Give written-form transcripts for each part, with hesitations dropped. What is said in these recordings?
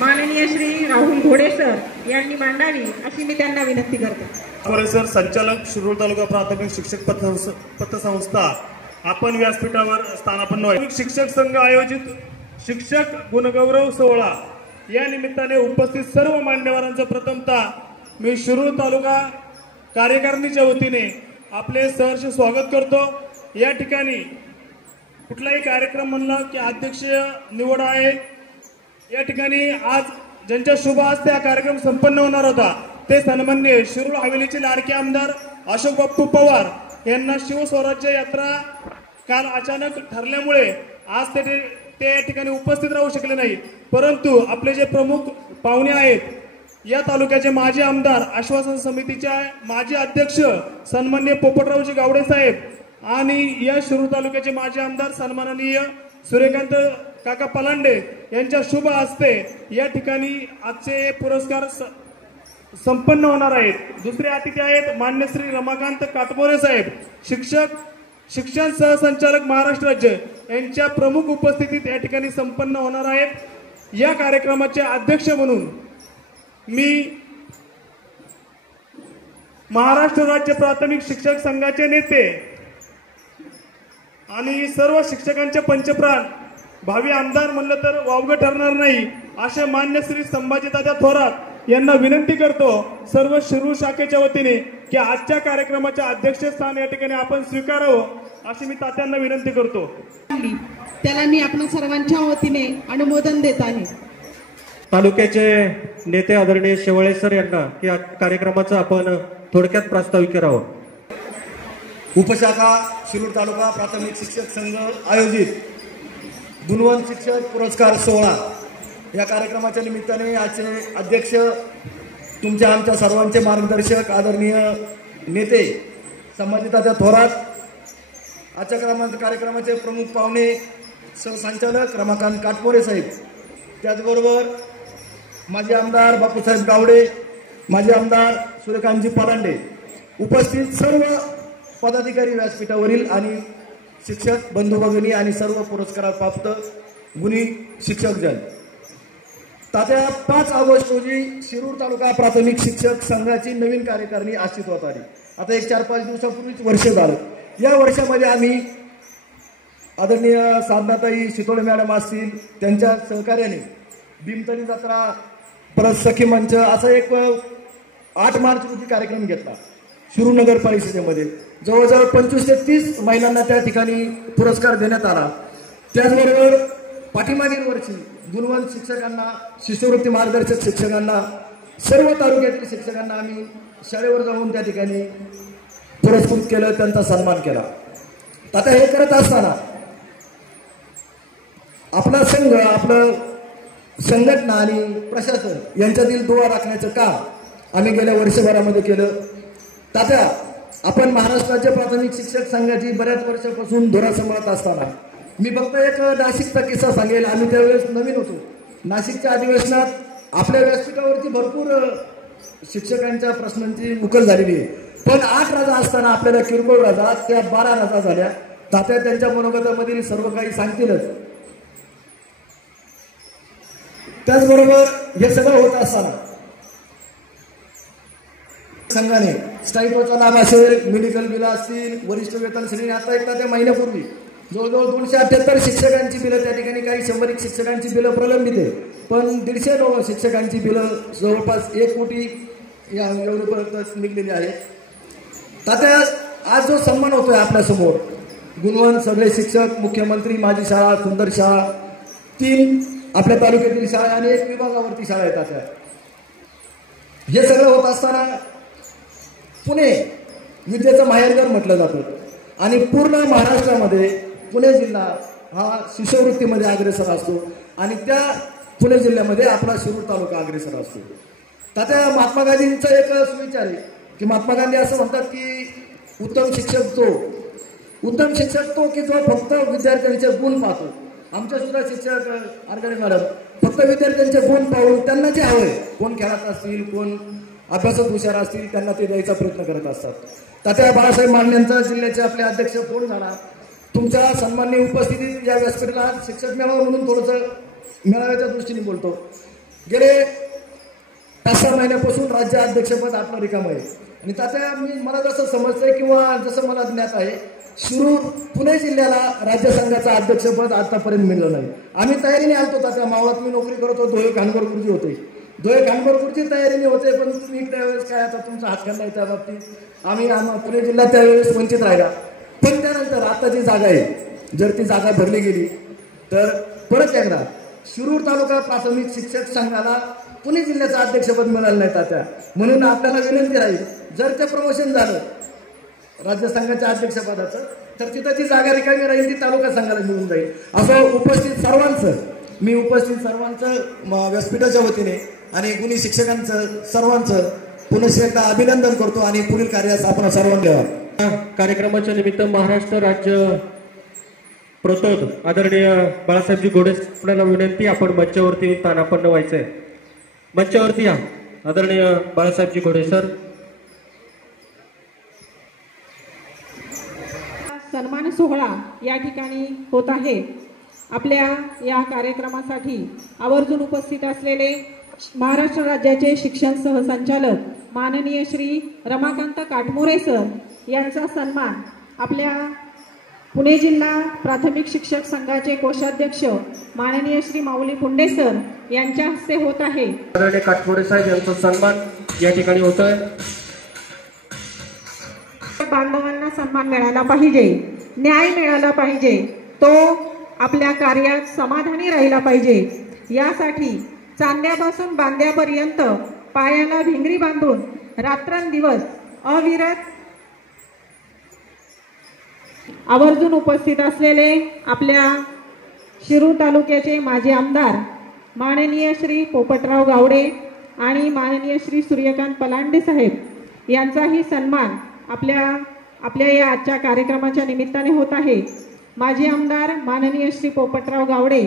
माननीय श्री राहुल घोडे सर यांनी मांडावी अशी मी त्यांना विनंती करते। सर, संचालक शिरूर तालुका प्राथमिक शिक्षक पतसंस्था आपण व्यासपीठावर स्थानापन्न आहे। शिक्षक संघ आयोजित शिक्षक गुणगौरव सोहळा या निमित्ताने उपस्थित सर्व मान्यवरांचं प्रथमतः मी शिरूर तालुका कार्यकारिणीच्या वतीने आपले सहर्ष स्वागत करतो। या ठिकाणी कुठलाही कार्यक्रम म्हणला की अध्यक्ष निवड आहे। या ठिकाणी आज ज्यांच्या शुभ हस्ते हा कार्यक्रम संपन्न होणार होता ते सन्माननीय शिरूर हवेलीचे लाडके आमदार अशोक बाप्पू पवार यांना शिवस्वराज्य यात्रा काल अचानक ठरल्यामुळे आज ते या ठिकाणी उपस्थित राहू शकले नाही, परंतु आपले जे प्रमुख पाहुणे आहेत, या तालुक्याचे माजी आमदार, आश्वासन समितीच्या माजी अध्यक्ष सन्माननीय पोपटरावजी गावडे साहेब आणि या शिरूर तालुक्याचे माजी आमदार सन्माननीय सूर्यकांत काका पलांडे यांच्या शुभ हस्ते या ठिकाणी आजचे पुरस्कार संपन्न होणार आहेत। दुसरे अतिथी आहेत मान्य श्री रमाकांत काटमोरे साहेब, शिक्षण सहसंचालक महाराष्ट्र राज्य यांच्या प्रमुख उपस्थितीत या ठिकाणी संपन्न होणार आहेत। या कार्यक्रमाचे अध्यक्ष म्हणून मी महाराष्ट्र राज्य प्राथमिक शिक्षक संघाचे नेते आणि सर्व शिक्षकांचे पंचप्राण भावी आमदार म्हणलं तर वावगं ठरणार नाही असे मान्य श्री संभाजीदादा थोरात यांना विनंती करतो सर्व शिरूर शाखेच्या वतीने की आजच्या कार्यक्रमाच्या अध्यक्षस्थान या ठिकाणी आपण स्वीकारावं अशी मी तात्यांना विनंती करतो। त्याला मी आपल्या सर्वांच्या वतीने अनुमोदन देत आहे। तालुक्याचे नेते आदरणीय शेवाळे सर यांना या कार्यक्रमाचं आपण थोडक्यात प्रास्ताविक करावं। उपशाखा शिरूर तालुका प्राथमिक शिक्षक संघ आयोजित गुणवंत शिक्षक पुरस्कार सोहळा या कार्यक्रमाच्या निमित्ताने आजचे अध्यक्ष तुमच्या आमच्या सर्वांचे मार्गदर्शक आदरणीय नेते संभाजीदादा थोरात, आजच्या कार्यक्रमाचे प्रमुख पाहुणे सहसंचालक रमाकांत काटमोरे साहेब, त्याचबरोबर माजी आमदार बापूसाहेब गावडे, माजी आमदार सूर्यकांतजी पलांडे, उपस्थित सर्व पदाधिकारी व्यासपीठावरील आणि शिक्षक बंधू भगिनी आणि सर्व पुरस्कारप्राप्त गुणी शिक्षकजन। तात्या 5 ऑगस्ट रोजी शिरूर तालुका प्राथमिक शिक्षक संघाची नवीन कार्यकारिणी अस्तित्वात आली। आता एक 4-5 दिवसापूर्वीच वर्ष झालं। या वर्षामध्ये आम्ही आदरणीय साधनाताई शितोळे मॅडम असतील त्यांच्या सहकार्याने भीमतली जत्रा परत सखी मंच असा एक 8 मार्च रोजी कार्यक्रम घेतला शिरूर नगर परिषदेमध्ये। जवळजवळ 25 ते 30 महिलांना त्या ठिकाणी पुरस्कार देण्यात आला। त्याचबरोबर पाठीमागील वर्षी गुणवंत शिक्षकांना, शिष्यवृत्ती मार्गदर्शक शिक्षकांना, सर्व तालुक्यातील शिक्षकांना आम्ही शाळेवर जाऊन त्या ठिकाणी पुरस्कृत केलं, त्यांचा सन्मान केला। आता हे करत असताना आपला संघ, आपलं संघटना आणि प्रशासन यांच्यातील दुवा राखण्याचं काम आम्ही गेल्या वर्षभरामध्ये केलं। तात्या, आपण महाराष्ट्राच्या प्राथमिक शिक्षक संघाची बऱ्याच वर्षापासून धुरा सांभाळत असताना मी फक्त एक नाशिकचा किस्सा सांगेल। आम्ही त्यावेळेस नवीन होतो। नाशिकच्या अधिवेशनात आपल्या व्यासपीठावरती भरपूर शिक्षकांच्या प्रश्नांची उकल झालेली आहे, पण 8 रजा असताना आपल्याला किरकोळ रजा त्या 12 रजा झाल्या। तात्या त्यांच्या मनोगतामधील सर्व काही सांगतीलच। त्याचबरोबर हे सगळं होत असताना संघाने स्टाईपचा लाभ असेल, मेडिकल बिल असतील, वरिष्ठ वेतन श्रेणी, आता एक त्या महिन्यापूर्वी जवळजवळ 278 शिक्षकांची बिलं, त्या ठिकाणी काही 100 शिक्षकांची बिलं प्रलंबित आहे, पण 150 शिक्षकांची बिलं जवळपास 1 कोटी एवढ्यापर्यंत निघलेली आहे। तात्या, आज जो सन्मान होतोय आपल्यासमोर, गुणवंत सगळे शिक्षक, मुख्यमंत्री, माझी शाळा, सुंदर शाळा, 3 आपल्या तालुक्यातील शाळा आणि 1 विभागावरती शाळा आहेत। तात्या, हे सगळं होत असताना पुणे विद्येचं माहेरघर म्हटलं जातं आणि पूर्ण महाराष्ट्रामध्ये पुणे जिल्हा हा शिष्यवृत्तीमध्ये अग्रेसर असतो आणि त्या पुणे जिल्ह्यामध्ये आपला शिरूर तालुका अग्रेसर असतो। तात्या, महात्मा गांधींचा एक सुविचार आहे की महात्मा गांधी असं म्हणतात की उत्तम शिक्षक तो की जो फक्त विद्यार्थ्यांचे गुण पाहतो। आमच्या सुद्धा शिक्षक आरगडे मॅडम फक्त विद्यार्थ्यांचे गुण पाहून त्यांना जे हवंय, कोण खेळात असतील, कोण अभ्यासात हुशार असतील, त्यांना ते द्यायचा प्रयत्न करत असतात। तात्या बाळासाहेब मान्यांचा जिल्ह्याचे आपले अध्यक्ष फोन झाला, तुमच्या सन्माननीय उपस्थितीत या व्यासपीठाला शिक्षक मेळावा म्हणून थोडंसं मेळाव्याच्या दृष्टीने बोलतो। गेले 5-6 महिन्यापासून राज्याध्यक्षपद आपलं रिकामं आहे. आणि त्याच्या मला जसं समजतंय किंवा जसं मला ज्ञात आहे, शिरूर पुणे जिल्ह्याला राज्य संघाचं अध्यक्षपद आतापर्यंत मिळलं नाही. आम्ही तयारीने आलतो. त्या मावळात मी नोकरी करत होतो. धोळे खानगर गुरुजी होते. धोळे खानगर गुरुजी तयारीने होते, पण तुम्ही त्यावेळेस काय आता तुमचा हातखंडा आहे त्या बाबतीत. आम्ही पुणे जिल्हा त्यावेळेस वंचित राहिला. पण त्यानंतर आता जी जागा आहे, जर ती जागा भरली गेली तर परत एकदा शिरूर तालुका प्राथमिक शिक्षक संघाला पुणे जिल्ह्याचं अध्यक्षपद मिळालं नाही तात्या. म्हणून आपल्याला विनंती राहील, जर ते प्रमोशन झालं राज्य संघाच्या अध्यक्षपदाचं तर तिथं जी जागा रिकामी राहील ती तालुका संघाला मिळून जाईल. असं उपस्थित सर्वांचं व्यासपीठाच्या वतीने आणि गुणी शिक्षकांचं सर्वांचं पुनश्च एकदा अभिनंदन करतो आणि पुढील कार्यास आपण सर्वांना कार्यक्रमाच्या निमित्त महाराष्ट्र राज्य प्रतोद आदरणीय बाळासाहेबजी घोडे आपल्याला विनंती, आपण मंचावरती स्थानापन्न व्हायचंय. मंचावरती या आदरणीय बाळासाहेबजी घोडे सर. सन्मान सोहळा या ठिकाणी होत आहे. आपल्या या कार्यक्रमासाठी आवर्जून उपस्थित असलेले महाराष्ट्र राज्याचे शिक्षण सहसंचालक माननीय श्री रमाकांत काटमोरे सर यांचा सन्मान आपल्या पुणे जिल्हा प्राथमिक शिक्षक संघाचे कोषाध्यक्ष माननीय श्री माऊली फुंडे सर यांच्या हस्ते होत आहे. आदरणीय काटमोरे साहेब यांचा सन्मान या ठिकाणी होतोय. बांधवांना सन्मान मिळाला पाहिजे, न्याय मिळाला पाहिजे, तो आपल्या कार्यात समाधानी राहिला पाहिजे. यासाठी चांद्यापासून बांद्यापर्यंत पायाला भिंगरी बांधून रात्रंदिवस अविरत आवर्जून उपस्थित असलेले आपल्या शिरूर तालुक्याचे माजी आमदार माननीय श्री पोपटराव गावडे आणि माननीय श्री सूर्यकांत पलांडे साहेब यांचाही सन्मान आपल्या या आजच्या कार्यक्रमाच्या निमित्ताने होत आहे. माजी आमदार माननीय श्री पोपटराव गावडे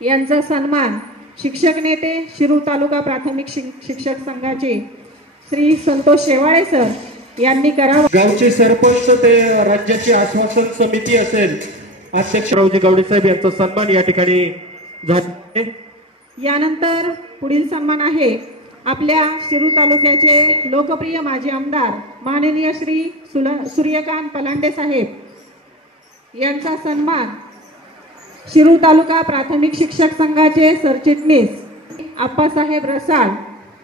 यांचा सन्मान शिक्षक नेते शिरूर तालुका प्राथमिक शिक्षक संघाचे श्री संतोष शेवाळे सर यांनी करावा. गावचे सरपंच ते राज्याची आश्वासन समिती असेल अध्यक्ष रावजी गावडे साहेब यांचा सन्मान या ठिकाणी झाले. यानंतर पुढील सन्मान आहे आपल्या शिरूर तालुक्याचे लोकप्रिय माजी आमदार माननीय श्री सूर्यकांत पलांडे साहेब यांचा सन्मान शिरूर तालुका प्राथमिक शिक्षक संघाचे सरचिटणीस आप्पासाहेब रसाळ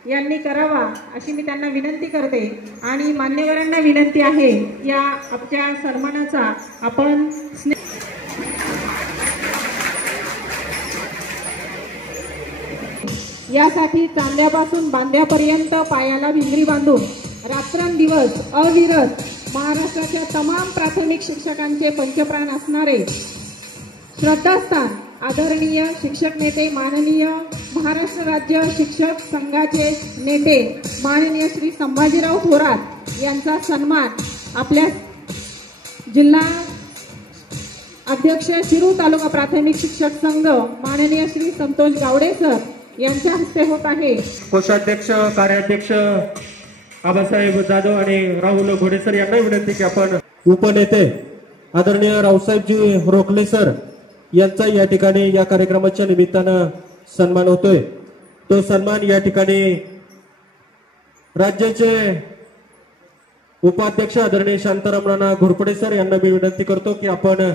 यांनी करावा अशी मी त्यांना विनंती करते. आणि मान्यवरांना विनंती आहे या आपल्या सन्मानाचा आपण यासाठी चांद्यापासून बांद्यापर्यंत पायाला भिंगरी बांधून रात्रंदिवस अविरत महाराष्ट्राच्या तमाम प्राथमिक शिक्षकांचे पंचप्राण असणारे श्रद्धास्थान आदरणीय शिक्षक नेते माननीय महाराष्ट्र राज्य शिक्षक संघाचे नेते माननीय श्री संभाजीराव थोरात यांचा सन्मान आपल्या जिल्हा अध्यक्ष शिरूर तालुका प्राथमिक शिक्षक संघ माननीय श्री संतोष गावडे सर यांच्या हस्ते होत आहे. कोषाध्यक्ष कार्याध्यक्ष आबासाहेब जाधव आणि राहुल घोडे सर यांना विनंती की आपण उपनेते आदरणीय रावसाहेबजी रोखले सर यांचा या ठिकाणी या कार्यक्रमाच्या निमित्तानं सन्मान होतोय. तो सन्मान या ठिकाणी राज्याचे उपाध्यक्ष आदरणीय शांताराम राणा घोरपडे सर यांना मी विनंती करतो की आपण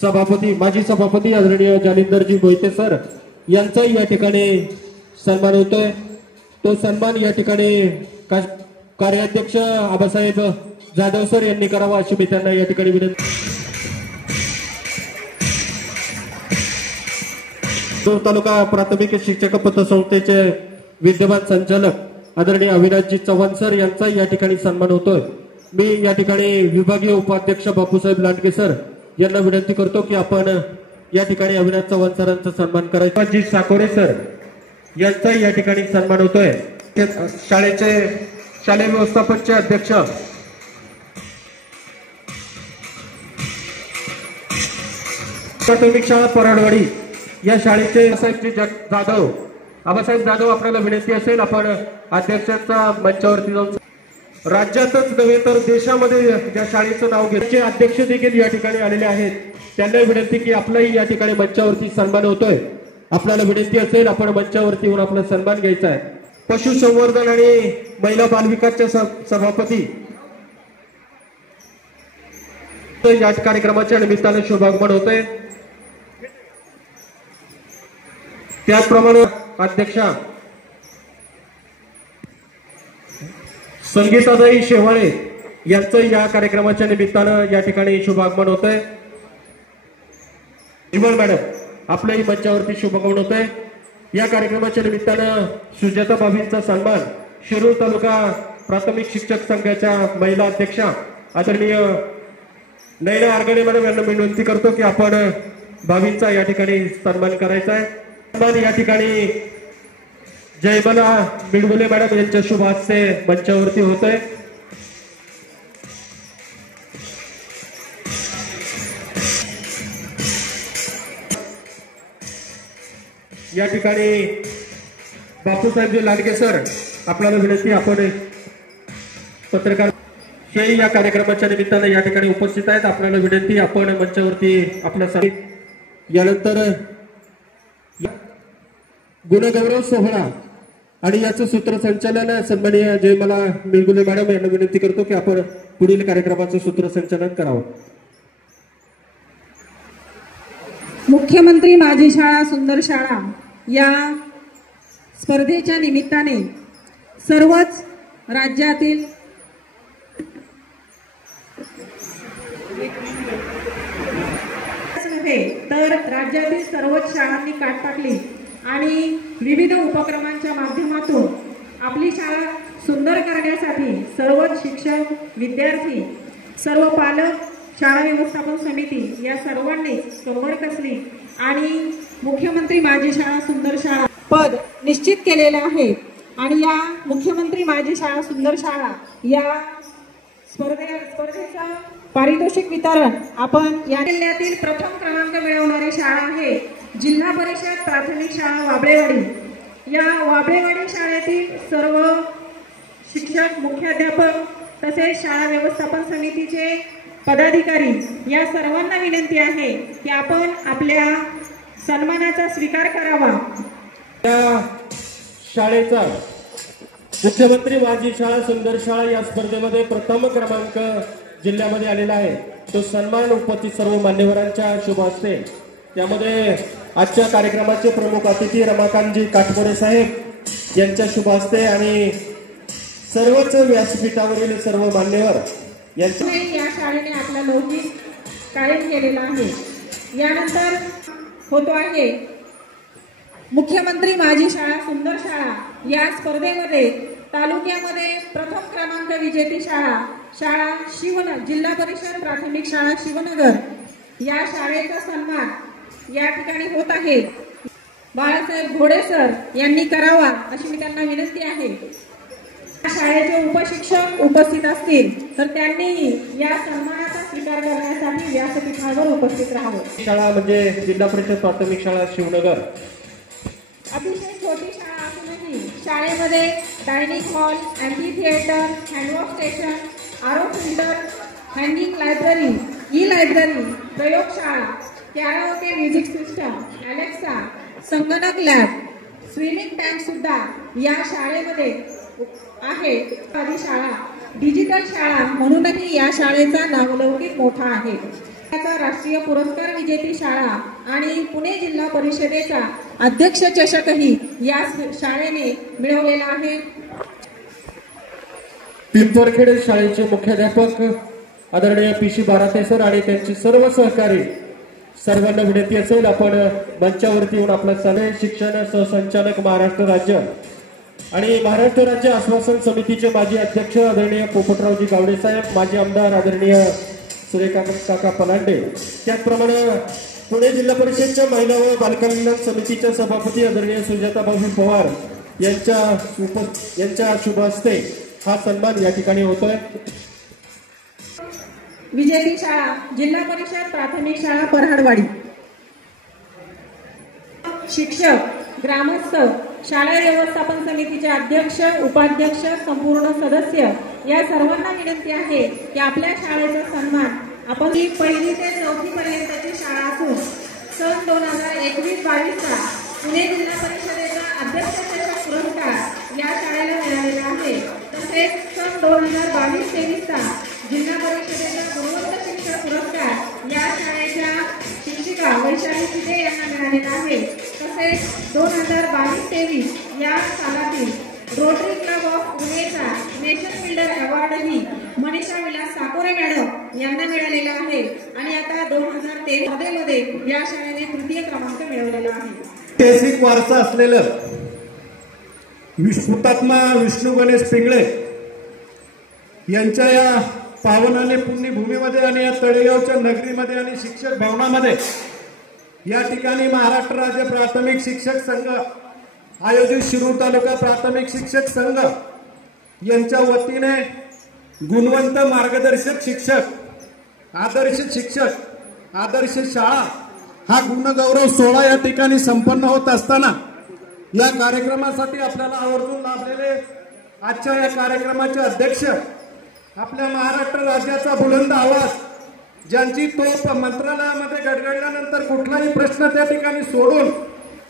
सभापती माजी सभापती आदरणीय जालिंदरजी मोहिते सर यांचाही या ठिकाणी सन्मान होतोय. तो सन्मान या ठिकाणी कार्याध्यक्ष आबासाहेब जाधव सर यांनी करावा अशी मी त्यांना या ठिकाणी विनंती. तालुका प्राथमिक शिक्षक पतसंस्थेचे विद्यमान संचालक आदरणीय अविनाशजी चव्हाण सर यांचा या ठिकाणी सन्मान होतोय. मी या ठिकाणी विभागीय उपाध्यक्ष बापूसाहेब लांडगे सर यांना विनंती करतो की आपण या ठिकाणी अविनाश चव्हाण सरांचा सन्मान करायचा. जी साकोरे सर यांचा या ठिकाणी सन्मान होतोय. शालेय व्यवस्थापनचे अध्यक्ष प्राथमिक शाळा पराडवाडी या शाळेचे आबासाहेब जाधव आपल्याला विनंती असेल आपण अध्यक्षांच्या मंचावरती जाऊन राज्यातच नव्हे तर देशामध्ये ज्या शाळेचं नाव घेतचे अध्यक्ष देखील या ठिकाणी आलेले आहेत. त्यांना विनंती की आपलाही या ठिकाणी मंचावरती सन्मान होतोय. आपल्याला विनंती असेल आपण मंचावरती येऊन आपला सन्मान घ्यायचा आहे. पशुसंवर्धन आणि महिला बालविकासच्या सभापती या कार्यक्रमाच्या निमित्ताने शुभागमन होतंय. त्याचप्रमाणे अध्यक्षा संगीताताई शेवाळे यांचं या कार्यक्रमाच्या निमित्तानं या ठिकाणी शुभागमन होतंय. इमल मॅडम आपल्याही मंचावरती शुभागमन होतंय. या कार्यक्रमाच्या निमित्तानं सुजाता बाबींचा सन्मान शिरूर तालुका प्राथमिक शिक्षक संघाच्या महिला अध्यक्षा आदरणीय नैना आरगडे मॅडम यांना मी विनंती करतो की आपण बाबींचा या ठिकाणी सन्मान करायचा आहे. सन्मान या ठिकाणी जयमला मिडगुले मॅडम यांच्या शुभ हस्ते मंचावरती होतोय. या ठिकाणी बापूसाहेबजी लाडके सर आपल्याला विनंती आपण पत्रकार हे या कार्यक्रमाच्या निमित्तानं या ठिकाणी उपस्थित आहेत. आपल्याला विनंती आपण मंचावरती आपल्या यानंतर गुणगौरव सोहळा आणि याचं सूत्रसंचालन सन्माननीय जयमला मिळगुले मॅडम यांना विनंती करतो की आपण पुढील कार्यक्रमाचं सूत्रसंचालन करावं. मुख्यमंत्री माझी शाळा सुंदर शाळा या स्पर्धेच्या निमित्ताने सर्वच राज्यातील तर राज्यातील सर्वच शाळांनी काट टाकली आणि विविध उपक्रमांच्या माध्यमातून आपली शाळा सुंदर करण्यासाठी सर्वच शिक्षक, विद्यार्थी, सर्व पालक, शाळा व्यवस्थापन समिती या सर्वांनी कंबर कसली आणि मुख्यमंत्री माझी शाळा सुंदर शाळा पद निश्चित केलेले आहे. आणि या मुख्यमंत्री माझी शाळा सुंदर शाळा या स्पर्धेचं पारितोषिक वितरण आपण या जिल्ह्यातील प्रथम क्रमांक मिळवणारी शाळा आहे जिल्हा परिषद प्राथमिक शाळा वाबळेवाडी. या वाबळेवाडी शाळेतील सर्व शिक्षक, मुख्याध्यापक तसेच शाळा व्यवस्थापन समितीचे पदाधिकारी या सर्वांना विनंती आहे की आपण आपल्या सन्मानाचा स्वीकार करावा. या शाळेचा मुख्यमंत्री माझी शाळा सुंदर शाळा या स्पर्धेमध्ये प्रथम क्रमांक जिल्ह्यामध्ये आलेला आहे. तो सन्मान उपस्थित सर्व मान्यवरांच्या शुभ हस्ते. यामध्ये आजच्या कार्यक्रमाचे प्रमुख अतिथी रमाकांतजी काटमोरे साहेब यांच्या शुभ हस्ते आणि सर्वच व्यासपीठावरील सर्व मान्यवर यांच्या या शाळेने आपला लौकिक कायम केलेला आहे. यानंतर होतो आहे मुख्यमंत्री माझी शाळा सुंदर शाळा या स्पर्धेमध्ये तालुक्यामध्ये प्रथम क्रमांक विजेती शाळा जिल्हा परिषद प्राथमिक शाळा शिवनगर या शाळेचा सन्मान या ठिकाणी होत आहे. बाळासाहेब घोडे सर यांनी करावा अशी मी त्यांना विनंती आहे. शाळेचे उपशिक्षक उपस्थित असतील तर त्यांनीही या सन्मानाचा स्वीकार करण्यासाठी व्यासपीठावर उपस्थित राहावं. शाळा म्हणजे जिल्हा परिषद प्राथमिक शाळा शिवनगर अतिशय छोटी शाळा असूनही शाळेमध्ये dining hall, amphitheatre, handwash station, RO filter, hanging library, e library, प्रयोगशाळा, कॅराओके म्युझिक सिस्टम, अलेक्सा, संगणक लॅब, स्विमिंग टँक सुद्धा या शाळेमध्ये आहे. आदी शाळा डिजिटल शाळा म्हणूनही या शाळेचा नावलौकिक मोठा आहे. राष्ट्रीय पुरस्कार विजेती शाळा आणि पुणे जिल्हा परिषदेचा अध्यक्ष चषकही या शाळेने मिळवलेला आहे. पिंपरखेड शाळेचे मुख्याध्यापक आदरणीय पीसी बाराते सर आणि त्यांचे सर्व सहकारी सर्वांना विनंती असेल आपण मंचावरती येऊन आपला शालेय शिक्षण सहसंचालक महाराष्ट्र राज्य आणि महाराष्ट्र राज्य आश्वासन समितीचे माजी अध्यक्ष आदरणीय पोपटरावजी गावडे साहेब, माजी आमदार आदरणीय सुरेखा काका पलांडे, त्याचप्रमाणे पुणे जिल्हा परिषदच्या महिला व बालकल्याण समितीच्या सभापती आदरणीय सुजाताबाई पवार यांच्या शुभ हस्ते हा सन्मान या ठिकाणी होतोय. विजेती शाळा जिल्हा परिषद प्राथमिक शाळा परहाडवाडी. शिक्षक, ग्रामस्थ, शाळा व्यवस्थापन समितीचे अध्यक्ष, उपाध्यक्ष, संपूर्ण सदस्य या सर्वांना विनंती आहे की आपल्या शाळेचा सन्मान आपण ही 1ली ते 4थी पर्यंतची शाळा असून सन 2021-22चा पुणे जिल्हा परिषदेचा अध्यक्ष शिक्षक पुरस्कार या शाळेला मिळालेला आहे। तसेच सन 2022-23चा जिल्हा परिषदेचा गुणवंत शिक्षक पुरस्कार या शाळेच्या शिक्षिका वैशाली शिदे यांना मिळालेला आहे। तसेच 2022-23 या सालातील रोटरी क्लब ऑफ पुणेचा नेशन बिल्डर अवॉर्डही मनीषा विलास साकोरे मॅडम यांना मिळालेला आहे आणि आता 2023 मध्ये या शाळेने 3य क्रमांक मिळवलेला आहे। ऐतिहासिक वारसा असलेलं हुतात्मा विष्णू गणेश पिंगळे यांच्या या पावन आणि पुण्यभूमीमध्ये आणि या तळेगावच्या नगरीमध्ये आणि शिक्षक भवनामध्ये या ठिकाणी महाराष्ट्र राज्य प्राथमिक शिक्षक संघ आयोजित शिरूर तालुका प्राथमिक शिक्षक संघ यांच्या वतीने गुणवंत मार्गदर्शक शिक्षक, आदर्श शाळा हा गुणगौरव सोहळा या ठिकाणी संपन्न होत असताना या कार्यक्रमासाठी आपल्याला आवर्जून लाभलेले आजच्या या कार्यक्रमाचे अध्यक्ष, आपल्या महाराष्ट्र राज्याचा बुलंद आवाज, ज्यांची तोप मंत्रालयामध्ये गडगडल्यानंतर कुठलाही प्रश्न त्या ठिकाणी सोडून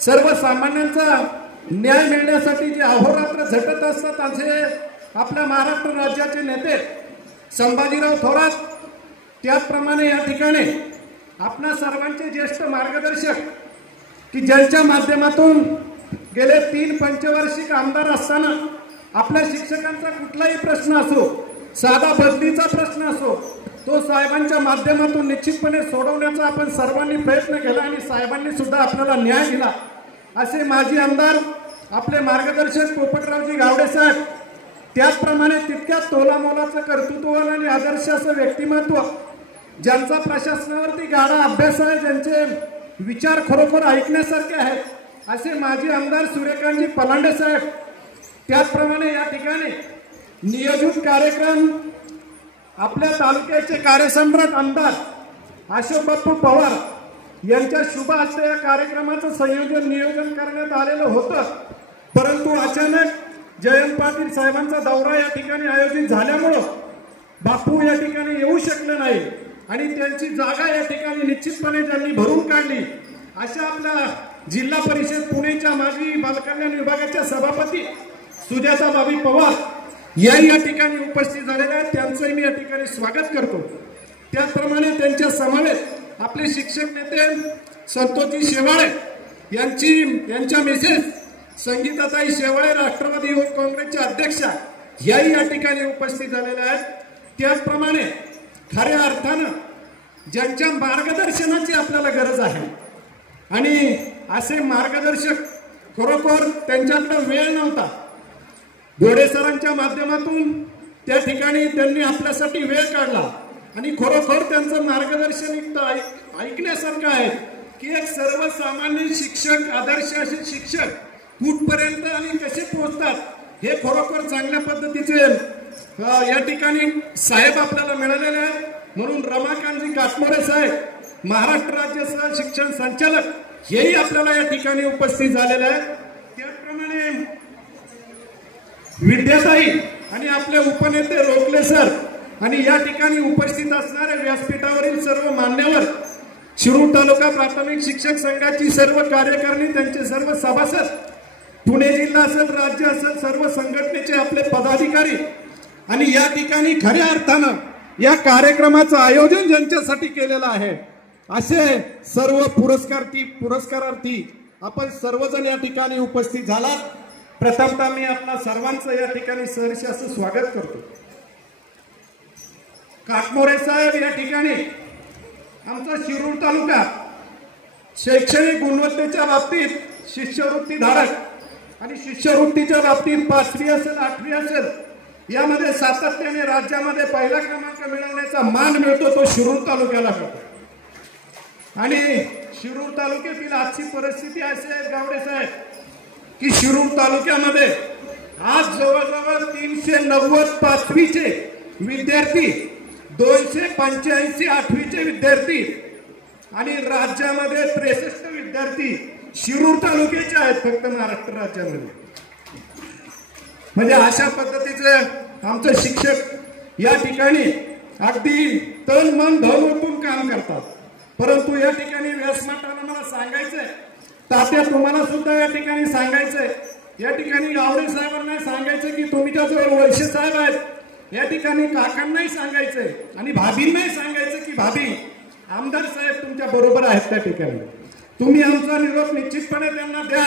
सर्वसामान्यांचा न्याय मिळण्यासाठी जे अहोरात्र झटत असतात असे आपल्या महाराष्ट्र राज्याचे नेते संभाजीराव थोरात, त्याचप्रमाणे या ठिकाणी आपणा सर्वांचे ज्येष्ठ मार्गदर्शक की ज्यांच्या माध्यमातून गेले 3 पंचवार्षिक आमदार असताना आपल्या शिक्षकांचा कुठलाही प्रश्न असो, साधा बदलीचा प्रश्न असो, तो साहेबांच्या माध्यमातून निश्चितपणे सोडवण्याचा आपण सर्वांनी प्रयत्न केला आणि साहेबांनी सुद्धा आपल्याला न्याय दिला। असे माजी आमदार आपले मार्गदर्शक पोपटरावजी गावडे साहेब, त्याचप्रमाणे तितक्याच तोलामोलाचं कर्तृत्ववान आणि आदर्श असं व्यक्तिमत्व, ज्यांचा प्रशासनावरती गाढा अभ्यास आहे, ज्यांचे विचार खरोखर ऐकण्यासारखे आहेत, असे माजी आमदार सूर्यकांतजी पलांडे साहेब, त्याचप्रमाणे या ठिकाणी नियोजित कार्यक्रम आपल्या तालुक्याचे कार्यसम्राट आमदार अशोक बाप्पू पवार यांच्या शुभ हस्ते या कार्यक्रमाचं नियोजन करण्यात आलेलं होतं, परंतु अचानक जयंत पाटील साहेबांचा दौरा या ठिकाणी आयोजित झाल्यामुळं बापू या ठिकाणी येऊ शकले नाही आणि त्यांची जागा या ठिकाणी निश्चितपणे ज्यांनी भरून काढली अशा आपल्या जिल्हा परिषद पुणेच्या माजी बालकल्याण विभागाच्या सभापती सुजाताबाई पवार या ठिकाणी उपस्थित झालेल्या आहेत, त्यांचंही मी या ठिकाणी स्वागत करतो। त्याचप्रमाणे त्यांच्या समवेत आपले शिक्षक नेते संतोषजी शेवाळे यांच्या मिसेस संगीताताई शेवाळे, राष्ट्रवादी युवक काँग्रेसच्या अध्यक्षा, या ठिकाणी उपस्थित झालेल्या आहेत। त्याचप्रमाणे खऱ्या अर्थानं ज्यांच्या मार्गदर्शनाची आपल्याला गरज आहे आणि असे मार्गदर्शक खरोखर त्यांच्याकडे वेळ नव्हता, घोडे सरांच्या माध्यमातून त्या ठिकाणी त्यांनी आपल्यासाठी वेळ काढला आणि खरोखर त्यांचं मार्गदर्शन इतकं ऐकण्यासारखं आहे की एक सर्वसामान्य शिक्षक, आदर्श असे शिक्षक कुठपर्यंत आणि कसे पोहोचतात हे खरोखर चांगल्या पद्धतीचे या ठिकाणी साहेब आपल्याला मिळालेले आहेत। म्हणून रमाकांतजी काटमोरे साहेब, महाराष्ट्र राज्य शिक्षण संचालक, हेही आपल्याला या ठिकाणी उपस्थित झालेले आहेत। त्याचप्रमाणे विद्याताई आणि आपले उपनेते रोकले सर आणि या ठिकाणी उपस्थित असणारे व्यासपीठावरील सर्व मान्यवर, शिरूर तालुका प्राथमिक शिक्षक संघाची सर्व कार्यकारिणी, त्यांचे सर्व सभासद, पुणे जिल्हा असेल, राज्य असेल, सर्व संघटनेचे आपले पदाधिकारी आणि या ठिकाणी खऱ्या अर्थानं या कार्यक्रमाचं आयोजन ज्यांच्यासाठी केलेलं आहे असे सर्व पुरस्कारार्थी आपण सर्वजण या ठिकाणी उपस्थित झालात। प्रथमतः मी आपल्या सर्वांचं या ठिकाणी सहर्ष असं स्वागत करतो। काटमोरे साहेब या ठिकाणी आमचा शिरूर तालुका शैक्षणिक गुणवत्तेच्या बाबतीत शिष्यवृत्ती धारक आणि शिष्यवृत्तीच्या बाबतीत 5वी असेल 8वी असेल यामध्ये सातत्याने राज्यामध्ये पहिला क्रमांक मिळवण्याचा मान मिळतो तो शिरूर तालुक्याला मिळतो। आणि शिरूर तालुक्यातील आजची परिस्थिती अशी आहे गावडे साहेब की शिरूर तालुक्यामध्ये आज जवळजवळ 390 5वीचे विद्यार्थी, 285 8वीचे विद्यार्थी आणि राज्यामध्ये 63 विद्यार्थी शिरूर तालुक्याचे आहेत फक्त महाराष्ट्र राज्यामध्ये। म्हणजे अशा पद्धतीचे आमचे शिक्षक या ठिकाणी अगदी तन मन धन ओतून काम करतात. परंतु या ठिकाणी व्यासपीठाला मला सांगायचंय, तात्या तुम्हाला सुद्धा या ठिकाणी सांगायचंय, या ठिकाणी गावडे साहेबांना सांगायचं की तुमच्या जवळ वैश्य साहेब आहेत, या ठिकाणी काकांनाही सांगायचंय आणि भाभींनाही सांगायचं की भाभी आमदार साहेब तुमच्या बरोबर आहेत. त्या ठिकाणी तुम्ही आमचा निरोप निश्चितपणे त्यांना द्या.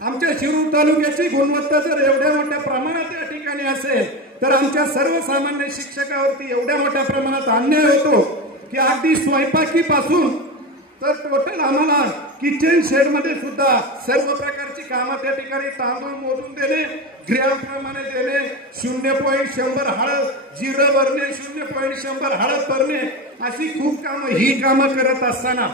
आमच्या शिरूर तालुक्याची गुणवत्ता जर एवढ्या मोठ्या प्रमाणात या ठिकाणी असेल तर आमच्या सर्वसामान्य शिक्षकावरती एवढ्या मोठ्या प्रमाणात अन्याय होतो की अगदी स्वयंपाकीपासून तर टोटल आम्हाला किचन शेड मध्ये सुद्धा सर्व प्रकारची कामं त्या ठिकाणी तांदूळ मोजून देणे, ग्रॅमप्रमाणे देणे, 0.100 हळद जिरं भरणे, 0.100 हळद भरणे, अशी खूप कामं ही कामं करत असताना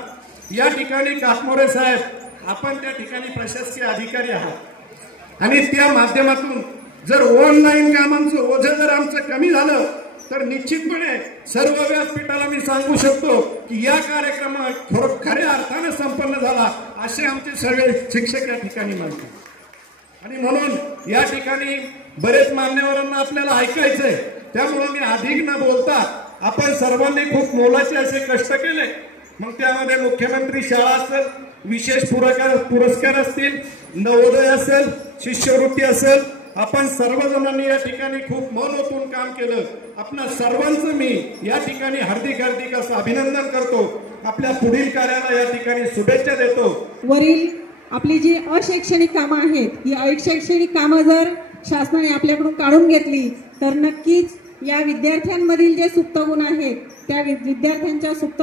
या ठिकाणी काटमोरे साहेब आपण त्या ठिकाणी प्रशासकीय अधिकारी आहात आणि त्या माध्यमातून जर ऑनलाईन कामांचं ओझं जर आमचं कमी झालं तर निश्चितपणे सर्व व्यासपीठाला मी सांगू शकतो की या कार्यक्रमात खऱ्या अर्थानं संपन्न झाला असे आमचे सगळे शिक्षक या ठिकाणी म्हणतात. आणि म्हणून या ठिकाणी बरेच मान्यवरांना आपल्याला ऐकायचंय, त्यामुळे मी अधिक न बोलता आपण सर्वांनी खूप मोलाचे असे कष्ट केले. मग त्यामध्ये मुख्यमंत्री शाळा असेल, विशेष पुरस्कार असतील, नवोदय असेल, शिष्यवृत्ती असेल, आपण सर्वजणांनी या ठिकाणी खूप मन ओतून काम केलं. आपल्या सर्वांचं मी या ठिकाणी हार्दिक असं अभिनंदन करतो. आपल्या पुढील कार्याला या ठिकाणी शुभेच्छा देतो. वरील आपली जी अशैक्षणिक कामं आहेत, ही अशैक्षणिक कामं जर शासनाने आपल्याकडून काढून घेतली तर नक्कीच या विद्यार्थ्यांमधील जे सुप्त गुण आहेत त्या विद्यार्थ्यांच्या सुप्त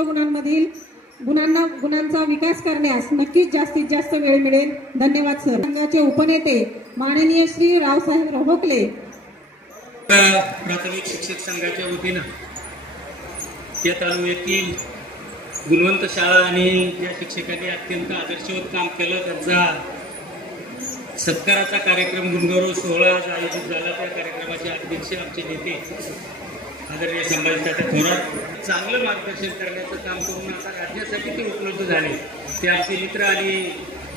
गुणांचा विकास करण्यास नक्कीच जास्तीत जास्त वेळ मिळेल. धन्यवाद सर. संघाचे उपनेते माननीय श्री रावसाहेब रहोकले. प्राथमिक शिक्षक संघाच्या वतीनं या तालुक्यातील गुणवंत शाळा आणि या शिक्षकांनी अत्यंत आदर्शवत काम केलं, त्यांचा सत्काराचा कार्यक्रम गुणगौरव सोहळा आयोजित झाला. त्या कार्यक्रमाचे अध्यक्ष आमचे नेते आदरणीय संभाजीतात्या थोरात चांगलं मार्गदर्शन करण्याचं काम करून आता राज्यासाठी ते उपलब्ध झाले. ते आमचे मित्र आणि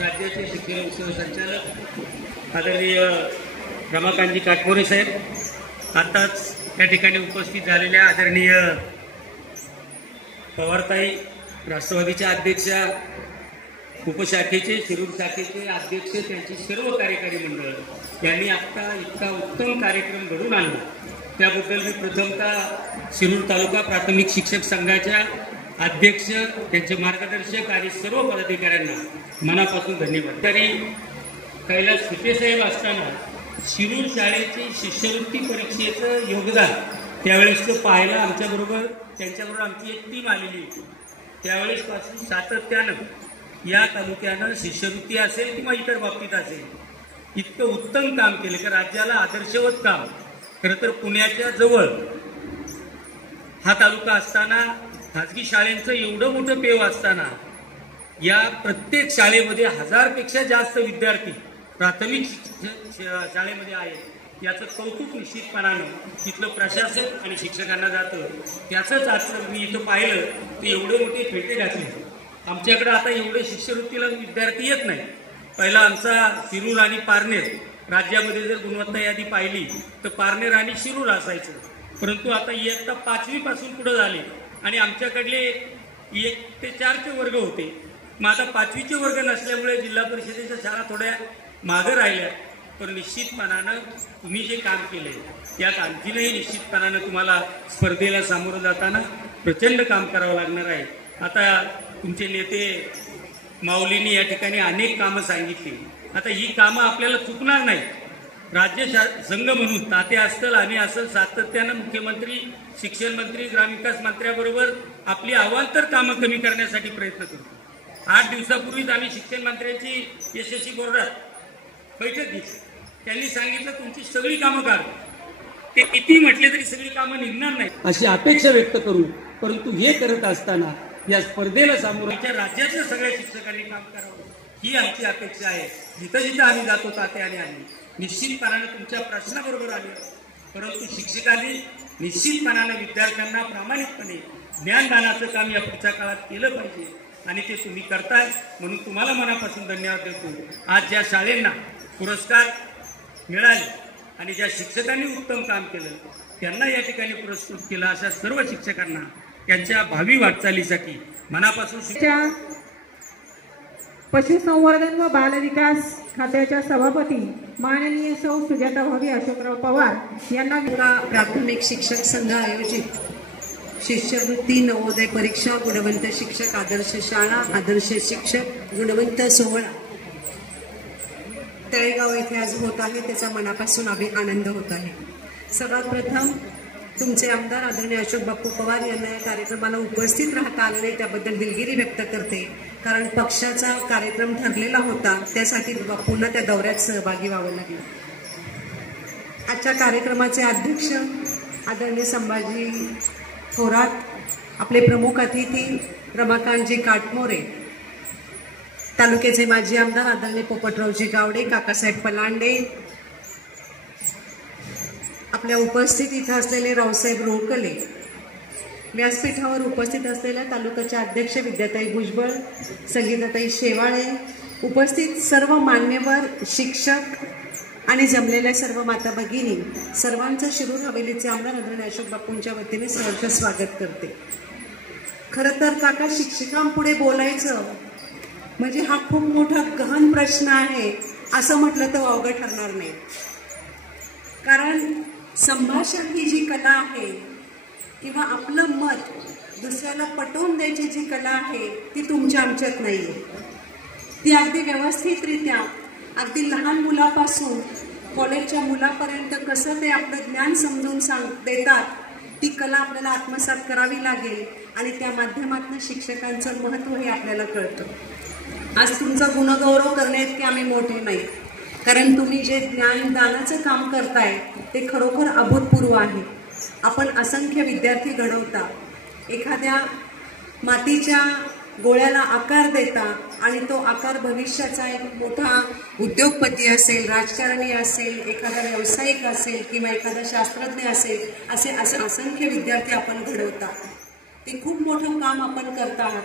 राज्याचे शिक्षण सहसंचालक आदरणीय रमाकांतजी काटमोरे साहेब, आताच त्या ठिकाणी उपस्थित झालेल्या आदरणीय पवारताई, राष्ट्रवादीच्या अध्यक्षा, उपशाखेचे शिरूर शाखेचे अध्यक्ष, त्यांची सर्व कार्यकारी मंडळ यांनी आता इतका उत्तम कार्यक्रम घडून आणला. त्याबद्दल मी प्रथमतः शिरूर तालुका प्राथमिक शिक्षक संघाच्या अध्यक्ष, त्यांचे मार्गदर्शक आणि सर्व पदाधिकाऱ्यांना मनापासून धन्यवाद. तरी कैलास साहेब असताना शिरूर शाळेची शिष्यवृत्ती परीक्षेचं योगदान त्यावेळेस पाहायला आमच्याबरोबर, त्यांच्याबरोबर आमची एक टीम आलेली होती. त्यावेळेसपासून सातत्यानं या तालुक्यानं शिष्यवृत्ती असेल किंवा इतर बाबतीत असेल इतकं उत्तम काम केलं की राज्याला आदर्शवत काम. खरं तर पुण्याच्या जवळ हा तालुका असताना, खाजगी शाळेंचं एवढं मोठं पेव असताना या प्रत्येक शाळेमध्ये 1000पेक्षा जास्त विद्यार्थी प्राथमिक शाळेमध्ये आहेत. याचं कौतुक निश्चितपणानं तिथलं प्रशासन आणि शिक्षकांना जातं. त्याचंच आज मी इथं पाहिलं ते एवढे मोठे फेटे घातले. आमच्याकडे आता एवढे शिष्यवृत्तीला विद्यार्थी येत नाही. पहिला आमचा शिरूर आणि पारनेर, राज्यामध्ये जर गुणवत्ता यादी पाहिली तर पारनेर आणि शिरूर असायचं. परंतु आता इयत्ता 5वी पासून पुढे झाले आणि आमच्याकडले 1 ते 4चे वर्ग होते. मग आता 5वीचे वर्ग नसल्यामुळे जिल्हा परिषदेच्या शाळा थोड्या मागे राहिल्या. पण निश्चितपणानं तुम्ही जे काम केले त्यात आणखीनही निश्चितपणानं तुम्हाला स्पर्धेला सामोरं जाताना प्रचंड काम करावं लागणार आहे. आता तुमचे नेते माऊलींनी या ठिकाणी अनेक कामं सांगितली. आता ही कामं आपल्याला चुकणार नाही. राज्य संघ म्हणून तात्या असतील, आम्ही असेल, सातत्यानं मुख्यमंत्री, शिक्षण मंत्री, ग्रामविकास मंत्र्याबरोबर आपली अवांतर कामं कमी करण्यासाठी प्रयत्न करतो. 8 दिवसापूर्वीच आम्ही शिक्षण मंत्र्यांची यशस्वी बोर्डात बैठक घेतली. त्यांनी सांगितलं तुमची सगळी कामं काढू. ते किती म्हटले तरी सगळी कामं निघणार नाही अशी अपेक्षा व्यक्त करू. परंतु हे करत असताना या स्पर्धेला सामोरं राज्यातल्या सगळ्या शिक्षकांनी काम करावं ही आमची अपेक्षा आहे. जिथं जिथं आम्ही जातो तात्या आणि आम्ही निश्चितपणानं तुमच्या प्रश्नाबरोबर आले, परंतु शिक्षकांनी निश्चितपणानं विद्यार्थ्यांना प्रामाणिकपणे ज्ञानदानाचं काम या पुढच्या काळात केलं पाहिजे आणि ते तुम्ही करताय. म्हणून तुम्हाला मनापासून धन्यवाद देतो. आज ज्या शाळेंना पुरस्कार मिळाले आणि ज्या शिक्षकांनी उत्तम काम केलं त्यांना या ठिकाणी पुरस्कृत केलं. अशा सर्व शिक्षकांना त्यांच्या भावी वाटचालीसाठी मनापासून पशुसंवर्धन व बालविकास खात्याच्या सभापती माननीय सौ सुजाता भाभी अशोकराव पवार यांना प्राथमिक शिक्षक संघ आयोजित शिष्यवृत्ती नवोदय परीक्षा गुणवंत शिक्षक आदर्श शाळा आदर्श शिक्षक गुणवंत सोहळा तळेगाव येथे आज होत आहे. त्याचा मनापासून आनंद होत आहे. सर्वात प्रथम तुमचे आमदार आदरणीय अशोक बापू पवार यांना या कार्यक्रमाला उपस्थित राहता आले नाही त्याबद्दल दिलगिरी व्यक्त करते. कारण पक्षाचा कार्यक्रम ठरलेला होता त्यासाठी बापूंना त्या दौऱ्यात सहभागी व्हावं लागलं. आजच्या कार्यक्रमाचे अध्यक्ष आदरणीय संभाजी थोरात, आपले प्रमुख अतिथी रमाकांतजी काटमोरे, तालुक्याचे माजी आमदार आदरणीय पोपटरावजी गावडे, काकासाहेब पलांडे, आपल्या उपस्थित इथं असलेले रावसाहेब रोकले, व्यासपीठावर उपस्थित असलेल्या तालुक्याच्या अध्यक्ष विद्याताई भुजबळ, संगीताताई शेवाळे, उपस्थित सर्व मान्यवर शिक्षक आणि जमलेल्या सर्व माता भगिनी, सर्वांचं शिरूर हवेलीचे आमदार आदरणीय अशोक बापूंच्या वतीने सहर्ष स्वागत करते. खरं तर काका, शिक्षकांपुढे बोलायचं म्हणजे हा खूप मोठा गहन प्रश्न आहे असं म्हटलं तर अवघड ठरणार नाही. कारण संभाषण ही जी कला आहे किंवा आपलं मत दुसऱ्याला पटवून द्यायची जी कला आहे ती तुमच्या आमच्यात नाही आहे. ती अगदी व्यवस्थितरित्या अगदी लहान मुलापासून कॉलेजच्या मुलापर्यंत कसं ते आपलं ज्ञान समजून देतात ती कला आपल्याला आत्मसात करावी लागेल आणि त्या माध्यमातून शिक्षकांचं महत्त्व हे आपल्याला कळतं. आज तुमचा गुणगौरव करण्याइतके आम्ही मोठे नाही, कारण तुम्ही जे ज्ञानदानाचं काम करताय ते खरोखर अभूतपूर्व आहे. आपण असंख्य विद्यार्थी घडवता, एखाद्या मातीच्या गोळ्याला आकार देता आणि तो आकार भविष्याचा एक मोठा उद्योगपती असेल, राजकारणी असेल, एखादा व्यावसायिक असेल किंवा एखादा शास्त्रज्ञ असेल, असे असंख्य विद्यार्थी आपण घडवता. ते खूप मोठं काम आपण करत आहात.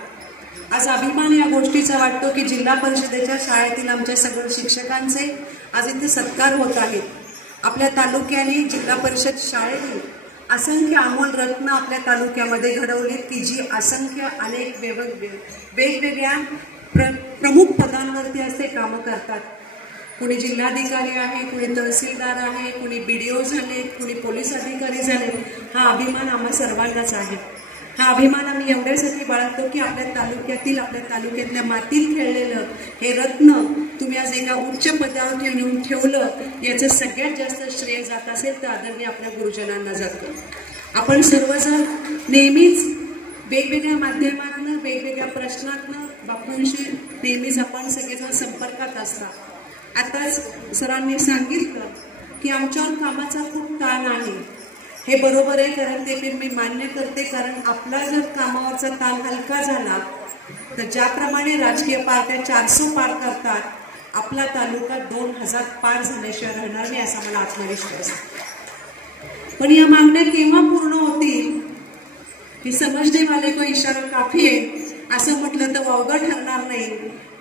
आज अभिमान या गोष्टीचा वाटतो की जिल्हा परिषदेच्या शाळेतील आमच्या सगळ्या शिक्षकांचे आज इथे सत्कार होत आहेत. आपल्या तालुक्याने जिल्हा परिषद शाळेने असंख्य अमोल रत्न आपल्या तालुक्यामध्ये घडवलीत की जी असंख्य अनेक वेगवेगळ्या प्रमुख पदांवरती असे कामं करतात. कुणी जिल्हाधिकारी आहे, कुणी तहसीलदार आहे, कुणी BDO झालेत, कुणी पोलीस अधिकारी झालेत. हा अभिमान आम्हा सर्वांनाच आहे. हा अभिमान आम्ही एवढ्यासाठी बाळगतो की आपल्या तालुक्यातल्या मातीत खेळलेलं हे रत्न तुम्ही आज एका उच्च पदावर नेऊन ठेवलं, याचं सगळ्यात जास्त श्रेय जात असेल तर आदरणीय आपल्या गुरुजनांना जातं. आपण सर्वजण नेहमीच वेगवेगळ्या माध्यमातून वेगवेगळ्या प्रश्नातनं बापूंशी नेहमीच आपण सगळेजण संपर्कात असतात. आताच सरांनी सांगितलं की आमच्यावर कामाचा खूप ताण आहे. हे बरोबर आहे, कारण ते मी मान्य करते. कारण आपला जर कामावरचा ताण हलका झाला तर ज्याप्रमाणे राजकीय पार्ट्या 400 पार करतात, आपला तालुका 2000 पार झाल्याशिवाय राहणार नाही असा मला आत्मविश्वास. पण या मागण्या केव्हा पूर्ण होतील हे समजणे वाले को इशारा काफी आहे असं म्हटलं तर अवघड ठरणार नाही.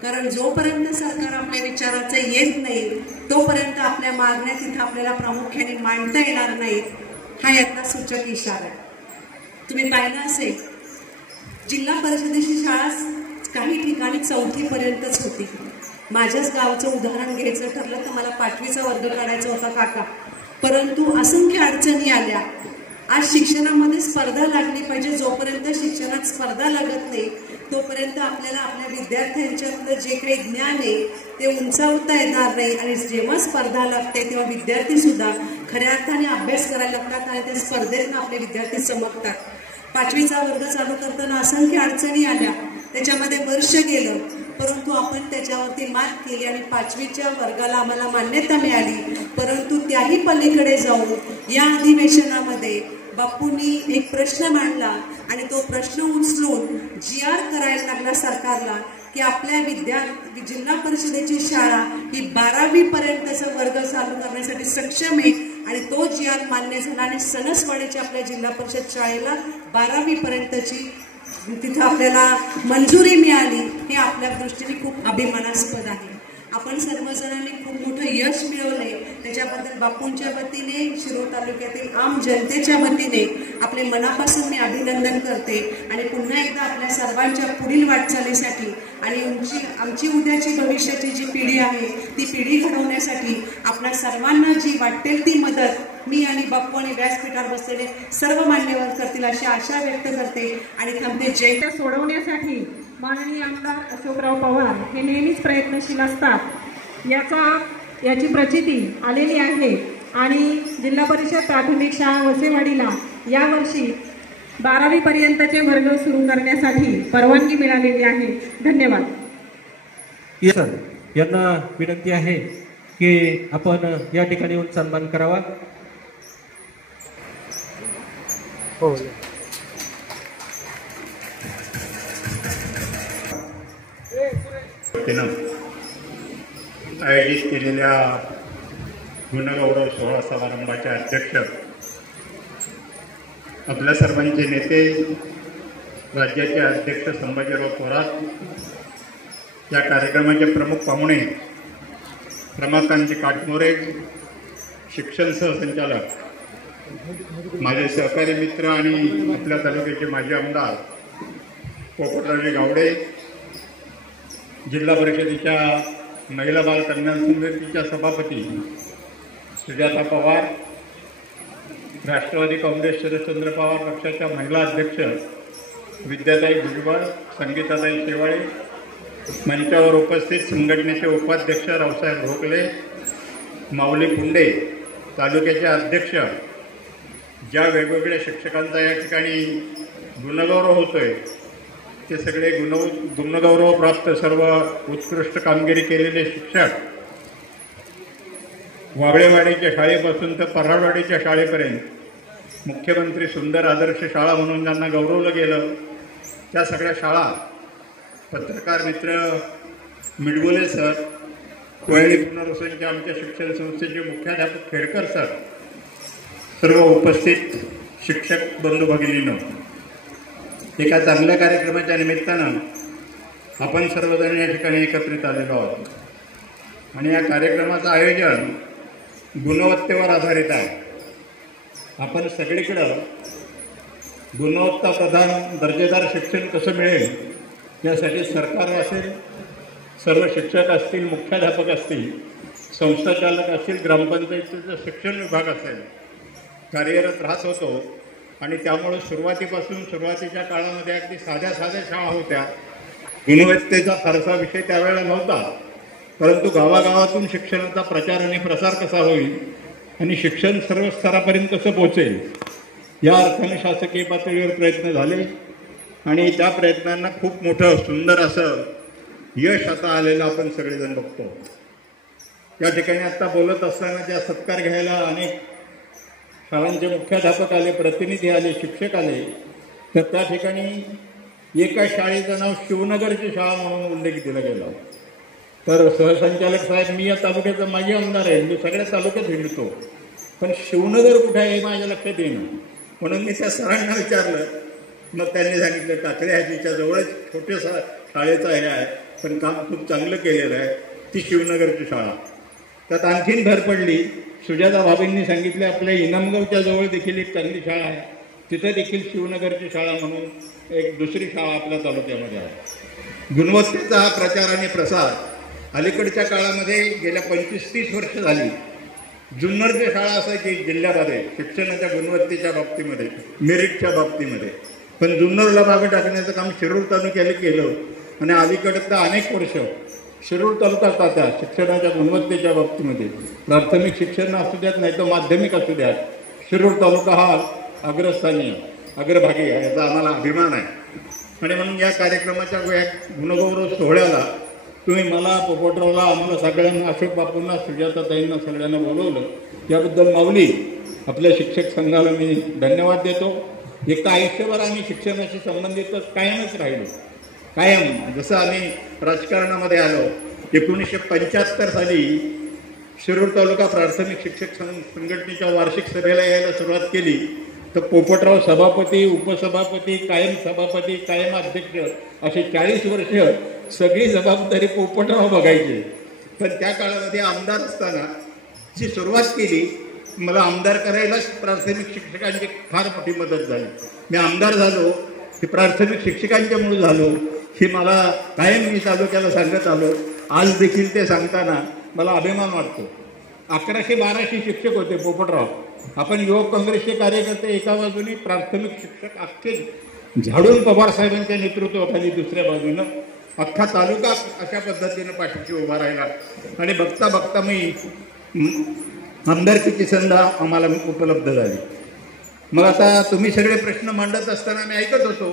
कारण जोपर्यंत सरकार आपल्या विचाराचं येत नाही तोपर्यंत आपल्या मागण्या तिथं आपल्याला प्रामुख्याने मांडता येणार नाहीत. हा यातला सूचक इशारा आहे. तुम्ही पाहिलं असेल, जिल्हा परिषदेची शाळा काही ठिकाणी 4थी पर्यंतच होती. माझ्याच गावचं उदाहरण घ्यायचं ठरलं तर मला 5वीचा वर्ग काढायचा होता काका, परंतु असंख्य अडचणी आल्या. आज शिक्षणामध्ये स्पर्धा लागली पाहिजे. जोपर्यंत शिक्षणात स्पर्धा लागत नाही तोपर्यंत आपल्याला आपल्या विद्यार्थ्यांच्यातलं जे काही ज्ञान आहे ते उंचावता येणार नाही. आणि जेव्हा स्पर्धा लागते तेव्हा विद्यार्थी सुद्धा खऱ्या अर्थाने अभ्यास करायला लागतात आणि त्या स्पर्धेतनं आपले विद्यार्थी चमकतात. 5वीचा वर्ग चालू करताना असंख्य अडचणी आल्या, त्याच्यामध्ये वर्ष गेलं, परंतु आपण त्याच्यावरती मात केली आणि 5वीच्या वर्गाला आम्हाला मान्यता मिळाली. परंतु त्याही पलीकडे जाऊन या अधिवेशनामध्ये बापूंनी एक प्रश्न मांडला आणि तो प्रश्न उचलून GR करायला लागला सरकारला की आपल्या जिल्हा परिषदेची शाळा ही 12वी पर्यंतचा वर्ग चालू करण्यासाठी सक्षम आहे. आणि तो GR मान्य झाला आणि सणसवाडीच्या आपल्या जिल्हा परिषद शाळेला 12वी पर्यंतची तिथं आपल्याला मंजुरी मिळाली. हे आपल्या दृष्टीने खूप अभिमानास्पद आहे. आपण सर्वजणांनी खूप मोठं यश मिळवले, त्याच्याबद्दल बापूंच्या वतीने, शिरूर तालुक्यातील आम जनतेच्या वतीने आपले मनापासून मी अभिनंदन करते आणि पुन्हा एकदा आपल्या सर्वांच्या पुढील वाटचालीसाठी आणि आमची उद्याची भविष्याची जी पिढी आहे ती पिढी घडवण्यासाठी आपल्या सर्वांना जी वाटेल ती मदत मी आणि बापू आणि व्यासपीठावर बसलेले सर्व मान्यवर करतील अशी आशा व्यक्त करते आणि थांबते. जय. सोडवण्यासाठी माननीय आमदार अशोकराव पवार हे नेहमीच प्रयत्नशील असतात. याची प्रचिती आलेली आहे आणि जिल्हा परिषद प्राथमिक शाळा वसेवाडीला यावर्षी 12वी पर्यंतचे वर्ग सुरू करण्यासाठी परवानगी मिळालेली आहे. धन्यवाद. सर, यांना विनंती आहे की आपण या ठिकाणी येऊन सन्मान करावा. हो. आयोजित केलेल्या गुणगौरव सोहळा समारंभाचे अध्यक्ष, आपल्या सर्वांचे नेते, राज्याचे अध्यक्ष संभाजीराव थोरात, या कार्यक्रमाचे प्रमुख पाहुणे रमाकांत काटमोरे, शिक्षण सहसंचालक, माझे सहकारी मित्र आणि आपल्या तालुक्याचे माजी आमदार पोपटरावजी गावडे, जिल्हा परिषदेच्या महिला बाल कल्याण समितीच्या सभापती सुजाता पवार, राष्ट्रवादी काँग्रेस शरदचंद्र पवार पक्षाच्या महिला अध्यक्ष विद्याताई भुजबळ, संगीताताई शेवाळे, मंचावर उपस्थित संघटनेचे उपाध्यक्ष रावसाहेब ढोकले, माऊली पुंडे, तालुक्याचे अध्यक्ष, ज्या वेगवेगळ्या शिक्षकांचा या ठिकाणी गुणगौरव होतोय ते सगळे गुणगौरव प्राप्त सर्व उत्कृष्ट कामगिरी केलेले शिक्षक, वागळेवाडीच्या शाळेपासून तर पराडवाडीच्या शाळेपर्यंत मुख्यमंत्री सुंदर आदर्श शाळा म्हणून ज्यांना गौरवलं गेलं त्या सगळ्या शाळा, पत्रकार मित्र मिडगुले सर, कोयळी पुनर्वसनच्या आमच्या शिक्षण संस्थेचे मुख्याध्यापक खेडकर सर, सर्व उपस्थित शिक्षक बंधू भगिनींनो, एका चांगल्या कार्यक्रमाच्या निमित्तानं आपण सर्वजण या ठिकाणी एकत्रित आलेलो आहोत आणि या कार्यक्रमाचं आयोजन गुणवत्तेवर आधारित आहे. आपण सगळीकडं गुणवत्ता प्रधान दर्जेदार शिक्षण कसं मिळेल यासाठी सरकार असेल, सर्व शिक्षक असतील, मुख्याध्यापक असतील, संस्थाचालक असतील, ग्रामपंचायतीचं शिक्षण विभाग असेल, कार्यरत राहत होतो आणि त्यामुळे सुरुवातीच्या काळामध्ये अगदी साध्या शाळा होत्या. गुणवत्तेचा फारसा विषय त्यावेळेला नव्हता, परंतु गावागावातून शिक्षणाचा प्रचार आणि प्रसार कसा होईल आणि शिक्षण सर्व स्तरापर्यंत कसं पोहोचेल या अर्थाने शासकीय पातळीवर प्रयत्न झाले आणि त्या प्रयत्नांना खूप मोठं सुंदर असं यश आता आलेलं आपण सगळेजण बघतो. या ठिकाणी आता बोलत असताना ज्या सत्कार घ्यायला अनेक शाळांचे मुख्याध्यापक आले, प्रतिनिधी आले, शिक्षक आले, तर त्या ठिकाणी एका शाळेचं नाव शिवनगरची शाळा म्हणून उल्लेख दिला गेला. तर सहसंचालक साहेब, मी या तालुक्याचा माजी आमदार आहे, मी सगळ्या तालुक्यात हिंडतो, पण शिवनगर कुठे आहे हे माझ्या लक्षात येणं, म्हणून मी त्या सरांना विचारलं. मग त्यांनी सांगितलं टाकळे ह्याच्या जवळच छोट्या शाळेचं हे आहे, पण काम खूप चांगलं केलेलं आहे, ती शिवनगरची शाळा. त्यात आणखीन भर पडली, सुजाता भाभींनी सांगितले आपल्या इनामगावच्या जवळ देखील एक चांगली शाळा आहे, तिथं देखील शिवनगरची शाळा म्हणून एक दुसरी शाळा आपल्या तालुक्यामध्ये आहे. गुणवत्तेचा हा प्रचार आणि प्रसार अलीकडच्या काळामध्ये गेल्या 25-30 वर्ष झाली. जुन्नरच्या शाळा असायची जिल्ह्यामध्ये शिक्षणाच्या गुणवत्तेच्या बाबतीमध्ये, मेरिटच्या बाबतीमध्ये, पण जुन्नरला मागे टाकण्याचं काम शिरूर तालुक्याने केलं आणि अलीकडे तर अनेक वर्ष शिरूर तालुका आता शिक्षणाच्या गुणवत्तेच्या बाबतीमध्ये प्राथमिक शिक्षण असू द्यात नाही तर माध्यमिक असू द्यात, शिरूर तालुका हा अग्रस्थानी अग्रभागी आहे, याचा आम्हाला अभिमान आहे. आणि म्हणून या कार्यक्रमाच्या गुणगौरव सोहळ्याला तुम्ही मला, पोपटरावला, आम्हाला सगळ्यांना, अशोक बापूंना, सुजाताताईंना सगळ्यांना बोलवलं, याबद्दल माऊली आपल्या शिक्षक संघाला मी धन्यवाद देतो. एक आयुष्यभर आम्ही शिक्षणाशी संबंधितच कायमच राहिलो, कायम. जसं आम्ही राजकारणामध्ये आलो 1975 साली शिरूर तालुका प्राथमिक शिक्षक संघटनेच्या वार्षिक सभेला यायला सुरुवात केली तर पोपटराव सभापती, उपसभापती, कायम सभापती, कायम अध्यक्ष असे 40 वर्ष सगळी जबाबदारी पोपटराव बघायचे. पण त्या काळामध्ये आमदार असताना जी सुरुवात केली, मला आमदार करायलाच प्राथमिक शिक्षकांची फार मोठी मदत झाली. मी आमदार झालो हे प्राथमिक शिक्षकांच्यामुळे झालो, हे मला कायम मी तालुक्याला सांगत आलो. आज देखील ते सांगताना मला अभिमान वाटतो. 1100-1200 शिक्षक होते पोपटराव. आपण युवक काँग्रेसचे कार्यकर्ते एका बाजूने, प्राथमिक शिक्षक अख्खे झाडून पवार साहेबांच्या नेतृत्वाखाली दुसऱ्या बाजूनं अख्खा तालुका अशा पद्धतीनं पाठीशी उभा राहिला. आणि बघता बघता मी आमदारकीची संधी आम्हाला उपलब्ध झाली. मग आता तुम्ही सगळे प्रश्न मांडत असताना मी ऐकत होतो,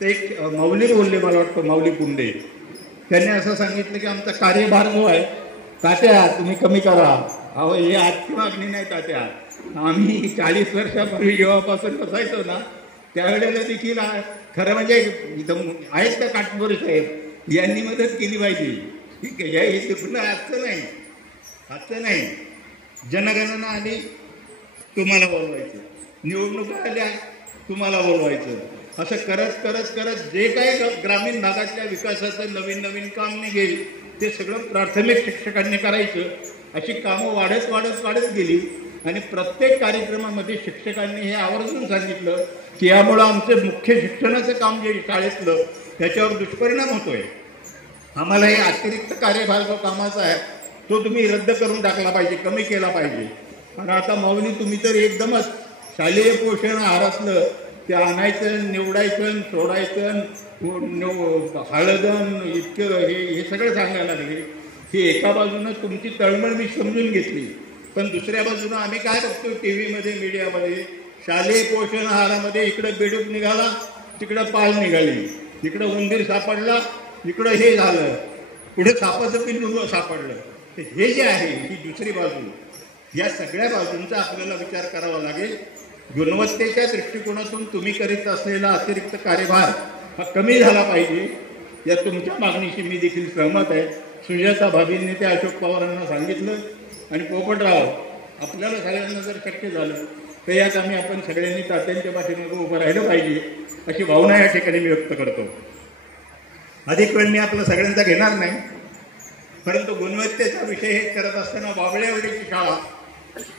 ते एक माऊली बोलले, मला वाटतं माऊली पुंडे, त्यांनी असं सांगितलं की आमचा कार्यभार जो आहे तात्या तुम्ही कमी करा. अहो हे आजची मागणी नाही तात्या, आम्ही 40 वर्षापूर्वी जेव्हापासून बसायचो ना त्यावेळेला देखील खरं म्हणजे इथं आहेत का काटमोरे साहेब, यांनी मदत केली पाहिजे. ठीक आहे, हे चुकलं आजचं नाही. जनगणना आली तुम्हाला बोलवायचं, निवडणुका आल्या तुम्हाला बोलवायचं. असं करत करत करत जे काही ग्रामीण भागातल्या विकासाचं नवीन नवीन काम निघेल ते सगळं प्राथमिक शिक्षकांनी करायचं. अशी कामं वाढत वाढत वाढत गेली आणि प्रत्येक कार्यक्रमामध्ये शिक्षकांनी हे आवर्जून सांगितलं की यामुळं आमचं मुख्य शिक्षणाचं काम जे शाळेतलं त्याच्यावर दुष्परिणाम होतोय. आम्हाला हे अतिरिक्त कार्यभार जो कामाचा आहे तो तुम्ही रद्द करून टाकला पाहिजे, कमी केला पाहिजे. आणि आता माऊली तुम्ही तर एकदमच शालेय पोषण आहारातलं ते आणायचं, निवडायचं, सोडायचं, हळदन इतकं हे सगळं सांगायला लागले. ही एका बाजूनं तुमची तळमळ मी समजून घेतली, पण दुसऱ्या बाजूनं आम्ही काय बघतो टीव्हीमध्ये, मीडियामध्ये, शालेय पोषण आहारामध्ये इकडं बेडूक निघाला, तिकडं पाल निघाली, इकडं उंदीर सापडला, इकडं हे झालं, पुढे सापाचं पिल्लू सापडलं. हे जे आहे ही दुसरी बाजू, या सगळ्या बाजूंचा आपल्याला विचार करावा लागेल. गुणवत्तेच्या दृष्टिकोनातून तुम्ही करीत असलेला अतिरिक्त कार्यभार हा कमी झाला पाहिजे. या तुमच्या मागणीशी मी देखील सहमत आहे. सुजाता भाभींनी ते अशोक पवारांना सांगितलं आणि पोपटराव आपल्याला सगळ्यांना जर शक्य झालं तर या कामी आपण सगळ्यांनी तात्यांच्या पाठीमागे उभं राहिलं पाहिजे अशी भावना या ठिकाणी मी व्यक्त करतो. अधिक वेळ मी आपला सगळ्यांचा घेणार नाही, परंतु गुणवत्तेचा विषय हे करत असताना बाबळेवाडीची शाळा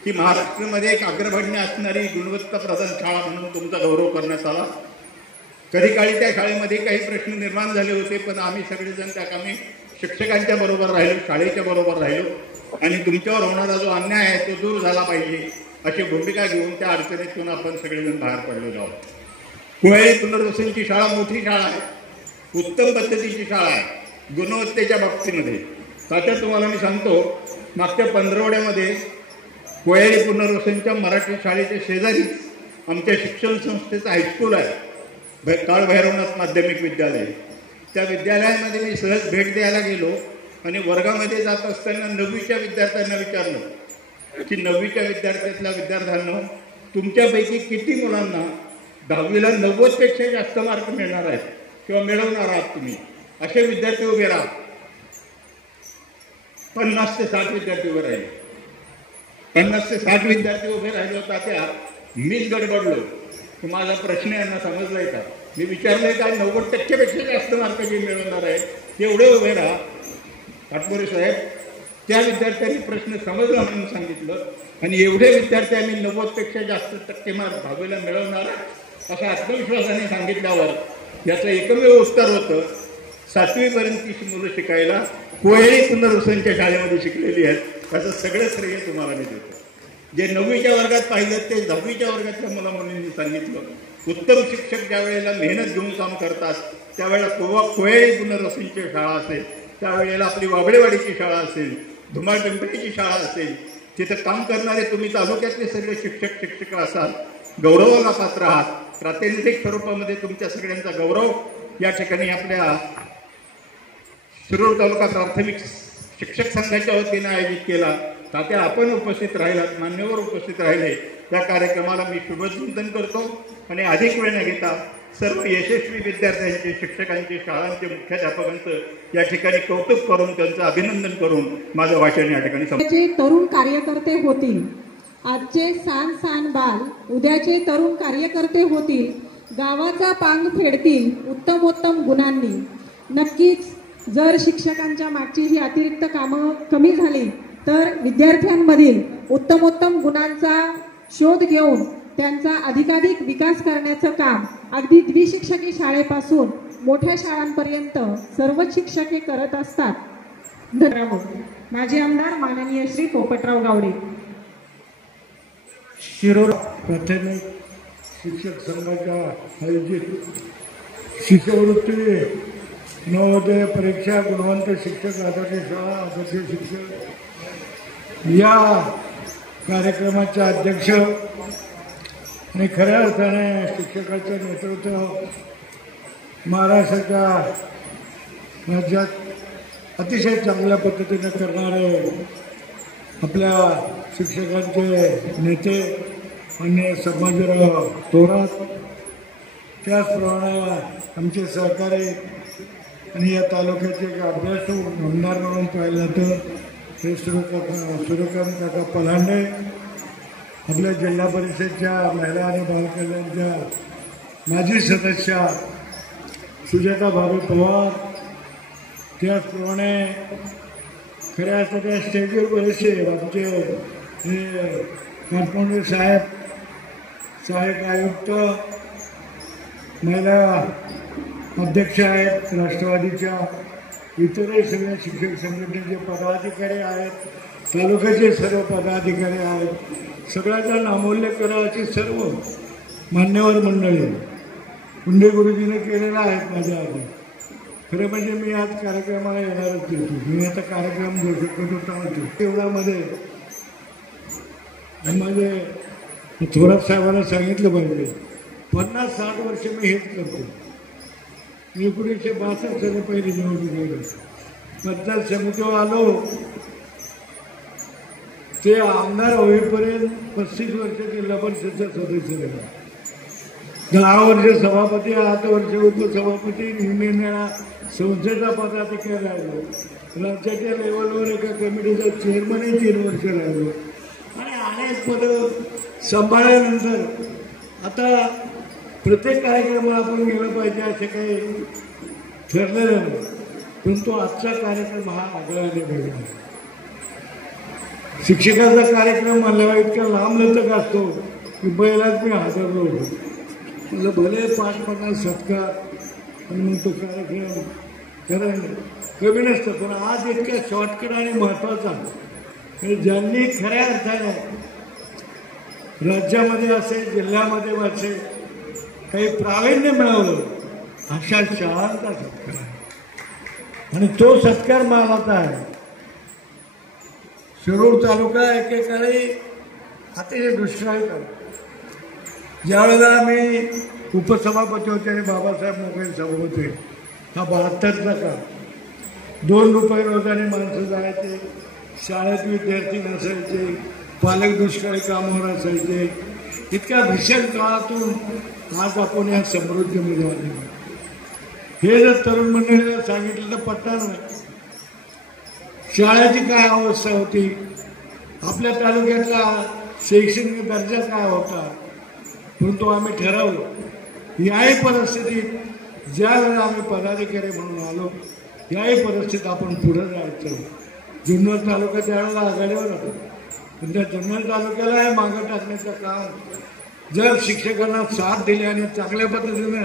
ही महाराष्ट्रामध्ये एक अग्रगण्य असणारी गुणवत्ता प्रधान शाळा म्हणून तुमचा गौरव करण्यात आला. कधी काळी त्या शाळेमध्ये काही प्रश्न निर्माण झाले होते, पण आम्ही सगळेजण त्या कामी शिक्षकांच्या बरोबर राहिलो, शाळेच्या बरोबर राहिलो आणि तुमच्यावर होणारा जो अन्याय आहे तो दूर झाला पाहिजे अशी भूमिका घेऊन त्या अडचणीतून आपण सगळेजण बाहेर पडलेलो आहोत. कुहेळी पुनर्वसनची शाळा मोठी शाळा आहे, उत्तम पद्धतीची शाळा आहे गुणवत्तेच्या बाबतीमध्ये. आता तुम्हाला मी सांगतो, मागच्या पंधरवड्यामध्ये कोयारी पुनर्वसनच्या मराठी शाळेच्या शेजारी आमच्या शिक्षण संस्थेचं हायस्कूल आहे, काळभैरवनाथ माध्यमिक विद्यालय. त्या विद्यालयामध्ये मी सहज भेट द्यायला गेलो आणि वर्गामध्ये जात असताना 9वीच्या विद्यार्थ्यांना विचारलं की 9वीच्या विद्यार्थ्यांना तुमच्यापैकी किती मुलांना 10वीला 90पेक्षा जास्त मार्क मिळणार आहेत किंवा मिळवणार आहात तुम्ही, असे विद्यार्थी उभे राहा. 50 ते 60 विद्यार्थी उभे राहिले. 50 ते 60 विद्यार्थी उभे राहिले होता. त्या मीच गडबडलो की माझा प्रश्न यांना समजलाय का. मी विचारलंय काय 90% जास्त मार्क जे मिळवणार आहे तेवढे उभे राहा. काटमोरे साहेब त्या विद्यार्थ्यांनी प्रश्न समजला म्हणून सांगितलं आणि एवढे विद्यार्थी आम्ही 90पेक्षा जास्त टक्के मार्क 10वीला मिळवणार अशा आत्मविश्वासाने सांगितल्यावर याचं एकमेव उत्तर होतं 7वीपर्यंतची मुलं शिकायला कोहेळी पुनर्वसनच्या शाळेमध्ये शिकलेली आहेत. त्याचं सगळं श्रेय तुम्हाला मी देतो. जे 9वीच्या वर्गात पाहिलं ते 10वीच्या वर्गातल्या मुला मुलींनी सांगितलं. उत्तम शिक्षक ज्या वेळेला मेहनत घेऊन काम करतात त्यावेळेला कोहेळी पुनर्वसनची शाळा असेल, त्यावेळेला आपली बाबळेवाडीची शाळा असेल, धुमाळ पिंपळीची शाळा असेल, तिथं काम करणारे तुम्ही तालुक्यातले सगळे शिक्षक असाल, गौरवाला पात्र आहात. प्रातिनिधिक स्वरूपामध्ये तुमच्या सगळ्यांचा गौरव या ठिकाणी आपल्या शिरूर तालुका प्राथमिक शिक्षक संघाच्या वतीनं आयोजित केला. तात्या आपण उपस्थित राहिलात, मान्यवर उपस्थित राहिले, या कार्यक्रमाला मी शुभचिंतन करतो आणि अधिक वेळ न घेता सर्व यशस्वी विद्यार्थ्यांचे, शिक्षकांचे, शाळांचे, मुख्याध्यापकांचं या ठिकाणी कौतुक करून त्यांचं अभिनंदन करून माझं भाषण या ठिकाणी तरुण कार्यकर्ते होतील. आजचे सान बाल उद्याचे तरुण कार्यकर्ते होतील. गावाचा पांग फेडतील उत्तमोत्तम गुणांनी. नक्कीच जर शिक्षकांच्या मागची ही अतिरिक्त कामं कमी झाली तर विद्यार्थ्यांमधील उत्तमोत्तम गुणांचा शोध घेऊन त्यांचा अधिकाधिक विकास करण्याचं काम अगदी द्विशिक्षकी शाळेपासून मोठ्या शाळांपर्यंत सर्वच शिक्षक हे करत असतात. धन्यवाद. माजी आमदार माननीय श्री पोपटराव गावडे. शिरूर प्राथमिक शिक्षक संघाच्या आयोजित शिष्यवृत्ती नवोदय परीक्षा गुणवंत शिक्षक आदर्श शाळा आदर्श शिक्षक या कार्यक्रमाचे अध्यक्ष आणि खऱ्या अर्थाने शिक्षकाचे नेतृत्व महाराष्ट्राच्या राज्यात अतिशय चांगल्या पद्धतीने करणारे आपल्या शिक्षकांचे नेते आणि संभाजीराव थोरात, त्याचप्रमाणे आमचे सहकारी आणि या तालुक्याचे एक अभ्यासू आमदार म्हणून पाहिलं तर हे सूर्यकांत काका पलांडे, आपल्या जिल्हा परिषदच्या महिला आणि बालकल्याणच्या माजी सदस्या सुजाता भाभी पवार, त्याचप्रमाणे खऱ्या अर्थाने स्टेजवर बरेचसे आमचे हे काटमांडे साहेब, सहाय्यक आयुक्त, महिला अध्यक्ष आहेत राष्ट्रवादीच्या, इतरही सगळ्या शिक्षक संघटनेचे पदाधिकारी आहेत, तालुक्याचे सर्व पदाधिकारी आहेत, सगळ्याचा नामोल्लेख करायची सर्व मान्यवर मंडळी पुंडे गुरुजीने केलेला आहेत माझ्या आधी. खरं म्हणजे मी आज कार्यक्रमाला येणारच होतो. मी आता कार्यक्रम घेऊ शकत होता तेवढ्यामध्ये माझे थोरात साहेबांना सांगितलं पाहिजे 50-60 वर्ष मी हेच करतो. 1962 साली पहिली निवडणूक गेली, मतदार समितीवर आलो, ते आमदार होईपर्यंत 35 वर्ष जिल्हा परिषदचा सदस्य झाला, 10 वर्ष सभापती, 8 वर्ष उपसभापती, निवडणुकीला संस्थेचा पदाधिकारी राहिलो, राज्याच्या लेवलवर एका कमिटीचा चेअरमनही 3 वर्ष राहिलो आणि अनेक पदं सांभाळल्यानंतर आता प्रत्येक कार्यक्रमाला आपण गेलं पाहिजे असे काही ठरलेलं नाही. परंतु आजचा कार्यक्रम हा आगळ्याने वेगळा. शिक्षकाचा कार्यक्रम म्हणल्यावर इतका लांब लचक असतो की पहिलाच मी हादरलो होतो. मला भले 5-50 सत्कार आणि मग तो कार्यक्रम करायला कमी नसतं, पण आज इतक्या शॉर्टकट आणि महत्त्वाचा म्हणजे ज्यांनी खऱ्या अर्थाने राज्यामध्ये असेल जिल्ह्यामध्ये असेल काही प्रावीण्य मिळवलं अशा शाळांचा सत्कार आहे आणि तो सत्कार मानाचा आहे. शिरूर तालुका एकेकाळी अतिशय दुष्काळी तालुका. ज्यावेळेला आम्ही उपसभापती होते आणि बाबासाहेब मोगळे सभापती, हा 72चा काळ, 2 रुपये रोजाने माणसं जायचे, शाळेत विद्यार्थी नसायचे, पालक दुष्काळी कामावर असायचे. इतक्या भीषण काळातून आज आपण या समृद्धीमध्ये आले. हे जर तरुण मंडळीला सांगितलं तर पटणार नाही. शाळेची काय अवस्था होती, आपल्या तालुक्यातला शैक्षणिक दर्जा काय होता, परंतु आम्ही ठरवलं याही परिस्थितीत ज्या वेळेला आम्ही पदाधिकारी म्हणून आलो याही परिस्थितीत आपण पुढे जायचं. जुन्नर तालुका त्यावेळेला आघाडीवर होता, पण त्या जुन्नर तालुक्याला हे मागं टाकण्याचं काम जर शिक्षकांना साथ दिली आणि चांगल्या पद्धतीनं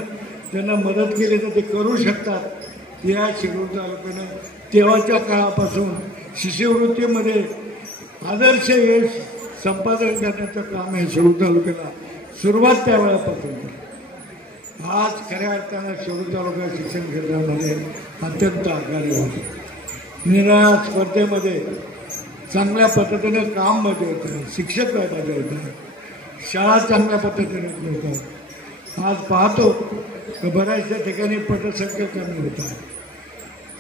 त्यांना मदत केली तर ते करू शकतात. या शिरूर तालुक्यानं तेव्हाच्या काळापासून शिष्यवृत्तीमध्ये आदर्श यश संपादन करण्याचं काम आहे शिरूर तालुक्याला सुरुवात त्यावेळेपासून. आज खऱ्या अर्थानं शिरूर तालुका शिक्षण क्षेत्रामध्ये अत्यंत आघाडी होती. निराळ्या स्पर्धेमध्ये चांगल्या पद्धतीने काम बजावतं, शिक्षक बजावतात, शाळा चांगल्या पद्धतीने होतात. आज पाहतो की बऱ्याचशा ठिकाणी पटसंख्या कमी होत आहे.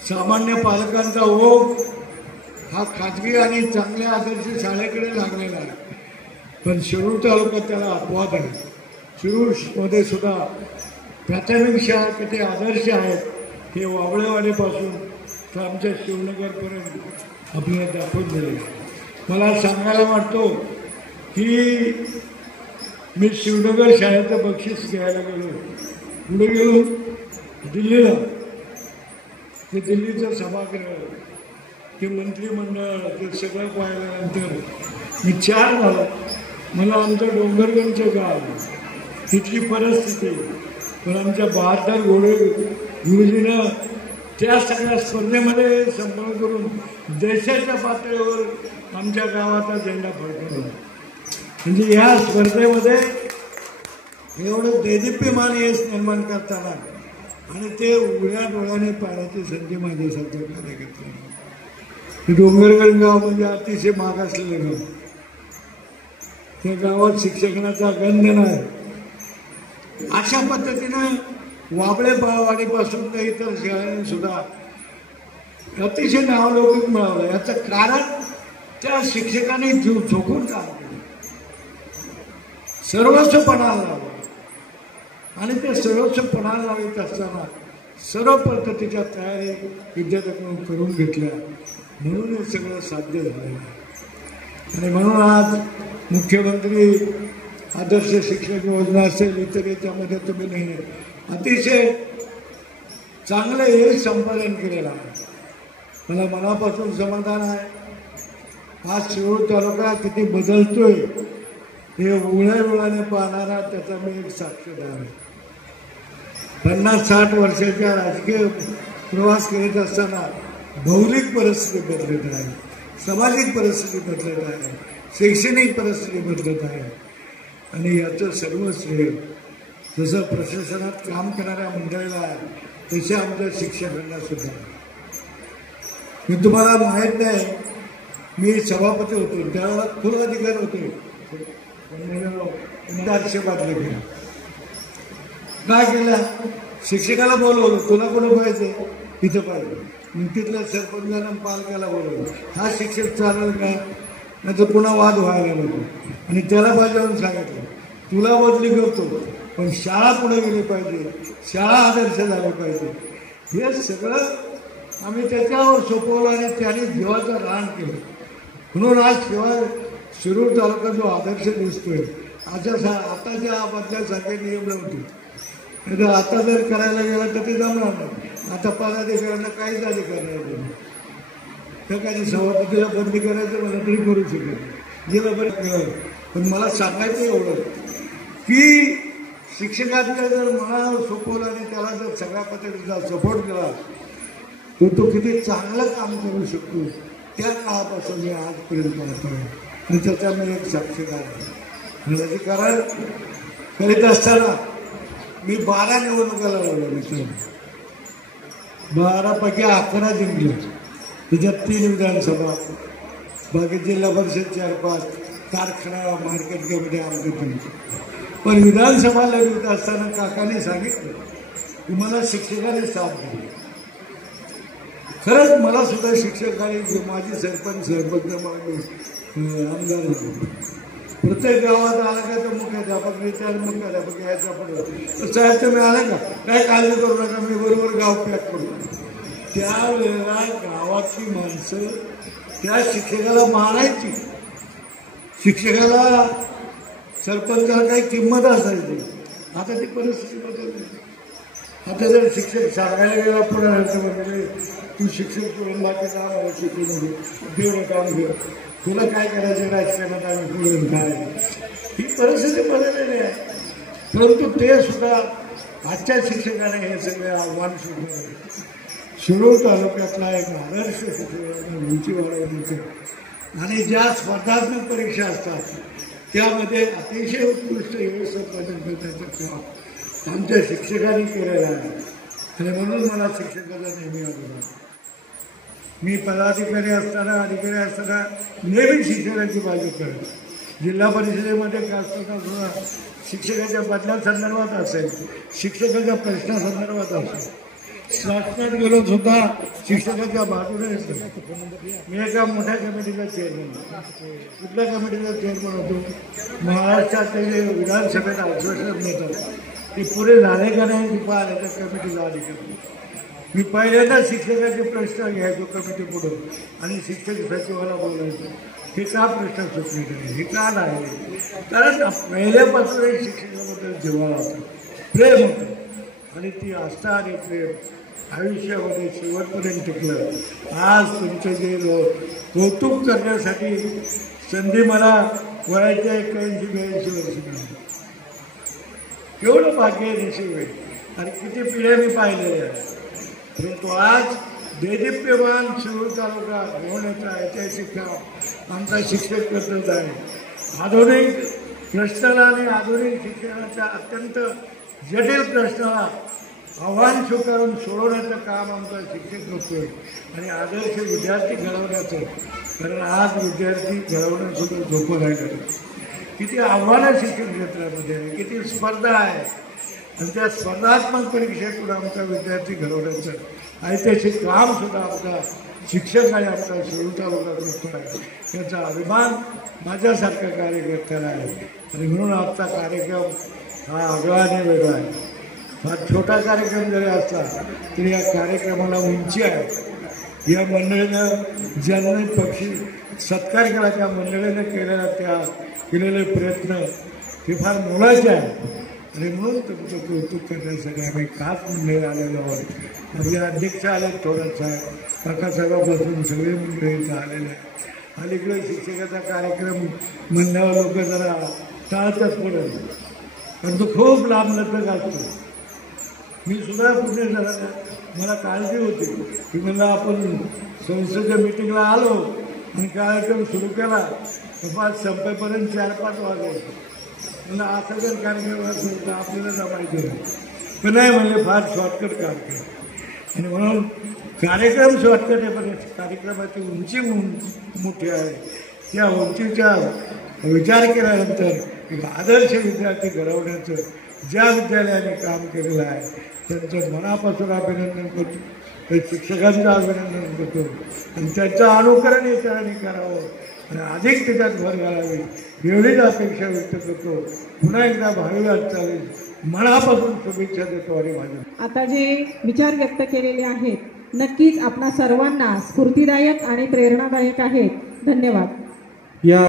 सामान्य पालकांचा ओघ हा खाजगी आणि चांगल्या आदर्श शाळेकडे लागलेला आहे, पण शिरूर तालुक्यात त्याला अपवाद आहे. शिरूरमध्ये सुद्धा प्राथमिक शाळा किती आदर्श आहेत हे वावळेवाडीपासून तर आमच्या शिवनगरपर्यंत आपल्याला दाखवून दिले. मला सांगायला वाटतो की मी शिवनगर शाळेचं बक्षीस घ्यायला गेलो, पुढे गेलो दिल्लीला, ते दिल्लीचं सभागृह, ते मंत्रिमंडळ, ते सगळं पाहिल्यानंतर विचार झाला मला आमचं डोंगरगडचं गाव, तिथली परिस्थिती, पण आमच्या 72 घोडे गुरुजीनं त्या सगळ्या स्पर्धेमध्ये संपन्न करून देशाच्या पातळीवर आमच्या गावाचा झेंडा फडकवला. म्हणजे या स्पर्धेमध्ये एवढं देदीप्यमान यश निर्माण करताना आणि ते उघड्या डोळ्याने पाहण्याची संधी माझ्यासारख्या कार्यकर्त्यांना. डोंगरगड गाव म्हणजे अतिशय मागासलेलं गाव, त्या गावात शिक्षणाचा गंध नाही. अशा पद्धतीनं वाबळे बाळवाडीपासून तर इतर शाळांनी सुद्धा अतिशय नावलौकिक मिळवलं. याचं कारण त्या शिक्षकांनी जीव झोकून काम केलं, सर्वस्व पणाला लावलं. आणि ते सर्वस्व पणाला लावित असताना सर्व पद्धतीच्या तयारी विद्यार्थ्यांकडून करून घेतल्या, म्हणून हे सगळं साध्य झालं. आणि म्हणून आज मुख्यमंत्री आदर्श शिक्षक योजना असेल, इतर याच्यामध्ये तुम्ही नाही अतिशय चांगलं हे संपादन केलेलं आहे. मला मनापासून समाधान आहे. आज शिरूर तालुका किती बदलतोय हे उघड्या डोळ्याने पाहणारा त्याचा मी एक साक्षीदार आहे. 50-60 वर्षाच्या राजकीय प्रवास करीत असताना भौगोलिक परिस्थिती बदलत आहे, सामाजिक परिस्थिती बदलत आहे, शैक्षणिक परिस्थिती बदलत आहे. आणि याचं सर्व श्रेय जसं प्रशासनात काम करणाऱ्या मंडळीला आहे तशा आमच्या शिक्षकांना सुद्धा. मी तुम्हाला माहीत नाही, मी सभापती होतो त्यावेळेला फुल अधिकार होते, आक्षेपातले केला. काय केलं, शिक्षकाला बोलवलं, तुला कोण पाहिजे, इथं पाहिजे. मग तिथल्या सरपंचाला पालकाला बोलवलं, हा शिक्षक चालेल का, नाही तर पुन्हा वाद व्हायला नको. आणि त्याला बाजून सांगितलं तुला बदली करतो, पण शाळा पुढे गेली पाहिजे, शाळा आदर्श झाले पाहिजे. हे सगळं आम्ही त्याच्यावर सोपवलं आणि त्याने जीवाचं रान केलं. म्हणून आज शिवाय शिरूर तालुका जो आदर्श दिसतोय, आता ज्या बदल्यासारखे नियम नव्हते, नाही तर आता जर करायला गेलं तर ते जमणार नाही. आता पदाधिकाऱ्यांना काहीच अधिकार नाही. तर काही सभापतीला बदली करायचं मला तरी करू शकेल, गेलं बरं. पण मला सांगायचं एवढं की शिक्षकांना जर मनावर सोपवलं आणि त्याला जर सगळ्या पद्धतीचा सपोर्ट केला तर तो किती चांगलं काम करू शकतो. त्या काळापासून मी आजपर्यंत पाहतो आणि त्याचा मी एक साक्षीदार आहे. राजकारण करीत असताना मी 12 निवडणुका लढवल्या मित्र, 12पैकी 11 जिंकले. त्याच्यात 3 विधानसभा, बाकी जिल्हा परिषद 4-5, कारखाना, मार्केट कमिटी आमच्या. पण विधानसभा लढवत असताना काकाने सांगितलं की मला शिक्षकाने साथ दिली. खरंच मला सुद्धा शिक्षकाने, माझी सरपंच आमदार झाले. प्रत्येक गावात आला का तर मुख्याध्यापक विचार, मुख्याध्यापक यायचा पडतो, साहेब तुम्ही आला का, काय काळजी करू नका, मी बरोबर गाव पॅक करतो. त्यावेळेला गावाची माणसं त्या शिक्षकाला मारायची, शिक्षकाला सरपंचाला काही किंमत असायची. आता ती परिस्थिती बदलली. आता जर शिक्षक सांगायला गेला पुढे म्हणजे तू शिक्षक करून बाकी काम आहे, शिकू नको, देव काम घे, तुला काय करायचं राजकारणात आम्ही पुढे काय, ही परिस्थिती बदललेली आहे. परंतु ते सुद्धा आजच्या शिक्षकाने हे सगळे आव्हान स्वीकारले. शिरूर तालुक्यातला एक आदर्श शिक्षक उंची वाढवण्याचे आणि ज्या स्पर्धात्मक परीक्षा असतात त्यामध्ये अतिशय उत्कृष्ट यश संपादन करण्याचं काम आमच्या शिक्षकांनी केलेलं आहे. आणि म्हणून मला शिक्षकाचा नेहमी अभिमान. मी पदाधिकारी असताना, अधिकारी असताना नेहमी शिक्षकांची बाजू करत. जिल्हा परिषदेमध्ये काय असताना सुद्धा शिक्षकाच्या बदल्यासंदर्भात असेल, शिक्षकाच्या प्रश्नासंदर्भात असेल, शासनात गेलो सुद्धा शिक्षकाच्या बाजूने असतो. मी एका मोठ्या कमिटीचा चेअरमन, कुठल्या कमिटीचा चेअरमन होतो, महाराष्ट्रातले जे विधानसभेत आश्वासन देतात ते पुरे झाले का नाही ती पाहिलं त्या कमिटीचा अधिकारी. मी पहिल्यांदा शिक्षकाचे प्रश्न घ्यायचो कमिटी पुढं आणि शिक्षक सचिवाला बोलायचो, हे का प्रश्न सुटले नाही, हे का नाही. कारण पहिल्यापासून शिक्षकाबद्दल जिव्हाळा होता, प्रेम होतं. आणि ती आस्था आणि प्रेम आयुष्यामध्ये शेवटपर्यंत टिकलं. आज तुमचं जे कौतुक करण्यासाठी संधी मला वयाच्या 81-82 वर्षी मिळाली. एवढं भाग्य नशीब आहे आणि किती पिढ्या मी पाहिलेल्या आहेत. परंतु आज देदीप्यमान शिरूर तालुका होण्याचा ऐतिहासिक काम आमचा शिक्षक पद्धत आहे. आधुनिक प्रश्नाला आणि आधुनिक शिक्षणाच्या अत्यंत जटिल प्रश्नाला आव्हान स्वीकारून सोडवण्याचं काम आमचा शिक्षक करतोय आणि आदर्श विद्यार्थी घडवण्याचं. कारण आज विद्यार्थी घडवणं सुद्धा झोपं राहिलं. किती आव्हानं शिक्षण क्षेत्रामध्ये आहे, किती स्पर्धा आहे आणि त्या स्पर्धात्मक परीक्षेतून आमचा विद्यार्थी घडवण्याचं ऐतिहासिक काम सुद्धा आमचा शिक्षक आणि आमचा शिरूर तालुका करतो आहे. याचा अभिमान माझ्यासारख्या कार्यकर्त्याला आहे आणि म्हणून आजचा कार्यक्रम हा आगळा आणि वेगळा आहे. हा छोटा कार्यक्रम जरी असला तरी या कार्यक्रमाला उंची आहे. या मंडळीनं ज्यांनी पक्षी सत्कार केला त्या मंडळीनं केलेले प्रयत्न हे फार मोलाचे आहे आणि म्हणून तुमचं कौतुक करण्यासाठी आम्ही खास मंडळी आलेलो आहोत. आपले अध्यक्ष आले थोरात साहेब, काकासाहेबापासून सगळे मंडळी इथं आलेले आहेत. अलीकडे शिक्षकाचा कार्यक्रम म्हणल्यावर लोक जरा टाळतात पडत, पण तो खूप लांबलचक असतो. मी सुद्धा पुढे जरा मला काळजी होती की मला आपण संस्थेच्या मिटिंगला आलो आणि कार्यक्रम सुरू केला तर संपेपर्यंत 4-5 वाजायचे. मला असं जर कार्यक्रम असेल तर आपल्याला जमायचं नाही. पण नाही म्हणजे फार शॉर्टकट काम केलं आणि म्हणून कार्यक्रम शॉर्टकट आहे पण कार्यक्रमाची उंची मोठी आहे. त्या उंचीचा विचार केल्यानंतर एक आदर्श विद्यार्थी घडवण्याचं ज्या विद्यालयाने काम केलेलं आहे त्यांचं मनापासून अभिनंदन करतो. त्या शिक्षकांचं अभिनंदन करतो आणि त्यांचं अनुकरण इतरांनी करावं आणि अधिक त्याच्यात भर घालावी एवढीच अपेक्षा व्यक्त करतो. पुन्हा एकदा भावी वाटचाली मनापासून शुभेच्छा देतो. आणि माझ्या आता जे विचार व्यक्त केलेले आहेत नक्कीच आपणा सर्वांना स्फूर्तिदायक आणि प्रेरणादायक आहेत. धन्यवाद. या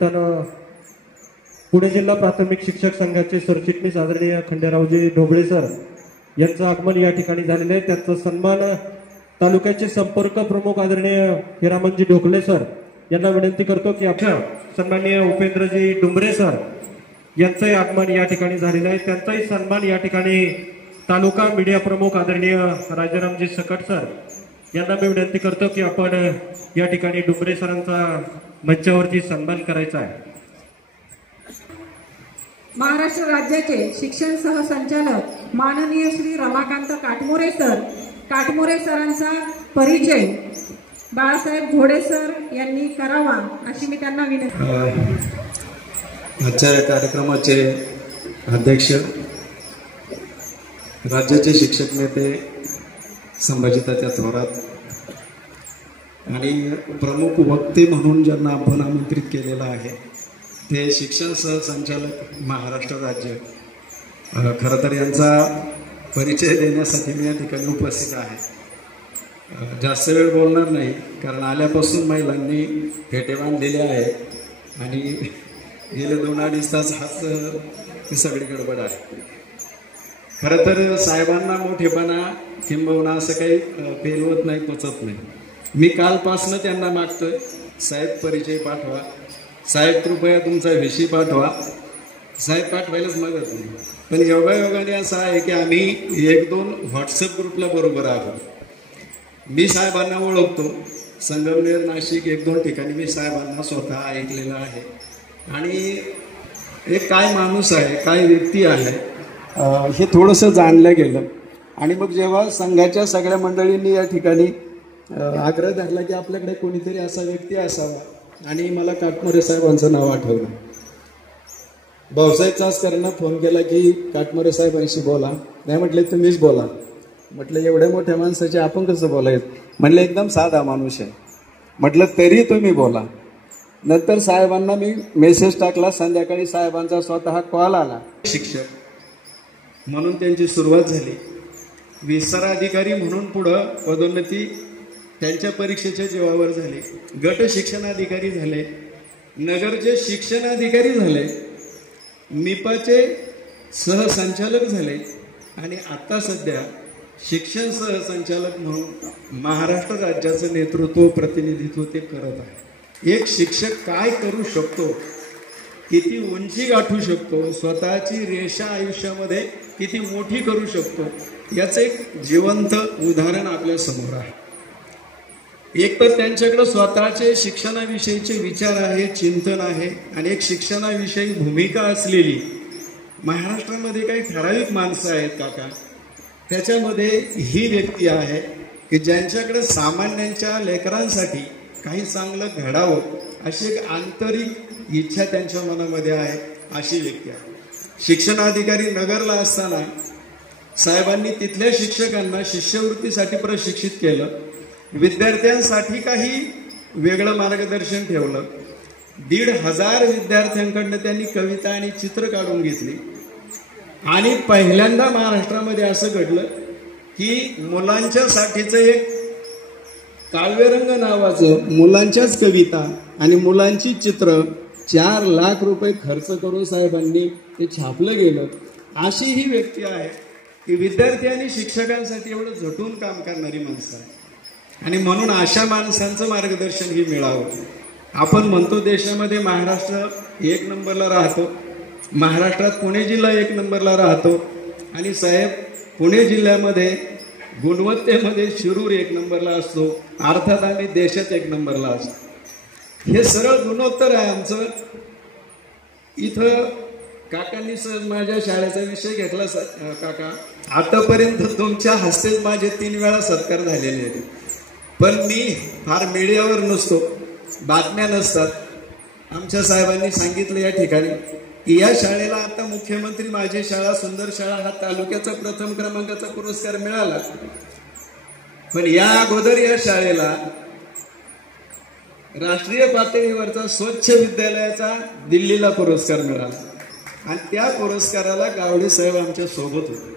पुणे जिल्हा प्राथमिक शिक्षक संघाचे सरचिटणीस आदरणीय खंडेरावजी ढोबळे सर यांचं आगमन या ठिकाणी झालेलं आहे. त्याचा सन्मान तालुक्याचे संपर्क प्रमुख आदरणीय हिरामनजी ढोकले सर यांना विनंती करतो की आपल्या सन्माननीय उपेंद्रजी डुंबरे सर यांचंही आगमन या ठिकाणी झालेलं आहे. त्यांचाही सन्मान या ठिकाणी तालुका मीडिया प्रमुख आदरणीय राजारामजी सकट सर यांना मी विनंती करतो की आपण या ठिकाणी डुंबरे सरांचा मंचावरती सन्मान करायचा आहे. महाराष्ट्र राज्याचे शिक्षण सहसंचालक माननीय श्री रमाकांत काटमोरे सरांचा परिचय बाळासाहेब घोडे सर यांनी करावा अशी मी त्यांना विनंती. आजच्या कार्यक्रमाचे अध्यक्ष राज्याचे शिक्षक नेते संभाजीतात्या थोरात आणि प्रमुख वक्ते म्हणून ज्यांना आपण आमंत्रित केलेलं आहे ते शिक्षण सहसंचालक महाराष्ट्र राज्य. खरं तर यांचा परिचय देण्यासाठी मी या ठिकाणी उपस्थित आहे. जास्त वेळ बोलणार नाही कारण आल्यापासून महिलांनी फेटे बांधलेले आहे आणि गेले 2-2.5 तास हाच सगळी गडबड आहे. खरं तर साहेबांना मोठेपणा किंबहुना असं काही पेलवत नाही, पचत नाही. मी कालपासनं त्यांना मागतोय साहेब परिचय पाठवा, साहेब कृपया तुमचा व्हीसी पाठवा. साहेब पाठवायलाच मागत नाही. पण योगायोगाने असं आहे की आम्ही 1-2 व्हॉट्सअप ग्रुपला बरोबर आहोत. मी साहेबांना ओळखतो. संगमनेर, नाशिक 1-2 ठिकाणी मी साहेबांना स्वतः ऐकलेलं आहे आणि एक काय माणूस आहे, काय व्यक्ती आहे हे थोडंसं जाणलं गेलं. आणि मग जेव्हा संघाच्या सगळ्या मंडळींनी या ठिकाणी आग्रह धरला की आपल्याकडे कोणीतरी असा व्यक्ती असावा आणि मला काटमोरे साहेबांचं नाव आठवलं. भाऊसाहेब चासकरांना फोन केला की काटमोरे साहेबांशी बोला. नाही म्हटले तुम्हीच बोला. म्हटलं एवढ्या मोठ्या माणसाचे आपण कसं बोलायचं. म्हटलं एकदम साधा माणूस आहे. म्हटलं तरी तुम्ही बोला. नंतर साहेबांना मी मेसेज टाकला. संध्याकाळी साहेबांचा स्वतः कॉल आला. शिक्षक म्हणून त्यांची सुरुवात झाली. विस्तार अधिकारी म्हणून पुढं पदोन्नती त्यांच्या परीक्षेच्या जीवावर झाली. गट शिक्षणाधिकारी झाले, नगरचे शिक्षणाधिकारी झाले, निपाचे सहसंचालक झाले आणि आता सध्या शिक्षण सहसंचालक म्हणून महाराष्ट्र राज्याचं नेतृत्व प्रतिनिधित्व ते करत आहे. एक शिक्षक काय करू शकतो, किती उंची गाठू शकतो, स्वतःची रेषा आयुष्यामध्ये किती मोठी करू शकतो, याचं एक जिवंत उदाहरण आपल्या समोर आहे. एक तर त्यांच्याकडे स्वतःचे शिक्षणाविषयीचे विचार आहे, चिंतन आहे, आणि एक शिक्षणाविषयी भूमिका असलेली महाराष्ट्रामध्ये काही ठराविक माणसं आहेत काका, त्याच्यामध्ये ही व्यक्ती आहे की ज्यांच्याकडे सामान्यांच्या लेकरांसाठी काही चांगलं घडावं अशी एक आंतरिक इच्छा त्यांच्या मनामध्ये आहे, अशी व्यक्ती आहे. शिक्षणाधिकारी नगरला असताना साहेबांनी तिथल्या शिक्षकांना शिष्यवृत्तीसाठी प्रशिक्षित केलं, विद्यार्थ्यांसाठी काही वेगळं मार्गदर्शन ठेवलं. 1,500 विद्यार्थ्यांकडनं त्यांनी कविता आणि चित्र काढून घेतली. आणि पहिल्यांदा महाराष्ट्रामध्ये असं घडलं की मुलांच्यासाठीचं एक काव्यरंग नावाचं मुलांच्याच कविता आणि मुलांची चित्र 4 लाख रुपये खर्च करून साहेबांनी ते छापलं गेलं. अशी ही व्यक्ती आहे की विद्यार्थी आणि शिक्षकांसाठी एवढं झटून काम करणारी माणसं आहे. आणि म्हणून अशा माणसांचं मार्गदर्शन ही मिळावं. आपण म्हणतो देशामध्ये महाराष्ट्र 1 नंबरला राहतो, महाराष्ट्रात पुणे जिल्हा 1 नंबरला राहतो, आणि साहेब पुणे जिल्ह्यामध्ये गुणवत्तेमध्ये शिरूर 1 नंबरला असतो, अर्थात आम्ही देशात 1 नंबरला असतो. हे सरळ गुणोत्तर आहे आमचं. इथं काकांनी सहज माझ्या शाळेचा विषय घेतला. काका, आतापर्यंत तुमच्या हस्ते माझे 3 वेळा सत्कार झालेले आहेत, पण मी फार मीडियावर नसतो, बातम्या नसतात. आमच्या साहेबांनी सांगितलं या ठिकाणी की या शाळेला आता मुख्यमंत्री माझी शाळा सुंदर शाळा हा तालुक्याचा प्रथम क्रमांकाचा पुरस्कार मिळाला, पण या अगोदर या शाळेला राष्ट्रीय पातळीवरचा स्वच्छ विद्यालयाचा दिल्लीला पुरस्कार मिळाला. आणि त्या पुरस्काराला गावडे साहेब आमच्या सोबत होते.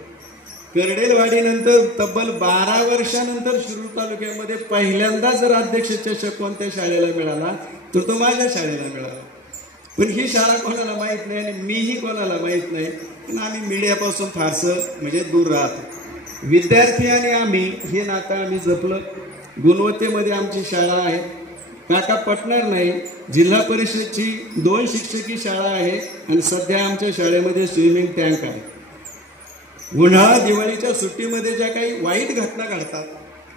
कर्डेलवाडीनंतर तब्बल 12 वर्षानंतर शिरूर तालुक्यामध्ये पहिल्यांदा जर अध्यक्ष चषक कोणत्या शाळेला मिळाला तर तो माझ्या शाळेला मिळाला. पण ही शाळा कोणाला माहीत नाही आणि मीही कोणाला माहीत नाही, पण आम्ही मीडियापासून फारसं म्हणजे दूर राहतो. विद्यार्थी आणि आम्ही हे नातं आम्ही जपलं. गुणवत्तेमध्ये आमची शाळा आहे. काका पटणार नाही, जिल्हा परिषदची 2 शिक्षकी शाळा आहे आणि सध्या आमच्या शाळेमध्ये स्विमिंग टँक आहे. उन्हाळा दिवाळीच्या सुट्टीमध्ये ज्या काही वाईट घटना घडतात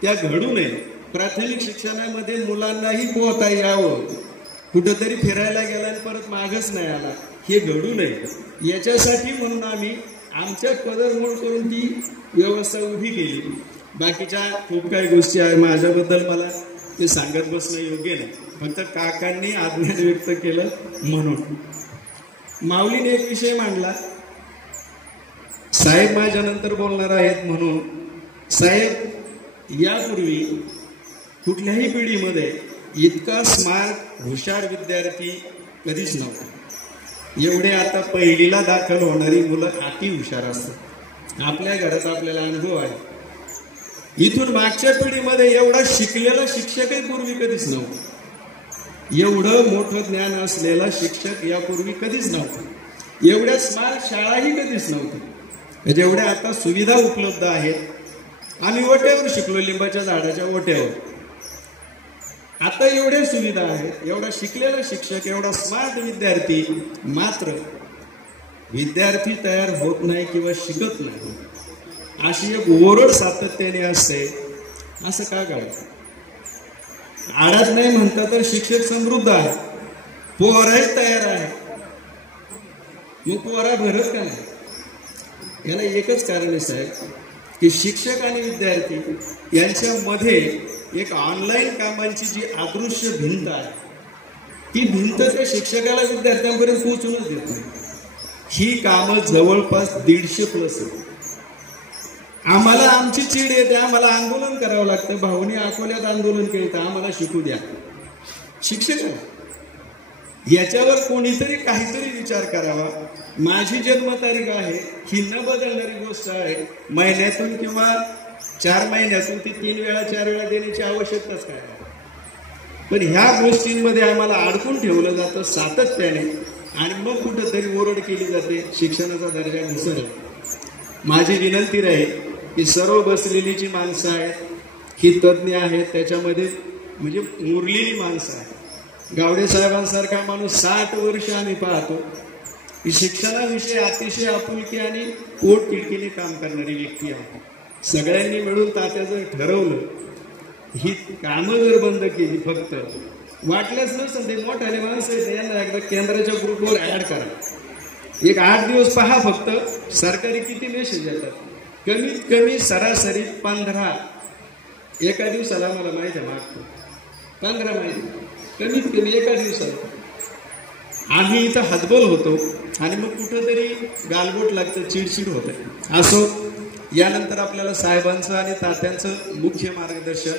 त्या घडू नये, प्राथमिक शिक्षणामध्ये मुलांनाही पोहता यावं, कुठंतरी फिरायला गेला आणि परत मागच नाही आला, हे घडू नये. याच्यासाठी म्हणून आम्ही आमच्या पदरमोड करून ती व्यवस्था उभी केली. बाकीच्या खूप काही गोष्टी आहे, माझ्याबद्दल मला ते सांगत बसणं योग्य नाही, फक्त काकांनी आज्ञा व्यक्त केलं म्हणून. माऊलीने एक विषय मांडला, साहेब माझ्यानंतर बोलणार आहेत म्हणून. साहेब यापूर्वी कुठल्याही पिढीमध्ये इतका स्मार्ट हुशार विद्यार्थी कधीच नव्हता. एवढे आता पहिलीला दाखल होणारी मुलं अति हुशार असतात. आपल्या घरात आपल्याला अनुभव आहे. इथून मागच्या पिढीमध्ये एवढा शिकलेला शिक्षकही पूर्वी कधीच नव्हता. एवढं मोठं ज्ञान असलेला शिक्षक यापूर्वी कधीच नव्हता. एवढ्या स्मार्ट शाळाही कधीच नव्हत्या. जेवढ्या आता सुविधा उपलब्ध आहेत. आम्ही ओट्यावर शिकलो, लिंबाच्या झाडाच्या ओट्यावर. आता एवढ्या सुविधा आहेत, एवढा शिकलेला शिक्षक, एवढा स्मार्ट विद्यार्थी, मात्र विद्यार्थी तयार होत नाही किंवा शिकत नाही, अशी एक ओरड सातत्याने असते. असं का करायचं? आडात नाही म्हणता तर शिक्षक समृद्ध आहे, पोराही तयार आहे, मग पोरा भरत का नाही? याला एकच कारण आहे साहेब की शिक्षक आणि विद्यार्थी यांच्यामध्ये एक ऑनलाईन कामांची जी अदृश्य भिंत आहे, ती भिंत त्या शिक्षकाला विद्यार्थ्यांपर्यंत पोहोचूनच देत नाही. ही कामं जवळपास 150+ आहेत. आम्हाला आमची चीड येते, आम्हाला आंदोलन करावं लागतं. भाऊनी अकोल्यात आंदोलन केलं, आम्हाला शिकू द्या. शिक्षकाला याच्यावर कोणीतरी काहीतरी विचार करावा. माझी जन्मतारीख आहे ही न बदलणारी गोष्ट आहे. महिन्यातून किंवा 4 महिन्यातून ती 3 वेळा 4 वेळा देण्याची आवश्यकताच काय आहे? पण ह्या गोष्टींमध्ये आम्हाला अडकून ठेवलं जातं सातत्याने, आणि मग कुठंतरी ओरड केली जाते शिक्षणाचा दर्जा घसरला. माझी विनंती राहील की सर्व बसलेली जी माणसं आहेत ही तज्ज्ञ आहेत, त्याच्यामध्ये म्हणजे मुरलेली माणसं आहेत. गावडे साहेबांसारखा माणूस 60 वर्ष आम्ही पाहतो की शिक्षणाविषयी अतिशय आपुलकी आणि पोट तिडकीने काम करणारी व्यक्ती आहे. सगळ्यांनी मिळून तात्याचं ठरवलं, ही कामं जर बंद केली, फक्त वाटल्याच नसतं ते मोठाले माणसं आहेत यांना एकदा केंद्राच्या ग्रुपवर ऍड करा. एक 8 दिवस पहा फक्त सरकारी किती मेसेज येतात. कमीत कमी सरासरी 15 एका दिवसाला मला माहिती आहे, मागतो 15 माहिती कमीत कमी एका दिवसाला. आम्ही इथं हतबल होतो आणि मग कुठंतरी गालबोट लागतं, चिडचिड होतं. असो, यानंतर आपल्याला साहेबांचं आणि तात्यांचं मुख्य मार्गदर्शन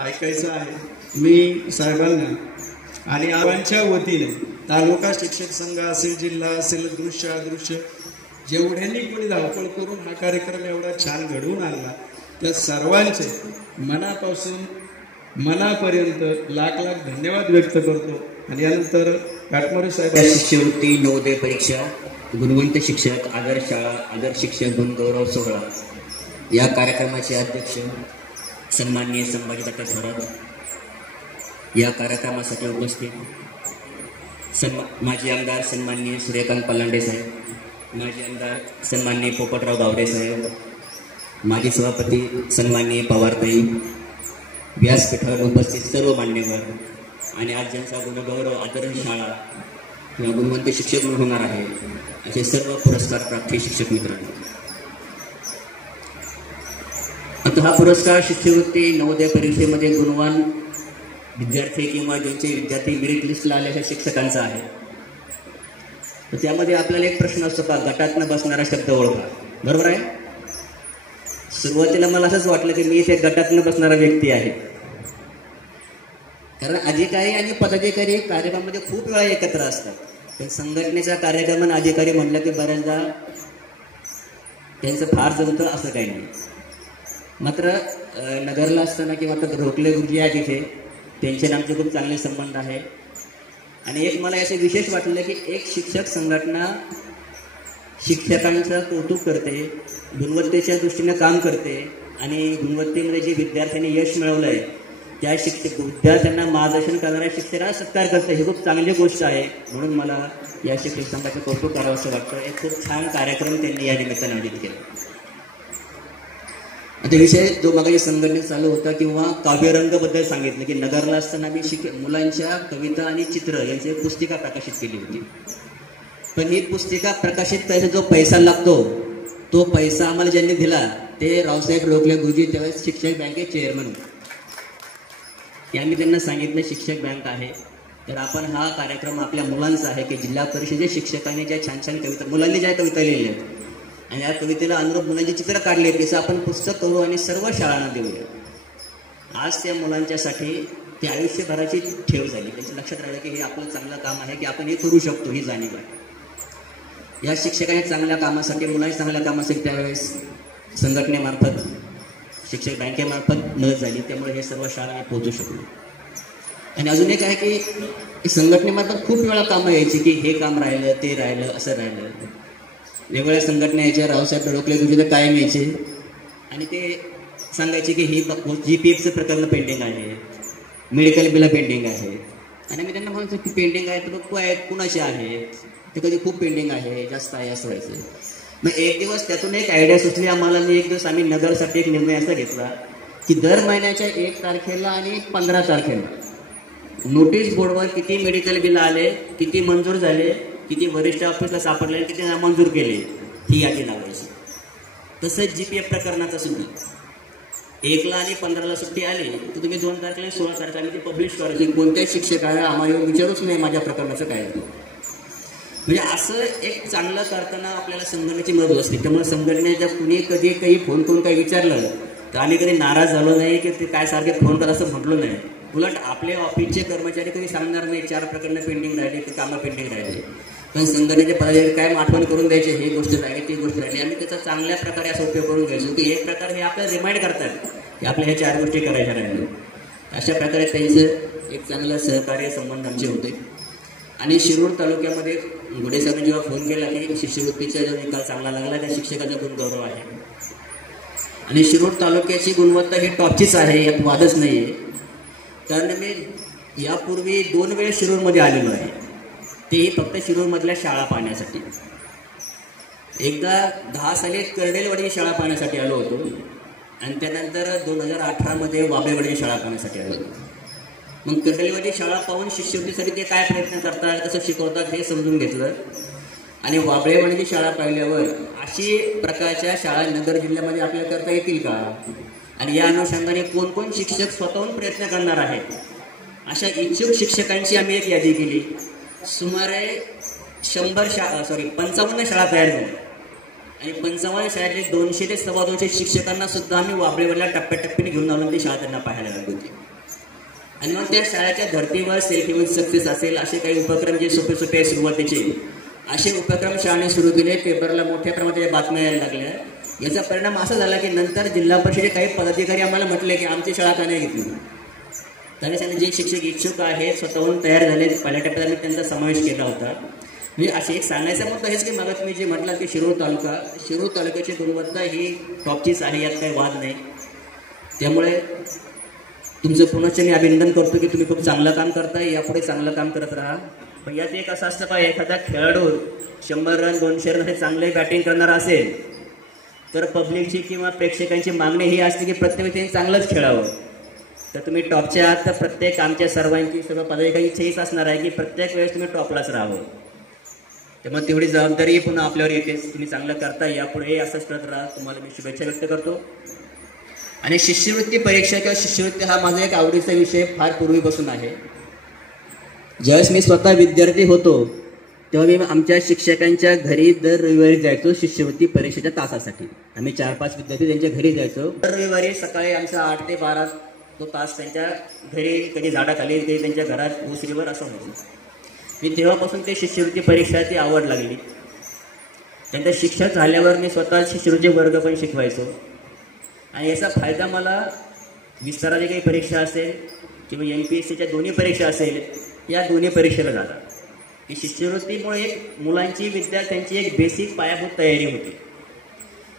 ऐकायचं आहे. मी साहेबांना आणि आवांच्या वतीने तालुका शिक्षक संघ असेल, जिल्हा असेल, दृश्य अदृश्य जेवढ्यांनी कोणी धावपळ करून हा कार्यक्रम एवढा छान घडवून आणला, त्या सर्वांचे मनापासून मनापर्यंत लाख लाख धन्यवाद व्यक्त करतो. आणि यानंतर काटमारे साहेब शिष्यवृत्ती नवोदय परीक्षा गुणवंत शिक्षक आदर्श शाळा आदर्श शिक्षक गुणगौरव सोहळा या कार्यक्रमाचे अध्यक्ष सन्माननीय संभाजीदादा थोरात, या कार्यक्रमासाठी उपस्थित माजी आमदार सन्माननीय सूर्यकांत पलांडे साहेब, माजी आमदार सन्माननीय पोपटराव गावडे साहेब, माजी सभापती सन्माननीय पवारताई, व्यासपीठावर उपस्थित सर्व मान्यवर आणि आज ज्यांचा गुणगौरव आदर्श शाळा किंवा गुणवंत शिक्षक म्हणून होणार आहे असे सर्व पुरस्कार प्राप्त शिक्षक मित्रांनो. आता हा पुरस्कार शिष्यवृत्ती नवोदय परीक्षेमध्ये गुणवान विद्यार्थी किंवा ज्यांचे विद्यार्थी मेरिट लिस्टला आले अशा शिक्षकांचा आहे. तर त्यामध्ये आपल्याला एक प्रश्न असतो का, गटातनं बसणारा शब्द ओळखा. बरोबर आहे. सुरुवातीला मला असंच वाटलं की मी इथे गटातनं बसणारा व्यक्ती आहे, कारण अधिकारी आणि पदाधिकारी कार्यक्रमामध्ये खूप वेळा एकत्र असतात. पण संघटनेचा कार्यक्रम आणि अधिकारी म्हटलं की बऱ्याचदा त्यांचं फार जमतं असं काही नाही. मात्र नगरला असताना किंवा आता ढोकले गुरुजी आहे तिथे, त्यांचे आमचे खूप चांगले संबंध आहे. आणि एक मला असं विशेष वाटलं की एक शिक्षक संघटना शिक्षकांचं कौतुक करते, गुणवत्तेच्या दृष्टीने काम करते आणि गुणवत्तेमध्ये जे विद्यार्थ्यांनी यश मिळवलं आहे त्या विद्यार्थ्यांना मार्गदर्शन करणाऱ्या शिक्षकांना सत्कार करते. ही खूप चांगली गोष्ट आहे. म्हणून मला या शिक्षक संघाचं कौतुक करावं असं वाटतं. एक खूप छान कार्यक्रम त्यांनी या निमित्तानं आयोजित केला. आता विषय जो मागे संघटनेत चालू होता किंवा काव्यरंगबद्दल सांगितलं की नगरला असताना मी मुलांच्या कविता आणि चित्र यांची एक पुस्तिका प्रकाशित केली होती. पण ही पुस्तिका प्रकाशित करायचा जो पैसा लागतो तो पैसा आम्हाला ज्यांनी दिला ते रावसाहेब ढोकले गुरुजी, त्यावेळेस शिक्षक बँकेचे चेअरमन होते. यांनी त्यांना सांगितलं शिक्षक बँक आहे तर आपण हा कार्यक्रम आपल्या मुलांचा आहे की जिल्हा परिषदेच्या शिक्षकांनी ज्या छान छान कविता, मुलांनी ज्या कविता लिहिल्या आहेत आणि या कवितेला अनुरूप मुलांची चित्र काढली त्याचं आपण पुस्तक करू आणि सर्व शाळांना देऊया. आज त्या मुलांच्यासाठी ती आयुष्यभराची ठेव झाली. त्यांच्या लक्षात राहिलं की हे आपलं चांगलं काम आहे की आपण हे करू शकतो, ही जाणीव आहे. या शिक्षकांनी चांगल्या कामासाठी, मुलांच्या चांगल्या कामासाठी त्यावेळेस संघटनेमार्फत शिक्षक बँकेमार्फत मदत झाली. त्यामुळे हे सर्व शाळांना पोहोचू शकलो. आणि अजून एक आहे की संघटनेमार्फत खूप वेळा कामं यायची की हे काम राहिलं, ते राहिलं, असं राहिलं. वेगवेगळ्या संघटना यायच्या, रावसाहेब ढोकले गुरुजी कायम यायचे आणि ते सांगायचे की ही GPFचं प्रकरण पेंडिंग आहे, मेडिकल बिल पेंडिंग आहे. आणि मी त्यांना म्हणतो की पेंडिंग आहे तर बघ कुणाचे आहे, ते कधी खूप पेंडिंग आहे, जास्त आहे, असं व्हायचं. मग एक दिवस त्यातून एक आयडिया सुचली आम्हाला. एक दिवस आम्ही नगरसाठी एक निर्णय असा घेतला की दर महिन्याच्या 1 तारखेला आणि 15 तारखेला नोटीस बोर्डवर किती मेडिकल बिल आले, किती मंजूर झाले, किती वरिष्ठ ऑफिसला सापडले, किती नामंजूर केले, ही यादी लावायची. तसंच GPF प्रकरणाचा सुद्धा 1ला आणि 15ला सुट्टी आली तर तुम्ही 2 तारखेला 16 तारखेला आम्ही ते पब्लिश करायची. कोणत्याही शिक्षकाला आम्हाला विचारूच नाही माझ्या प्रकरणाचं काय आहे. म्हणजे असं एक चांगलं करताना आपल्याला संघटनेची मदत असते. त्यामुळे संघटनेच्या कुणी कधी काही फोन करून काही विचारलं तर आम्ही कधी नाराज झालो नाही की ते काय सारखे फोन करा असं म्हटलो नाही. उलट आपले ऑफिसचे कर्मचारी कधी सांगणार नाही 4 प्रकरणं पेंडिंग राहिली, ते कामं पेंडिंग राहिली. पण संघटनेचे पदाधिकारी काय आठवण करून द्यायचे, ही गोष्ट राहिली, ती गोष्ट राहिली. आम्ही त्याचा चांगल्या प्रकारे असा उपयोग करून घ्यायचो की एक प्रकारे हे आपल्याला रिमाइंड करतात की आपल्या ह्या 4 गोष्टी करायच्या राहिल्या. अशा प्रकारे त्यांचं एक चांगलं सहकार्य संबंध आमचे होते. आणि शिरूर तालुक्यामध्ये घोडे साहेबांनी जेव्हा फोन केला की शिष्यवृत्तीचा जो निकाल चांगला लागला त्या शिक्षकाचा गुणगौरव आहे आणि शिरूर तालुक्याची गुणवत्ता ही टॉपचीच आहे, यात वादच नाही आहे. कारण मी यापूर्वी 2 वेळा शिरूरमध्ये आलेलो आहे, तेही फक्त शिरूरमधल्या शाळा पाहण्यासाठी. एकदा 10 साली कर्डेलवाडी शाळा पाहण्यासाठी आलो होतो आणि त्यानंतर 2018मध्ये वाबेवाडी शाळा पाहण्यासाठी आलो होतो. मग कर्डेलवाडी शाळा पाहून शिष्यवृत्तीसाठी ते काय प्रयत्न करतात, कसं शिकवतात हे समजून घेतलं आणि वाबळेवाडीची शाळा पाहिल्यावर अशी प्रकारच्या शाळा नगर जिल्ह्यामध्ये आपल्याला करता येतील का आणि या अनुषंगाने कोण कोण शिक्षक स्वतःहून प्रयत्न करणार आहेत अशा इच्छुक शिक्षकांची आम्ही एक यादी केली. सुमारे 55 शाळा तयार झाल्या आणि 55 शाळेतले 200 ते 250 शिक्षकांना सुद्धा आम्ही वाबळेवाडीला टप्प्याटप्प्याने घेऊन आलो. ती शाळा त्यांना पाहायला लागली होती आणि मग त्या शाळेच्या धर्तीवर सेल्फ इव्हन सक्सेस असेल असे काही उपक्रम जे सोपे सोपे सुरुवातीचे असे उपक्रम शाळेने सुरू केले. पेपरला मोठ्या प्रमाणात बातम्या यायला लागल्या. याचा परिणाम असा झाला की नंतर जिल्हा परिषदेचे काही पदाधिकारी आम्हाला म्हटले की आमची शाळा का नाही घेतली. त्यावेळेस जे शिक्षक इच्छुक आहेत स्वतःहून तयार झाले पहिल्या टप्प्यात आम्ही त्यांचा समावेश केला होता. म्हणजे असे एक सांगायचा मुद्दा हेच की मग मी जे म्हटलं की शिरूर तालुक्याची गुणवत्ता ही टॉपचीच आहे, यात काही वाद नाही. त्यामुळे तुमचं पुनश्च मी अभिनंदन करतो की तुम्ही खूप चांगलं काम करताय, यापुढे चांगलं काम करत राहा. पण यात एक असं असतं का एखादा खेळाडू 100 रन 200 रन हे चांगले बॅटिंग करणारा असेल तर पब्लिकची किंवा प्रेक्षकांची मागणी ही असते की प्रत्येक व्यक्तीने चांगलंच खेळावं. तर तुम्ही टॉपच्या आहात तर प्रत्येक आमच्या सर्वांची सर्व पदाधिकारी इच्छा हीच असणार आहे की प्रत्येक वेळेस तुम्ही टॉपलाच राहावं. त्यामुळे तेवढी जबाबदारी पुन्हा आपल्यावर येतेच. तुम्ही चांगलं करताय, यापुढे असंच करत राहा. तुम्हाला मी शुभेच्छा व्यक्त करतो. आणि शिष्यवृत्ती परीक्षा किंवा शिष्यवृत्ती हा माझा एक आवडीचा विषय फार पूर्वीपासून आहे. ज्यावेळेस मी स्वतः विद्यार्थी होतो तेव्हा मी आमच्या शिक्षकांच्या घरी दर रविवारी जायचो शिष्यवृत्ती परीक्षेच्या तासासाठी. आम्ही 4-5 विद्यार्थी त्यांच्या घरी जायचो. दर रविवारी सकाळी आमचा 8 ते 12 तो तास त्यांच्या घरी, कधी झाडाखाली, कधी त्यांच्या घरात भोसरीवर असं व्हायचं. मी तेव्हापासून ते शिष्यवृत्ती परीक्षा ती आवड लागली. त्यांच्या शिक्षक झाल्यावर मी स्वतः शिष्यवृत्तीचे वर्ग पण शिकवायचो आणि याचा फायदा मला विस्ताराची काही परीक्षा असेल किंवा MPSCच्या दोन्ही परीक्षा असेल, या दोन्ही परीक्षेला झाला की शिष्यवृत्तीमुळे एक मुलांची विद्यार्थ्यांची एक बेसिक पायाभूत तयारी होती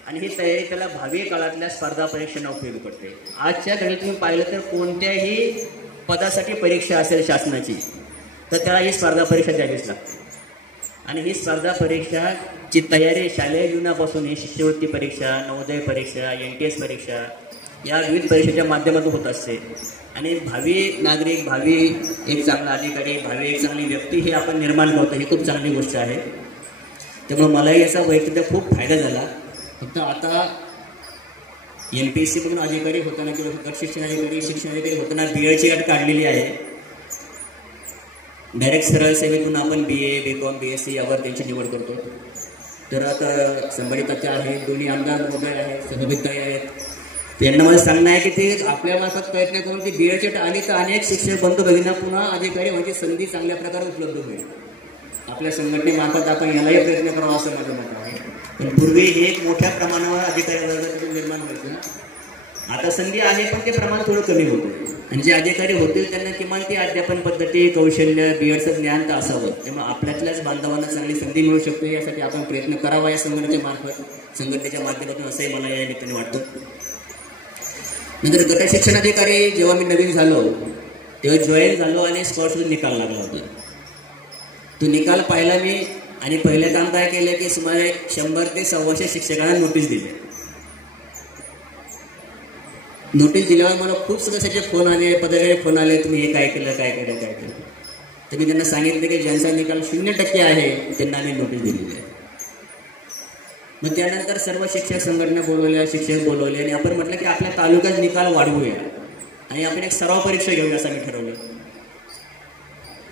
आणि ही तयारी त्याला भावी काळातल्या स्पर्धा परीक्षांना उपयोगी पडते. आजच्या घडी तुम्ही पाहिलं तर कोणत्याही पदासाठी परीक्षा असेल शासनाची तर त्याला ही स्पर्धा परीक्षा द्यावीच लागते आणि ही स्पर्धा परीक्षाची तयारी शालेय जीवनापासून ही शिष्यवृत्ती परीक्षा, नवोदय परीक्षा, NTS परीक्षा या विविध परीक्षेच्या माध्यमातून होत असते आणि भावी नागरिक, भावी एक चांगला अधिकारी, भावी एक चांगली व्यक्ती हे आपण निर्माण करतो. ही खूप चांगली गोष्ट आहे. त्यामुळे मलाही याचा वैयक्तिक खूप फायदा झाला. फक्त आता MPSC मधून अधिकारी होताना किंवा गट शिक्षण अधिकारी होताना BEdची अट काढलेली आहे. डायरेक्ट सरळ सेवेतून आपण BA, BCom, BSc यावर त्यांची निवड करतो. तर आता संबंधित आहेत, दोन्ही आमदार महोदय आहेत, सहभागी आहेत. त्यांना मला सांगणं आहे की ते आपल्या मार्फत प्रयत्न करून ती BEdची अट आली तर अनेक शिक्षक बंधू भगिनींना पुन्हा अधिकारी म्हणजे संधी चांगल्या प्रकारे उपलब्ध होईल. आपल्या संघटनेमार्फत आपण यालाही प्रयत्न करावा असं माझं मत आहे. पण पूर्वी हे एक मोठ्या प्रमाणावर अधिकारी वर्ग निर्माण व्हायचं. आता संधी आहे पण ते प्रमाण थोडं कमी होतं आणि जे अधिकारी होतील त्यांना किमान ती अध्यापन पद्धती, कौशल्य, BEdचं ज्ञान तर असावं. त्यामुळे आपल्यातल्याच बांधवांना चांगली संधी मिळू शकते यासाठी आपण प्रयत्न करावा या संघटनेच्या माध्यमातून असंही मला या निमित्ताने वाटतं. नंतर गट शिक्षण अधिकारी जेव्हा मी नवीन झालो तेव्हा जॉईन झालो आणि स्कॉट्सचा निकाल लागला होता. तो निकाल पाहिला मी आणि पहिलं काम काय केलं की सुमारे 100 ते 125 शिक्षकांना नोटीस दिली. नोटीस दिल्यावर मला खूप सगळ्याचे फोन आले, पदाधिकारी फोन आले, तुम्ही हे काय केलं. तर मी त्यांना सांगितलं की ज्यांचा निकाल 0% आहे त्यांना आम्ही नोटीस दिलेली आहे. मग त्यानंतर सर्व शिक्षक संघटना बोलवल्या, शिक्षक बोलवले आणि आपण म्हटलं की आपल्या तालुक्यात निकाल वाढवूया आणि आपण एक सराव परीक्षा घेऊया असं आम्ही ठरवलं.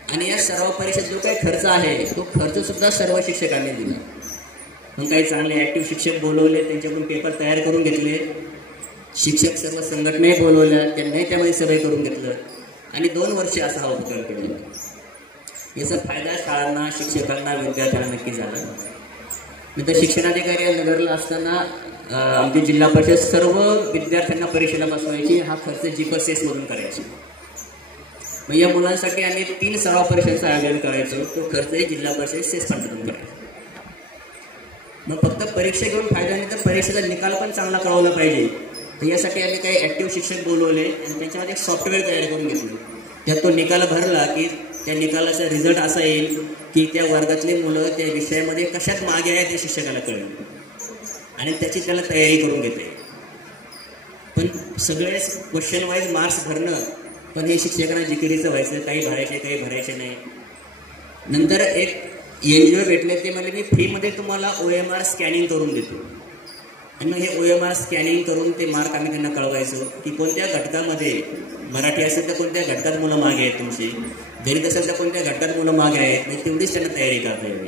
आणि या सराव परीक्षेत जो काही खर्च आहे तो खर्च सुद्धा सर्व शिक्षकांनी दिला. मग काही चांगले ऍक्टिव्ह शिक्षक बोलवले, त्यांच्याकडून पेपर तयार करून घेतले. शिक्षक सर्व संघटनाही बोलवल्या, त्यांनाही त्यामध्ये सवय करून घेतलं आणि 2 वर्षे असा हा उपक्रम केला. याचा फायदा शाळांना, शिक्षकांना, विद्यार्थ्यांना नक्की झाला. नंतर शिक्षणाधिकारी नगरला असताना आमची जिल्हा परिषद सर्व विद्यार्थ्यांना परीक्षेला बसवायची. हा खर्च GPSS मधून करायची. मग या मुलांसाठी आम्ही 3 सराव परीक्षांचं आयोजन करायचो. तो खर्चही जिल्हा परिषद सेस फंडातून करायचो. मग फक्त परीक्षा घेऊन फायदा नाही, तर परीक्षेचा निकाल पण चांगला कळवला पाहिजे. तर यासाठी आम्ही काही ॲक्टिव्ह शिक्षक बोलवले आणि त्यांच्यामध्ये एक सॉफ्टवेअर तयार करून घेतलं. त्यात तो निकाल भरला की त्या निकालाचा रिझल्ट असा येईल की त्या वर्गातले मुलं त्या विषयामध्ये कशात मागे आहे ते शिक्षकाला कळेल आणि त्याची त्याला तयारी करून घेते. पण सगळे क्वेश्चन वाईज मार्क्स भरणं, पण हे शिक्षकांना जिकिरीचं व्हायचं, काही भरायचे काही भरायचे नाही. नंतर एक NGO भेटले, ते म्हणजे मी फ्रीमध्ये तुम्हाला OMR स्कॅनिंग करून देतो. आणि मग हे OMR स्कॅनिंग करून ते मार्क आम्ही त्यांना कळवायचो की कोणत्या घटकामध्ये, मराठी असेल तर कोणत्या घटकात मुलं मागे आहेत तुमची, गणित असेल तर कोणत्या घटकात मुलं मागे आहेत, म्हणजे तेवढीच त्यांना तयारी करता यावी.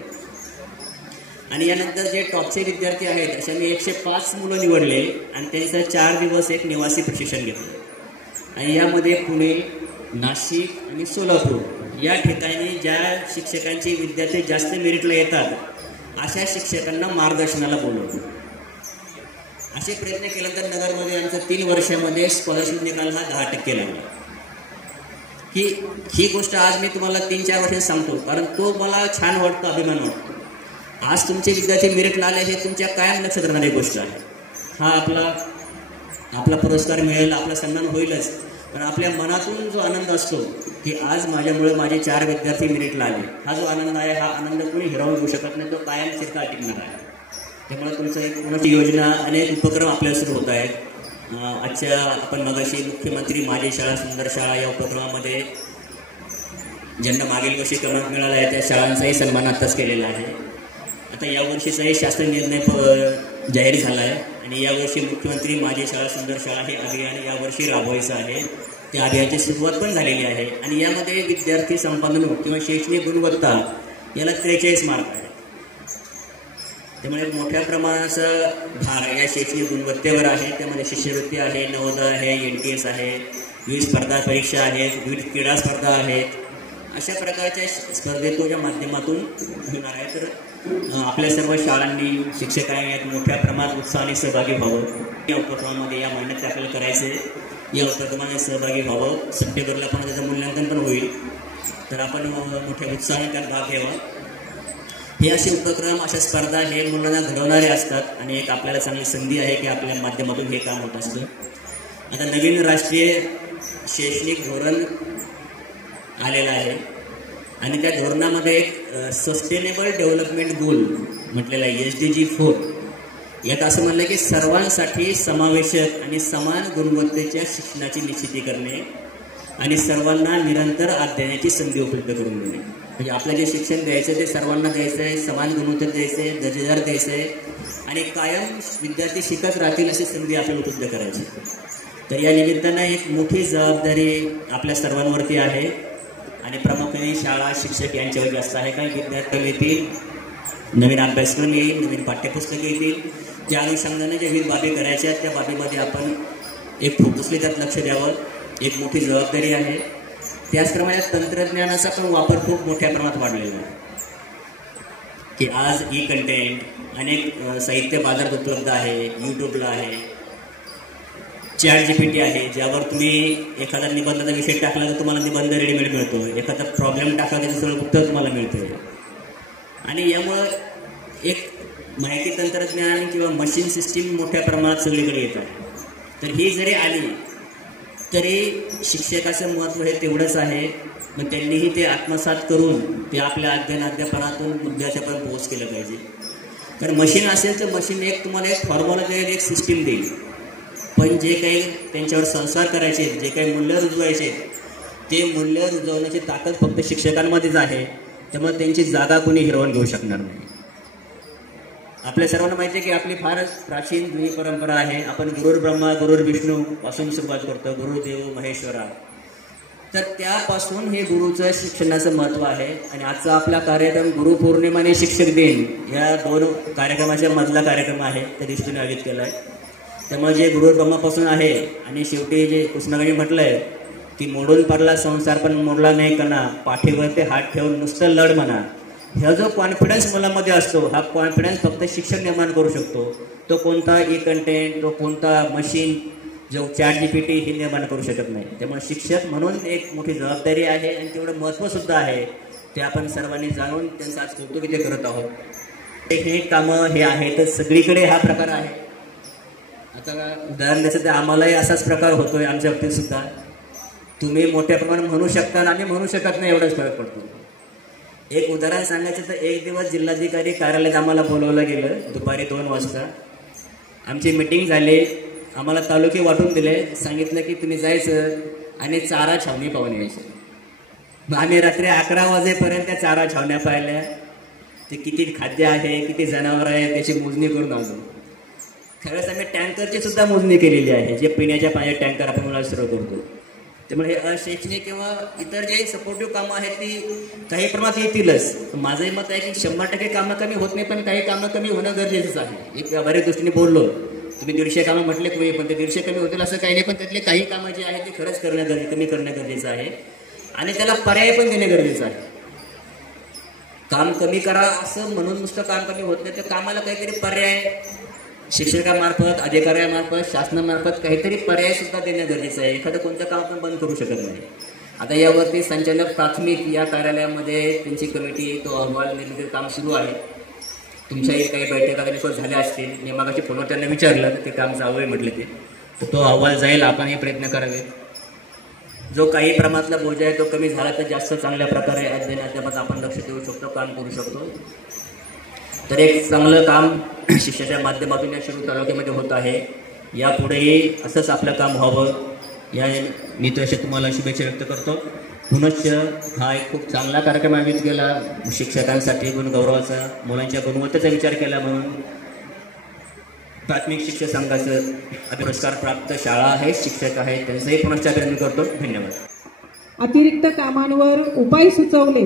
आणि यानंतर जे टॉपचे विद्यार्थी आहेत अशा मी 105 मुलं निवडले आणि त्यांचं 4 दिवस एक निवासी प्रशिक्षण घेतलं. आणि यामध्ये पुणे, नाशिक आणि सोलापूर या ठिकाणी ज्या शिक्षकांचे विद्यार्थी जास्त मेरिटला येतात अशा शिक्षकांना मार्गदर्शनाला बोलवतो. असे प्रयत्न केल्यानंतर नगरमध्ये आमच्या 3 वर्षामध्ये स्कॉलरशिप निकाल हा 10% लागला. की ही गोष्ट आज मी तुम्हाला 3-4 वर्षांनी सांगतो, कारण तो मला छान वाटतो, अभिमान वाटतो. आज तुमचे विद्यार्थी मेरिटला आले हे तुमच्या कायम लक्षात राहणारी गोष्ट आहे. हा आपला पुरस्कार मिळेल, आपला सन्मान होईलच, पण आपल्या मनातून जो आनंद असतो की आज माझ्यामुळे माझे 4 विद्यार्थी मेरिटला आले, हा जो आनंद आहे, हा आनंद कोणी हिरावून घेऊ शकत नाही, तो कायम चिरकाल टिकणार आहे. त्यामुळे तुमचं एक मोठी योजना, अनेक उपक्रम आपल्याला सुरू होत आहेत. आजच्या आपण मगाशी मुख्यमंत्री माझी शाळा सुंदर शाळा या उपक्रमामध्ये ज्यांना मागील वर्षी क्रमांक मिळाला आहे त्या शाळांचाही सन्मान आत्ताच केलेला आहे. आता यावर्षीचाही शासन निर्णय जाहीर झाला आहे आणि यावर्षी मुख्यमंत्री माझी शाळा सुंदर शाळा हे अभियान यावर्षी राबवायचं आहे. त्या अभियानाची सुरुवात पण झालेली आहे आणि यामध्ये विद्यार्थी संपादन किंवा शैक्षणिक गुणवत्ता याला 43 मार्क आहे. त्यामुळे मोठ्या प्रमाणाचा भार या शैक्षणिक गुणवत्तेवर आहे. त्यामध्ये शिष्यवृत्ती आहे, नवोदय आहे, NTS आहे, विविध स्पर्धा परीक्षा आहेत, विविध क्रीडा स्पर्धा आहेत. अशा प्रकारच्या स्पर्धेच्या माध्यमातून होणार आहे. तर आपल्या सर्व शाळांनी, शिक्षकांनी यात मोठ्या प्रमाणात उत्साहाने सहभागी व्हावं. या उपक्रमामध्ये या महिन्यात आपल्याला करायचं आहे. या उपक्रमाने सहभागी व्हावं. सप्टेंबरला पण त्याचं मूल्यांकन पण होईल, तर आपण मोठ्या उत्साहाने त्यात भाग घ्यावा. हे असे उपक्रम, अशा स्पर्धा हे मुलांना घडवणारे असतात आणि एक आपल्याला चांगली संधी आहे की आपल्या माध्यमातून हे काम होत असतं. आता नवीन राष्ट्रीय शैक्षणिक धोरण आलेलं आहे आणि त्या धोरणामध्ये एक सस्टेनेबल डेव्हलपमेंट गोल म्हटलेला आहे, SDG 4. यात असं म्हणलं की सर्वांसाठी समावेशक आणि समान गुणवत्तेच्या शिक्षणाची निश्चिती करणे आणि सर्वांना निरंतर अध्ययनाची संधी उपलब्ध करून देणे. म्हणजे आपलं जे शिक्षण द्यायचं ते सर्वांना द्यायचं आहे, समान गुणवत्तेत द्यायचं आहे, दर्जेदार द्यायचं आहे आणि कायम विद्यार्थी शिकत राहतील अशी संधी आपल्याला उपलब्ध करायची. तर या निमित्तानं एक मोठी जबाबदारी आपल्या सर्वांवरती आहे आणि प्रामुख्याने शाळा, शिक्षक यांच्यावर जास्त आहे. काही विद्यार्थी येतील, नवीन अभ्यासक्रम येईल, नवीन पाठ्यपुस्तकं येतील, त्या अनुषंगाने ज्या विविध बाबी करायच्या त्या बाबीमध्ये आपण एक फोकसली त्यात लक्ष द्यावं. एक मोठी जबाबदारी आहे. त्याचप्रमाणे तंत्रज्ञानाचा पण वापर खूप मोठ्या प्रमाणात वाढलेला आहे की आज कंटेंट अनेक साहित्य बाजारात उपलब्ध आहे, यूट्यूबला आहे, ChatGPT आहे, ज्यावर तुम्ही एखादा निबंधाचा विषय टाकला तर तुम्हाला निबंध रेडीमेड मिळतो, एखादा प्रॉब्लेम टाकला त्याचं सगळं उत्तर तुम्हाला मिळतं. आणि यामुळं एक माहिती तंत्रज्ञान किंवा मशीन सिस्टीम मोठ्या प्रमाणात सगळीकडे येत आहे. तर ही जरी आली तरी शिक्षकाचं महत्त्व हे तेवढंच आहे. मग त्यांनीही ते आत्मसात करून ते आपल्या अध्यापनातून विद्यार्थ्यापर्यंत पोहोच केलं पाहिजे. कारण मशीन असेल तर मशीन एक तुम्हाला एक फॉर्म्युला देईल, एक सिस्टीम देईल, पण जे काही त्यांच्यावर संस्कार करायचे, जे काही मूल्य रुजवायचे, ते मूल्य रुजवण्याची ताकद फक्त शिक्षकांमध्येच आहे. त्यामुळे त्यांची जागा कोणी हिरवून घेऊ शकणार नाही. आपल्या सर्वांना माहिती आहे की आपली फारच प्राचीन जुनी परंपरा आहे. आपण गुरुर् ब्रह्मा गुरुर् विष्णू पासून सुरुवात करतो, गुरुदेव महेश्वरा. तर त्यापासून हे गुरुचं शिक्षणाचं महत्त्व आहे. आणि आजचा आपला कार्यक्रम गुरुपौर्णिमा आणि शिक्षक दिन या 2 कार्यक्रमाच्या मधला कार्यक्रम आहे, त्या दृष्टीने आयोजित केला आहे. त्यामुळे जे गुरुर् ब्रह्मापासून आहे आणि शेवटी जे कृष्णाकडे म्हटलंय की मोडून पडला संसार पण मोडला नाही कणा, पाठीवरती हात ठेवून नुसतं लढ म्हणा. ह्या जो कॉन्फिडन्स मुलांमध्ये असतो, हा कॉन्फिडन्स फक्त शिक्षक निर्माण करू शकतो. तो कोणता कंटेंट, तो कोणता मशीन जो ChatGPT हे निर्माण करू शकत नाही. त्यामुळे शिक्षक म्हणून एक मोठी जबाबदारी आहे आणि तेवढं महत्त्व सुद्धा आहे. ते आपण सर्वांनी जाणून त्यांचं आज कौतुक इथे करत आहोत. हे कामं हे आहेतच, सगळीकडे हा प्रकार आहे. आता उदाहरण द्यायचं तर आम्हालाही असाच प्रकार होतोय आमच्या बाबतीत सुद्धा. तुम्ही मोठ्या प्रमाणात म्हणू शकता आणि म्हणू शकत नाही एवढाच फरक पडतो. एक उदाहरण सांगायचं तर एक दिवस जिल्हाधिकारी कार्यालयात आम्हाला बोलवलं गेलं दुपारी 2 वाजता. आमची मीटिंग झाली, आम्हाला तालुके वाटून दिले, सांगितलं की तुम्ही जायचं आणि चारा छावणी पाहून यायचं. मग आम्ही रात्री 11 वाजेपर्यंत त्या चारा छावण्या पाहिल्या. ते किती खाद्य आहे, किती जनावर आहे त्याची मोजणी करून आलो. खरंच आम्ही टँकरची सुद्धा मोजणी केलेली आहे, जे पिण्याच्या पाण्याचे टँकर आपण मुळात सुरू करतो. त्यामुळे हे अशैक्षणिक किंवा इतर जे सपोर्टिव्ह कामं आहेत ती काही प्रमाणात येतीलच. माझंही मत आहे की 100% कामं कमी होत नाही, पण काही कामं कमी होणं गरजेचंच आहे. एक व्यावहारिक दृष्टीने बोललो, तुम्ही 150 कामं म्हटले तुम्ही, पण ते 150 कमी होतील असं काही नाही. पण त्यातले काही कामं जे आहेत ते खरंच कमी करणं गरजेचं आहे आणि त्याला पर्याय पण देणं गरजेचं आहे. काम कमी करा असं म्हणून नुसतं काम कमी होत नाही, तर कामाला काहीतरी पर्याय शिक्षकामार्फत, अधिकाऱ्यामार्फत, शासनामार्फत काहीतरी पर्याय सुद्धा देणं गरजेचं आहे. एखादं कोणतं काम आपण बंद करू शकत नाही. आता यावरती संचालक प्राथमिक या कार्यालयामध्ये त्यांची कमिटी तो अहवाल निर्मिती काम सुरू आहे. तुमच्याही काही बैठका निष्फळ झाल्या असतील. मी मागाशी फोनवर त्यांना विचारलं तर ते काम जावं म्हटले ते. तर तो अहवाल जाईल, आपणही प्रयत्न करावे. जो काही प्रमाणातला बोजा आहे तो कमी झाला तर जास्त चांगल्या प्रकारे अध्ययनात आपण लक्ष देऊ शकतो, काम करू शकतो. तर एक चांगलं काम शिक्षणाच्या माध्यमातून या शिरूर तालुक्यामध्ये होत आहे. यापुढेही असंच आपलं काम व्हावं या मी तसे तुम्हाला शुभेच्छा व्यक्त करतो. पुनश्च हा एक खूप चांगला कार्यक्रम आयोजित केला शिक्षकांसाठी, गुणगौरवाचा, मुलांच्या गुणवत्तेचा विचार केला म्हणून प्राथमिक शिक्षक संघाचं पुरस्कार प्राप्त शाळा आहेत, शिक्षक आहेत, त्यांचंही पुनश्च अभिनंदन करतो. धन्यवाद. अतिरिक्त कामांवर उपाय सुचवले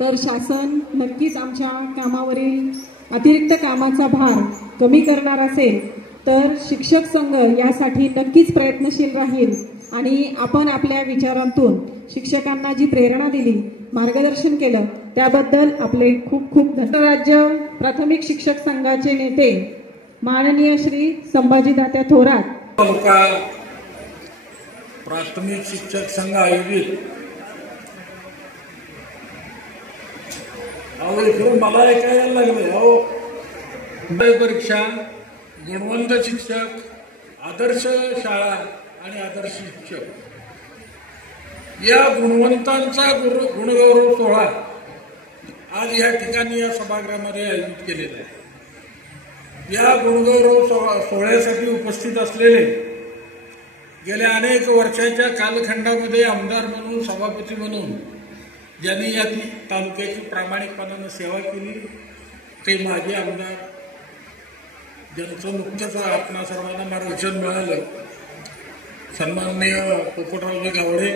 तर शासन नक्कीच आमच्या कामावरील अतिरिक्त कामाचा भार कमी करणार असेल तर शिक्षक संघ यासाठी नक्कीच प्रयत्नशील राहील आणि आपण आपल्या विचारांतून शिक्षकांना जी प्रेरणा दिली, मार्गदर्शन केलं त्याबद्दल आपले खूप खूप धन्यवाद. राज्य प्राथमिक शिक्षक संघाचे नेते माननीय श्री संभाजी दात्या थोरात. तालुका प्राथमिक शिक्षक संघ आयोजित मला ऐकायला लागले परीक्षा, गुणवंत शिक्षक, आदर्श शाळा आणि आदर्श शिक्षक या गुणवंतांचा गुणगौरव सोहळा आज या ठिकाणी या सभागृहामध्ये आयोजित केलेला आहे. या गुणगौरव सोहळ्यासाठी उपस्थित असलेले गेल्या अनेक वर्षाच्या कालखंडामध्ये आमदार म्हणून, सभापती म्हणून ज्यांनी या तालुक्याची प्रामाणिकपणानं सेवा केली ते माजी आमदार, ज्यांचं नुकतंच आपणा सर्वांना मार्गदर्शन मिळालं, सन्माननीय पोपटरावजी गावडे.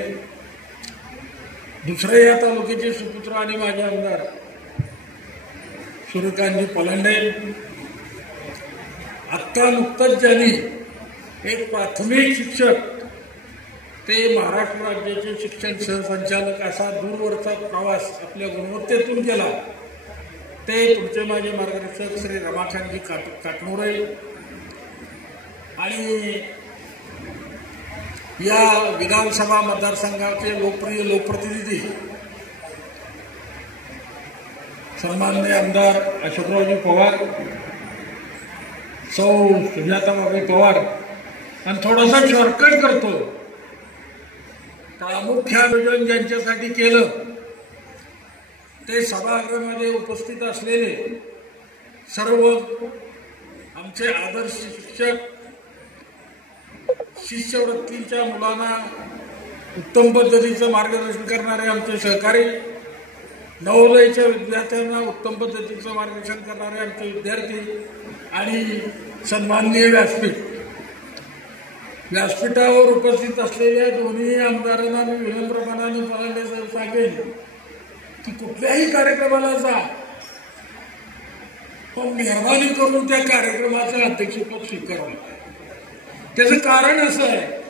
दुसरे या तालुक्याचे सुपुत्र आणि माजी आमदार सूर्यकांतजी पलांडे. आत्ता नुकतंच ज्यांनी एक प्राथमिक शिक्षक ते महाराष्ट्र राज्याचे शिक्षण सहसंचालक असा दूरवरचा प्रवास आपल्या गुणवत्तेतून केला ते तुमचे माझे मार्गदर्शक श्री रमाकांतजी काटनोरे. आणि या विधानसभा मतदारसंघाचे लोकप्रिय लोकप्रतिनिधी सन्माननीय आमदार अशोकरावजी पवार, सौ सुजाताबाई पवार. आणि थोडासा शॉर्टकट करतो, प्रामुख्य आयोजन ज्यांच्यासाठी केलं ते सभागृहामध्ये उपस्थित असलेले सर्व आमचे आदर्श शिक्षक, शिष्यवृत्तीच्या मुलांना उत्तम पद्धतीचं मार्गदर्शन करणारे आमचे सहकारी, नवोदयच्या विद्यार्थ्यांना उत्तम पद्धतीचं मार्गदर्शन करणारे आमचे विद्यार्थी आणि सन्माननीय व्यासपीठावर उपस्थित असलेल्या दोन्ही आमदारांना मी विनम्रपणाने पलांडे सांगेन की कुठल्याही कार्यक्रमाला जा, पण मेहरबानी करून त्या कार्यक्रमाचं अध्यक्षपद स्वीकारावं. त्याचं कारण असं आहे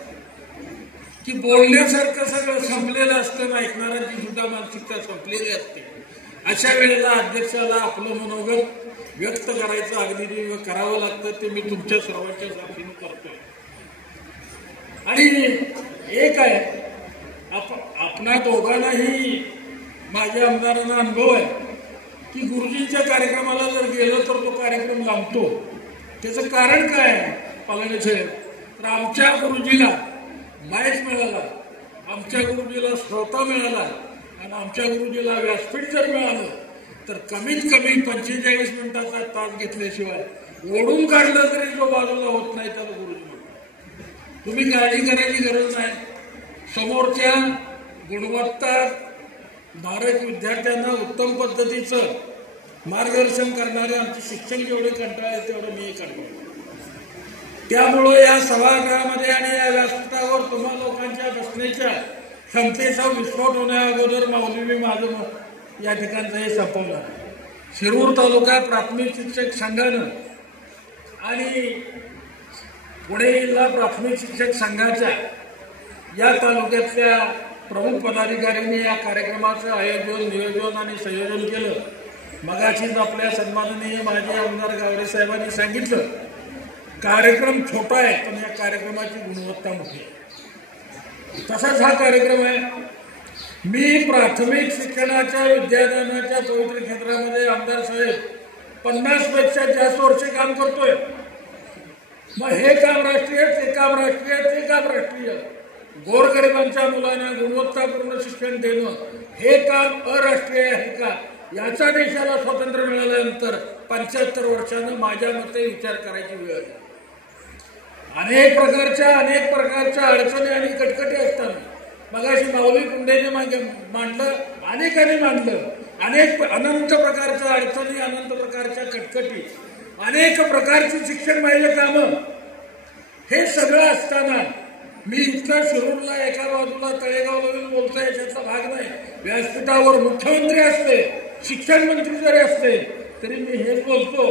की बोलण्यासारखं सगळं संपलेलं असतं, ऐकणाऱ्यांची सुद्धा मानसिकता संपलेली असते. अशा वेळेला अध्यक्षाला आपलं मनोगत व्यक्त करायचं अगदी करावं लागतं. ते मी तुमच्या सर्वांच्या साथीने करतोय. आणि एक आहे, आपणा दोघांनाही माझ्या आमदारांना अनुभव आहे की गुरुजींच्या कार्यक्रमाला जर गेलो तर तो कार्यक्रम लांबतो. त्याचं कारण काय आहे पालने साहेब? तर आमच्या गुरुजीला माईक मिळाला, आमच्या गुरुजीला श्रोता मिळाला आणि आमच्या गुरुजीला व्यासपीठ जर मिळालं तर कमीत कमी 45 मिनिटाचा तास घेतल्याशिवाय ओढून काढलं तरी जो बाजूला होत नाही त्याला गुरुजी म्हणतात. तुम्ही काळजी करायची गरज नाही. समोरच्या गुणवत्ता धारक विद्यार्थ्यांना उत्तम पद्धतीचं मार्गदर्शन करणारे आमचे शिक्षक जेवढे कंटाळे तेवढे मी कंटाळले. त्यामुळं या सभागृहामध्ये आणि या व्यासपीठावर तुम्हा लोकांच्या बसण्याच्या क्षमतेचा विस्फोट होण्या अगोदर माऊली मी माझं या ठिकाणचं हे संपवलं. शिरूर तालुका प्राथमिक शिक्षक संघानं आणि पुणे जिल्हा प्राथमिक शिक्षक संघाच्या या तालुक्यातल्या प्रमुख पदाधिकाऱ्यांनी या कार्यक्रमाचं आयोजन, नियोजन आणि संयोजन केलं. मगाशीच आपल्या सन्माननीय माजी आमदार गावडे साहेबांनी सांगितलं, कार्यक्रम छोटा आहे पण या कार्यक्रमाची गुणवत्ता मोठी आहे. तसाच हा कार्यक्रम आहे. मी प्राथमिक शिक्षणाच्या विद्यादानाच्या पवित्र क्षेत्रामध्ये आमदार साहेब 50 पेक्षा जास्त वर्षे काम करतोय. मग हे काम राष्ट्रीय, ते काम राष्ट्रीय, ते काम राष्ट्रीय. गोरगरिबांच्या मुलांना गुणवत्तापूर्ण शिक्षण देणं हे काम अराष्ट्रीय आहे का? याचा देशाला स्वातंत्र्य मिळाल्यानंतर 75 वर्षानं माझ्या मते विचार करायची वेळ आहे. अनेक प्रकारच्या अडचणी आणि कटकटी असताना मगाशी माऊली कुंडेने मांडलं, अनेकांनी मांडलं, अनंत प्रकारच्या अडचणी, अनंत प्रकारच्या कटकटी, अनेक प्रकारची शिक्षण पाहिजे कामं. हे सगळं असताना मी इतकं शिरूरला एका बाजूला तळेगावला येऊन बोलतोय याच्यातला भाग नाही. व्यासपीठावर मुख्यमंत्री असते, शिक्षण मंत्री जरी असते तरी मी हेच बोलतो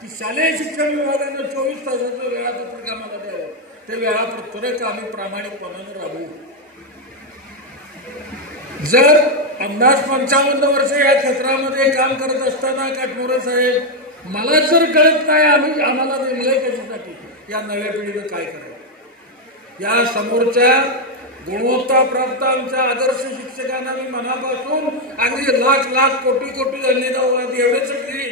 की शालेय शिक्षण विभागानं 24 तासाचं वेळापत्रक आम्हाला द्यावं. ते वेळापत्रक आम्ही प्रामाणिकपणानं राबवू. जर 50-55 वर्ष या क्षेत्रामध्ये काम करत असताना काटमोरे साहेब मला जर कळत नाही आम्हाला नेमलंय कशासाठी, या नव्या पिढीनं काय करायचं? या समोरच्या गुणवत्ताप्राप्त आमच्या आदर्श शिक्षकांना मी मनापासून अगदी लाख कोटी धन्यवाद एवढेच केली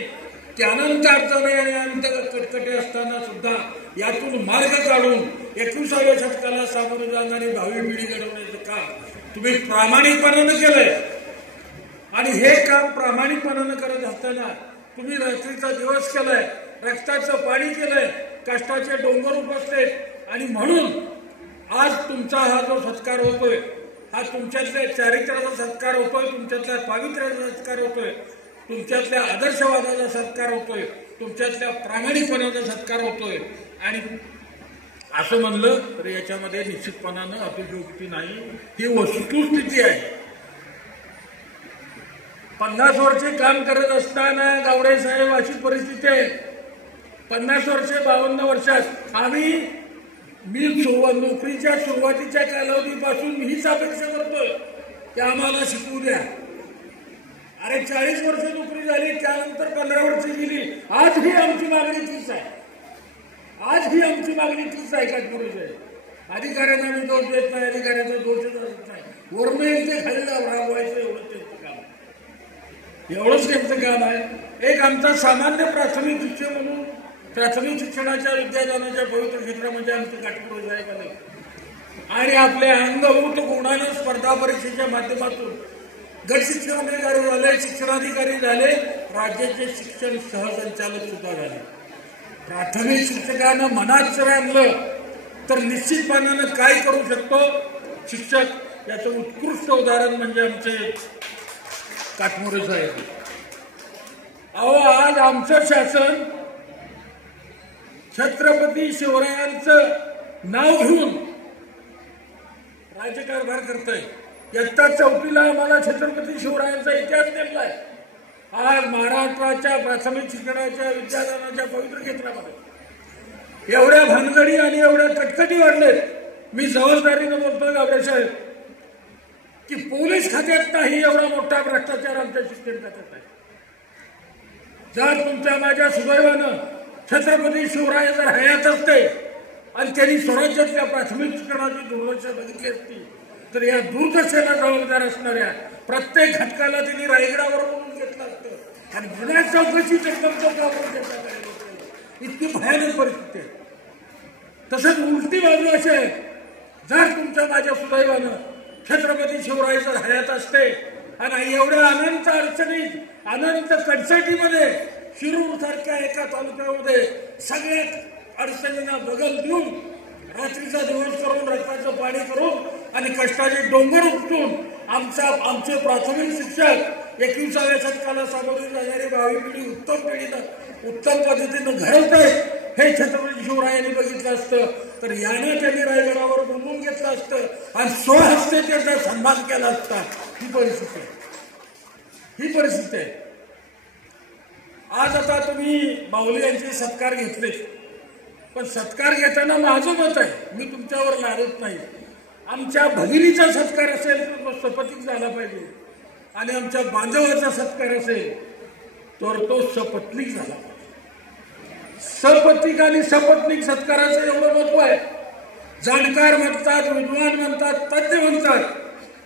की अनंत अडचणी आणि अनंत कटकटी असताना सुद्धा यातून मार्ग काढून 21व्या शतकाला सामोरं जाणं आणि भावी पिढी घडवण्याचं काम तुम्ही प्रामाणिकपणानं केलंय. आणि हे काम प्रामाणिकपणानं करत असताना तुम्ही रात्रीचा दिवस केलाय, रक्ताचं पाणी केलंय, कष्टाचे डोंगर उपसले आणि म्हणून आज तुमचा हा जो सत्कार होतोय हा तुमच्यातल्या चारित्र्याचा सत्कार होतोय, तुमच्यातल्या पावित्र्याचा सत्कार होतोय, तुमच्यातल्या आदर्शवादाचा सत्कार होतोय, तुमच्यातल्या प्रामाणिकपणाचा सत्कार होतोय. आणि असं म्हणलं तर याच्यामध्ये निश्चितपणानं अतिशयोक्ती नाही, ही वस्तुस्थिती आहे. 50 वर्षे काम करत असताना गावडे साहेब अशी परिस्थिती आहे. 50 वर्षे 52 वर्षात मी नोकरीच्या सुरुवातीच्या कालावधीपासून हीच अपेक्षा करतोय की आम्हाला शिकवू द्या. अरे 40 वर्ष नोकरी झाली, त्यानंतर 15 वर्ष गेली, आज ही आमची मागणी तीच आहे. काटमोरे साहेब, अधिकाऱ्यांना मी दोष देत नाही, अधिकाऱ्यांचा दोषच असत नाही. वरून ते खाली राबवायचं एवढंच त्यांचं काम आहे. एक आमचा सामान्य प्राथमिक शिक्षक म्हणून प्राथमिक शिक्षणाच्या विद्यादानाच्या पवित्र क्षेत्रामध्ये आमचे काटमोरे साहेब आले आणि आपल्या अंगभूत गुणानं स्पर्धा परीक्षेच्या माध्यमातून गट शिक्षणाधिकारी झाले, शिक्षणाधिकारी झाले, राज्याचे शिक्षण सहसंचालक सुद्धा झाले. प्राथमिक शिक्षकानं मनात जर आणलं तर निश्चितपणानं काय करू शकतो शिक्षक याचं उत्कृष्ट उदाहरण म्हणजे आमचे काटमोरे साहेब. अहो, आज आमचं शासन छत्रपती शिवरायांचं नाव घेऊन राज्यकारभार करतोय. इयत्ता 4वीला आम्हाला छत्रपती शिवरायांचा इतिहास नेमलाय. आज महाराष्ट्राच्या प्राथमिक शिक्षणाच्या विद्यादानाच्या पवित्र क्षेत्रामध्ये एवढ्या भानगडी आणि एवढ्या कटकटी वाढलेत. मी जबाबदारीनं बोलतोय गावडे साहेब की पोलीस खात्यात नाही एवढा मोठा भ्रष्टाचार आमच्या शिक्षण खात्यात आहे. जर तुमच्या माझ्या सुदैवानं छत्रपती शिवराय जर हयात असते आणि त्यांनी स्वराज्यातल्या प्राथमिक शिक्षणाची दुर्लक्ष बघितली असती तर या दूरदर्शनाला जबाबदार असणाऱ्या प्रत्येक घटकाला त्यांनी रायगडावर बोलून घेतलं असतं आणि गुन्हा चौकशीचं करून घेतलं. इतकी भयानक परिस्थिती आहे. तसंच उलटी बाजू अशी आहे, जर तुमच्या माझ्या सुदैवानं छत्रपती शिवरायाचं हयात असते आणि एवढ्या अनंत अडचणीत अनंत कटसाटीमध्ये शिरूर सारख्या एका तालुक्यामध्ये सगळ्यात अडचणींना बगल देऊन रात्रीचा दिवस करून रक्ताचं पाणी करून आणि कष्टाचे डोंगर उपटून आमचे प्राथमिक शिक्षक 21व्या शतकाला सामोरे जाणारी भावी पिढी उत्तम पद्धतीनं घडवत आहेत हे छत्रपती शिवरायांनी बघितलं असतं तर यानं त्यांनी रायगडावर बोलवून घेतलं असतं आणि स्वहस्ते त्याचा सन्मान केला असता. ही परिस्थिती आहे. आज आता तुम्ही माऊली यांचे सत्कार घेतले, पण सत्कार घेताना माझं मत आहे, मी तुमच्यावर लादत नाही, आमच्या भगिनीचा सत्कार असेल तर तो सपत्नीक झाला पाहिजे आणि आमच्या बांधवाचा सत्कार असेल तर तो सपत्नीक झाला पाहिजे. सपत्नीक आणि सपत्नीक सत्काराचं एवढं महत्व आहे. जाणकार म्हणतात, विद्वान म्हणतात, तज्ञ म्हणतात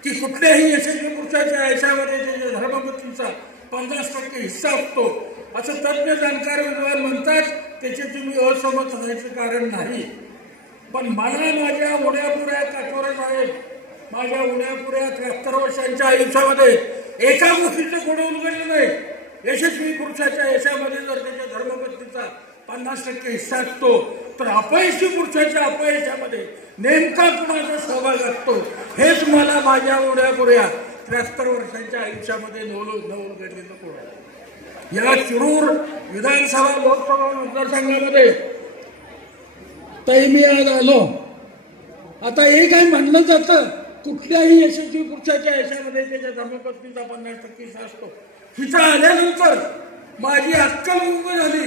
की कुठल्याही यशस्वी पुरुषाच्या आयुष्यामध्ये त्याच्या धर्मपत्नीचा 50% हिस्सा असतो असं तज्ञ जाणकार विद्वान म्हणतात. त्याचे तुम्ही असहमत होण्याचं कारण नाही. पण मला माझ्या उड्यापुऱ्या काटोरत आहेत, माझ्या उड्यापुऱ्या 73 वर्षांच्या आयुष्यामध्ये एका गोष्टीचं गुण उलगडलं नाही. यशस्वी पुरुषाच्या यशामध्ये जर त्याच्या धर्मपत्नीचा 50% हिस्सा असतो तर अपयशी पुरुषाच्या अपयशामध्ये नेमका कुणाचा सहभाग असतो हेच मला माझ्या उड्यापुऱ्या 73 वर्षांच्या आयुष्यामध्ये उलगडलेलं गुण आहे. या शिरूर विधानसभा लोकसभा मतदारसंघामध्ये ताई मी आज आलो. आता हे काय म्हणलं जातं कुठल्याही यशस्वी पुरुषाच्या यशामध्ये त्याच्या धर्मपत्नीचा 50% हिस्सा असतो. हिचा आल्यानंतर माझी अक्कल उभी झाली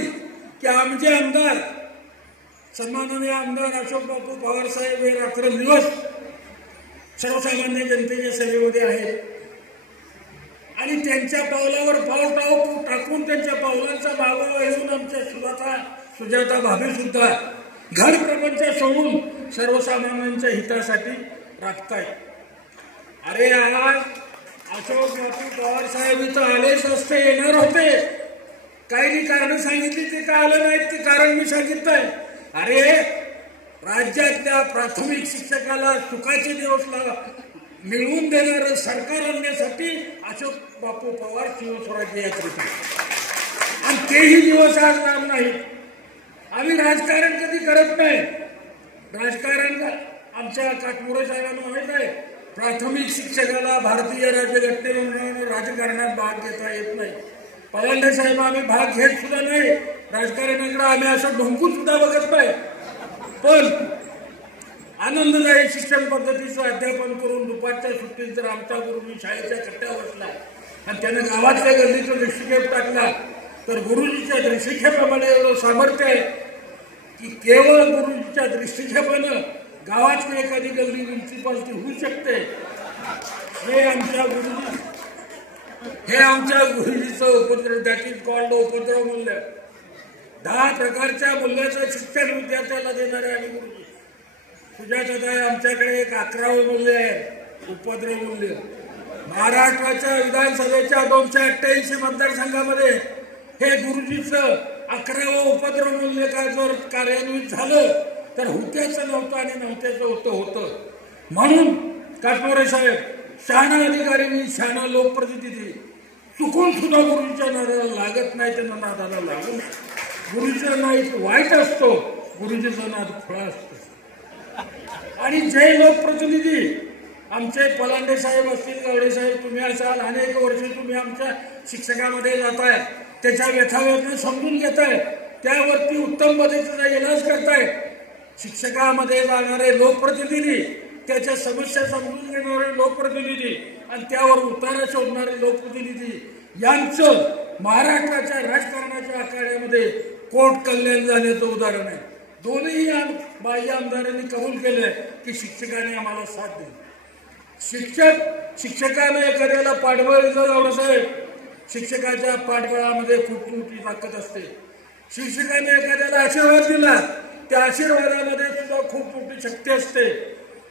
की आमचे आमदार सन्माननीय आमदार अशोक बापू पवार साहेब हे रात्रंदिवस सर्वसामान्य जनतेच्या सेवेमध्ये आहेत आणि त्यांच्या पावलावर पाऊल टाकून त्यांच्या पावलांचा मागोवा घेऊन आमच्या सुजाता भाभी सुद्धा घर प्रपंच सोडून सर्वसामान्यांच्या हितासाठी राखतायत. अरे आज अशोक बापू पवार साहेब इथं आलेच असते, येणार होते, काही कारण सांगितली ते का आलं नाहीत ते कारण मी सांगितलंय. अरे राज्यातल्या प्राथमिक शिक्षकाला सुखाचे दिवस मिळवून देणारं सरकार आणण्यासाठी अशोक बापू पवार शिवस्वराज्य यात्रेत आणि तेही दिवस आज राम नाही. आम्ही राजकारण कधी करत नाही. राजकारण आमच्या काटमोरे साहेबांना माहीत आहे, प्राथमिक शिक्षकाला भारतीय राज्यघटनेने राजकारणात भाग घेता येत नाही. पलांडे साहेब आम्ही भाग घेत सुद्धा नाही राजकारणाकडे, आम्ही असं ढोंकून सुद्धा बघत नाही. पण आनंददायी शिक्षण पद्धतीचं अध्यापन करून दुपारच्या सुट्टीत जर आमचा गुरुजी शाळेच्या कट्ट्यावर बसला आणि त्यानं गावातल्या गल्लीचा दृष्टिक्षेप टाकला तर गुरुजीच्या दृष्टिक्षेपामध्ये एवढं सामर्थ्य आहे की केवळ गुरुजीच्या दृष्टिक्षेपानं गावातली एखादी गल्ली म्युन्सिपाल्टी होऊ शकते. हे आमच्या गुरुजीचं उपद्रव, दॅट इज कॉल्ड उपद्रव मूल्य. 10 प्रकारच्या मूल्याचं शिक्षण विद्यार्थ्याला देणारे आम्ही गुरुजी. सुजाताताई आमच्याकडे एक 11वं मूल्य आहे, उपद्रव मूल्य. महाराष्ट्राच्या विधानसभेच्या 288 मतदारसंघामध्ये हे गुरुजीचं 11वं उपद्रव मूल्य का जर कार्यान्वित झालं तर हुत्याचं नव्हतं आणि नव्हत्याचं होतं. म्हणून काटमोरे साहेब शहाणा अधिकारी मी, शहाणा लोकप्रतिनिधी चुकून सुद्धा गुरुजीच्या नादाला लागत नाही, त्यांना नादाला लागू नये. गुरुजीचा नाद वाईट असतो, गुरुजीचा नाद खुळा असतो. आणि जे लोकप्रतिनिधी आमचे पलांडे साहेब असतील, गावडे साहेब तुम्ही असाल, अनेक वर्ष तुम्ही आमच्या शिक्षकामध्ये जाताय, त्याच्या व्यथावेदना समजून घेताय, त्यावरती उत्तम पद्धतीचा इलाज करताय. शिक्षकामध्ये जाणारे लोकप्रतिनिधी, त्याच्या समस्या समजून घेणारे लोकप्रतिनिधी आणि त्यावर उतारा शोधणारे लोकप्रतिनिधी यांचं महाराष्ट्राच्या राजकारणाच्या आखाड्यामध्ये कोट कल्याण झाल्याचं उदाहरण आहे. दोन्ही बाह्य आमदारांनी कबूल केलंय की शिक्षकाने आम्हाला साथ दिली. शिक्षकाने एखाद्याला पाठबळ दिलं गावडे साहेब, शिक्षकाच्या पाठबळामध्ये खूप मोठी ताकद असते. शिक्षकाने एखाद्याला आशीर्वाद दिला, त्या आशीर्वादामध्ये सुद्धा खूप मोठी शक्ती असते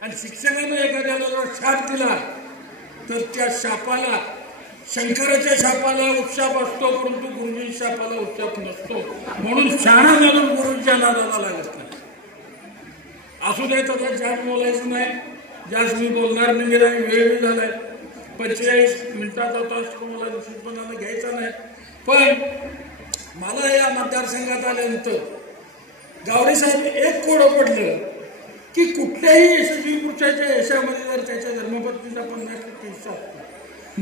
आणि शिक्षकानं एखाद्याला जर शाप दिला तर त्या शापाला शंकराच्या शापाला उत्शाप असतो, परंतु गुरुजी शापाला उत्शाप नसतो. म्हणून शाणा घालून गुरुजीच्या नादाला लागत नाही. असू दे तर जास्त बोलायचं नाही, जास्त मी बोलणार नाही. वेळ झालाय, 45 मिनिटाचा तास मला निश्चितपणानं घ्यायचा नाही. पण मला या मतदारसंघात आल्यानंतर गावडे साहेब एक कोडं पडलं की कुठल्याही यशस्वी पुरुषाच्या यशामध्ये जर त्याच्या धर्मपत्नीचा 50% हिस्सा असतो.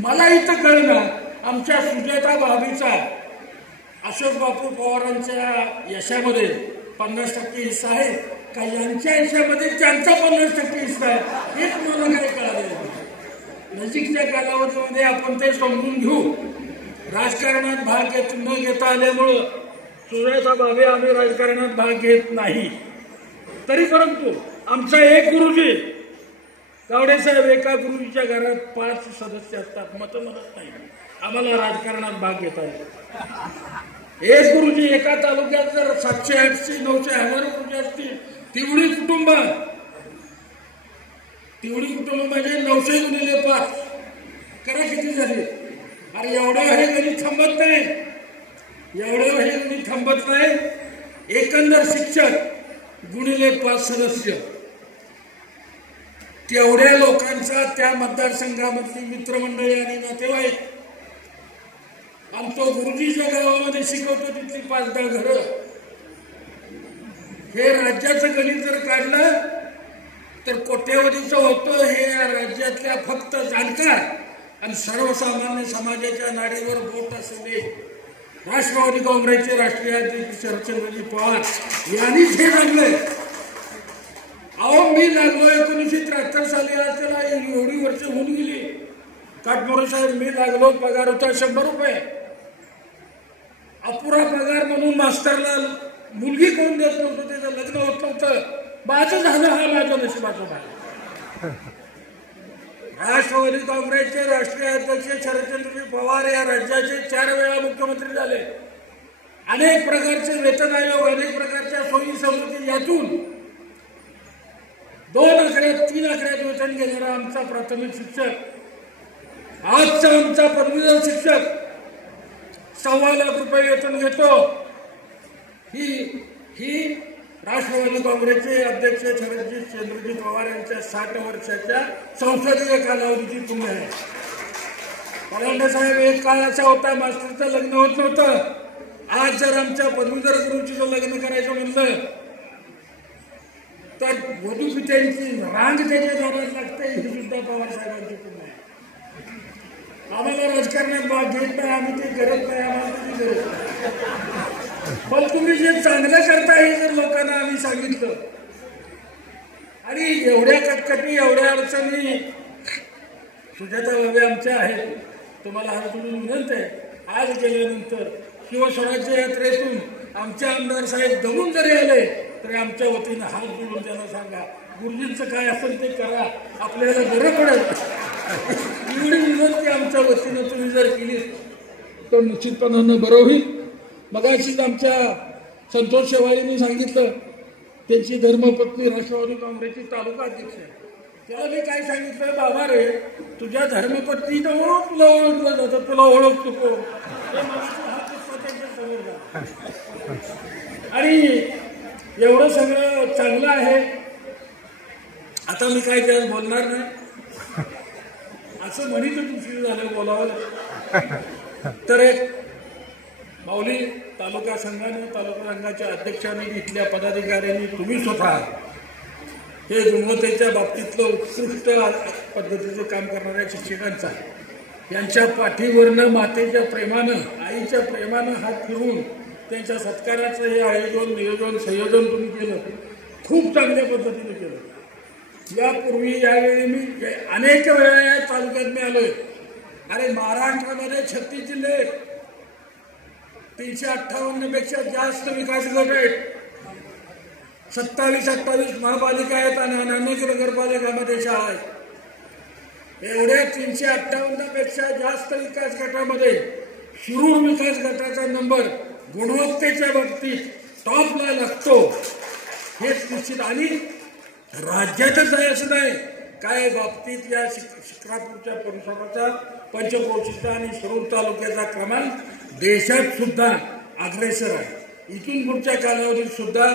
मला इथं कळलं आमच्या सुजाता भाभीचा अशोक बापू पवारांच्या यशामध्ये 50% हिस्सा आहे का यांच्या यशामध्ये त्यांचा 50% हिस्सा आहे हेच मला काही कळालं. नजीकच्या कालावधीमध्ये आपण ते समजून घेऊ. राजकारणात भाग न घेता आल्यामुळं सुजाता भावे आम्ही राजकारणात भाग घेत नाही. तरी परंतु आमचा एक गुरुजी गावडे साहेब, एका गुरुजीच्या घरात 5 सदस्य असतात, मतं म्हणत नाही आम्हाला राजकारणात भाग घेता येईल. एक गुरुजी एका तालुक्यात जर 700, 800, 900, 1000 गुरुजी असतील, तेवढी कुटुंब म्हणजे 900 गुणिले 5 करा किती झाले. अरे एवढं हे कधी थांबत नाही, एवढं हे कधी थांबत नाही. एकंदर शिक्षक गुणिले 5 सदस्य, तेवढ्या लोकांचा त्या मतदारसंघामधली मित्रमंडळी आणि नातेवाईक. आमचं गुरुजीच्या गावामध्ये शिकवतो तिथली 5-10 घरं. हे राज्याचं गणित जर काढलं तर कोट्यवधीचं होतं. हे या राज्यातल्या फक्त जाणकार आणि सर्वसामान्य समाजाच्या नाडीवर बोट असलेले राष्ट्रवादी काँग्रेसचे राष्ट्रीय अध्यक्ष शरदचंद्रजी पवार यांनीच हे लागलंय. अहो मी लागलो 1973 साली, आज त्याला एवढी वर्ष होऊन गेली. काटमोरे साहेब मी लागलो, पगार होता 100 रुपये. अपुरा पगार म्हणून मास्तरला मुलगी कोण देत नव्हतं, त्याचं लग्न होत नव्हतं. माझं झालं, हा माझा नशिबाचा झाला. राष्ट्रवादी काँग्रेसचे राष्ट्रीय अध्यक्ष शरदचंद्रजी पवार या राज्याचे 4 वेळा मुख्यमंत्री झाले. अनेक प्रकारचे वेतन आयोग, अनेक प्रकारच्या सोयी सवलती यातून 2 आकड्यात 3 आकड्यात वेतन घेणारा आमचा प्राथमिक शिक्षक, आजचा आमचा पदवीधर शिक्षक 1.25 लाख रुपये वेतन घेतो. ही राष्ट्रवादी काँग्रेसचे अध्यक्ष शरदचंद्रजी पवार यांच्या 60 वर्षाच्या संसदीय कालावधीची पुण्य आहे. पलांडे साहेब, एक काळ असा होता मास्तरचं लग्न होत नव्हतं. आज जर आमच्या पदवीधर गुरुजीचं लग्न करायचं म्हणलं तर वधूपित्यांची रांग त्याच्या दारात लागते. ही सुद्धा पवार साहेबांची पुण्य आहे. आम्हाला राजकारणात भाग घेत नाही, आम्ही ते करत नाही, आम्हाला त्याची गरज नाही. पण तुम्ही जे चांगलं करता हे जर लोकांना आम्ही सांगितलं आणि एवढ्या कटकटी, एवढ्या अडचणी सुजाता भावे आमच्या आहेत. तुम्हाला हात जोडून विनंती आहे, आज गेल्यानंतर शिवस्वराज्य यात्रेतून आमचे आमदार साहेब दमून जरी आले तरी आमच्या वतीनं हात जोडून त्यांना सांगा, गुरुजींचं काय असेल ते करा, आपल्याला बरं पडेल. एवढी विनंती आमच्या वतीनं तुम्ही जर केली तर निश्चितपणानं बरं होईल. मगाशीच आमच्या संतोष शेवाळींनी सांगितलं त्यांची धर्मपत्नी राष्ट्रवादी काँग्रेसची तालुका अध्यक्ष आहे. त्याला मी काय सांगितलं, बाबा रे तुझ्या धर्मपत्नीचं ओळख तुला ओळखलं जातं, तुला ओळखतो कोण, हे मगाशी हा किस्सा त्यांच्या समोर झाला. आणि एवढं सगळं चांगलं आहे. आता मी काय त्याला बोलणार नाही, असं म्हणितच उशीर झालं बोलावं. तर एक माऊली तालुका संघाने, तालुका संघाच्या अध्यक्षांनी, इथल्या पदाधिकाऱ्यांनी, तुम्ही स्वतः हे गुणवत्तेच्या बाबतीतलं उत्कृष्ट पद्धतीचं काम करणाऱ्या शिक्षकांचा यांच्या पाठीवरनं मातेच्या प्रेमानं, आईच्या प्रेमानं हात फिरवून त्यांच्या सत्काराचं हे आयोजन, नियोजन, संयोजन तुम्ही केलं, खूप चांगल्या पद्धतीने केलं. यापूर्वी यावेळी मी अनेक वेळा या तालुक्यात मी आलोय. अरे महाराष्ट्रामध्ये 36 जिल्हे, 358 पेक्षा जास्त विकास गट आहेत, 27-28 महापालिका आहेत आणि अनेक नगरपालिकामध्ये शाळा आहेत. एवढ्या 358 पेक्षा जास्त विकास गटामध्ये शिरूर विकास गटाचा नंबर गुणवत्तेच्या बाबतीत टॉपला लागतो. हेच निश्चित. आणि राज्यातच आहे असं नाही, काय बाबतीत या शिक्रापूरच्या परिसराचा पंचक्रोशीचा आणि शिरूर तालुक्याचा क्रमांक देशात सुद्धा अग्रेसर आहे. इथून पुढच्या कालावधीत सुद्धा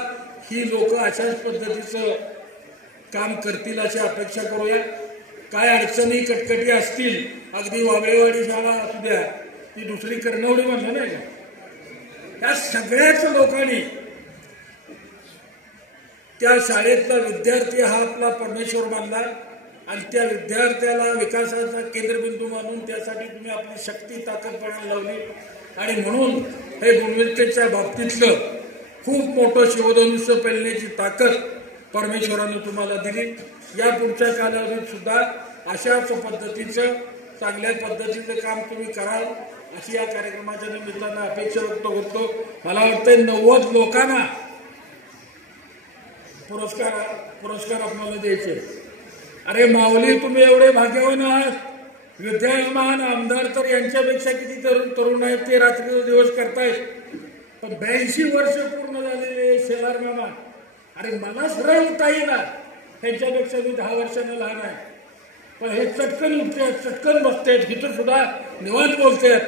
ही लोक अशाच पद्धतीचं काम करतील अशी अपेक्षा करूया. काय अडचणी कटकटी असतील, अगदी वाबळेवाडी शाळा असू द्या, ती दुसरी कर्णवडी म्हणलं नाही का, त्या सगळ्याच लोकांनी त्या शाळेतला विद्यार्थी हा आपला परमेश्वर मानला आणि त्या विद्यार्थ्याला विकासाचा केंद्रबिंदू मानून त्यासाठी तुम्ही आपली शक्ती ताकदपणे लावली. आणि म्हणून हे गुणवत्तेच्या बाबतीतलं खूप मोठं शिवधनुष्य पेलण्याची ताकद परमेश्वराने तुम्हाला दिली. या पुढच्या कालावधीत सुद्धा अशाच पद्धतीचं चांगल्या पद्धतीचं काम तुम्ही कराल अशी या कार्यक्रमाच्या निमित्तानं अपेक्षा व्यक्त करतो. मला वाटतं 90 लोकांना पुरस्कार आपल्याला द्यायचे. अरे माऊली, तुम्ही एवढे भाग्यवान आहात. विद्यमान आमदार तर यांच्यापेक्षा किती तरुण आहेत, ते रात्री दिवस करतायत. पण 82 वर्ष पूर्ण झालेले शेलार मामा, अरे मला सरळ उठता येईना, त्यांच्यापेक्षा मी 10 वर्षांना लहान आहे, पण हे चटकन उठतात, चटकन बसतात, इथं सुद्धा निवांत बोलतात.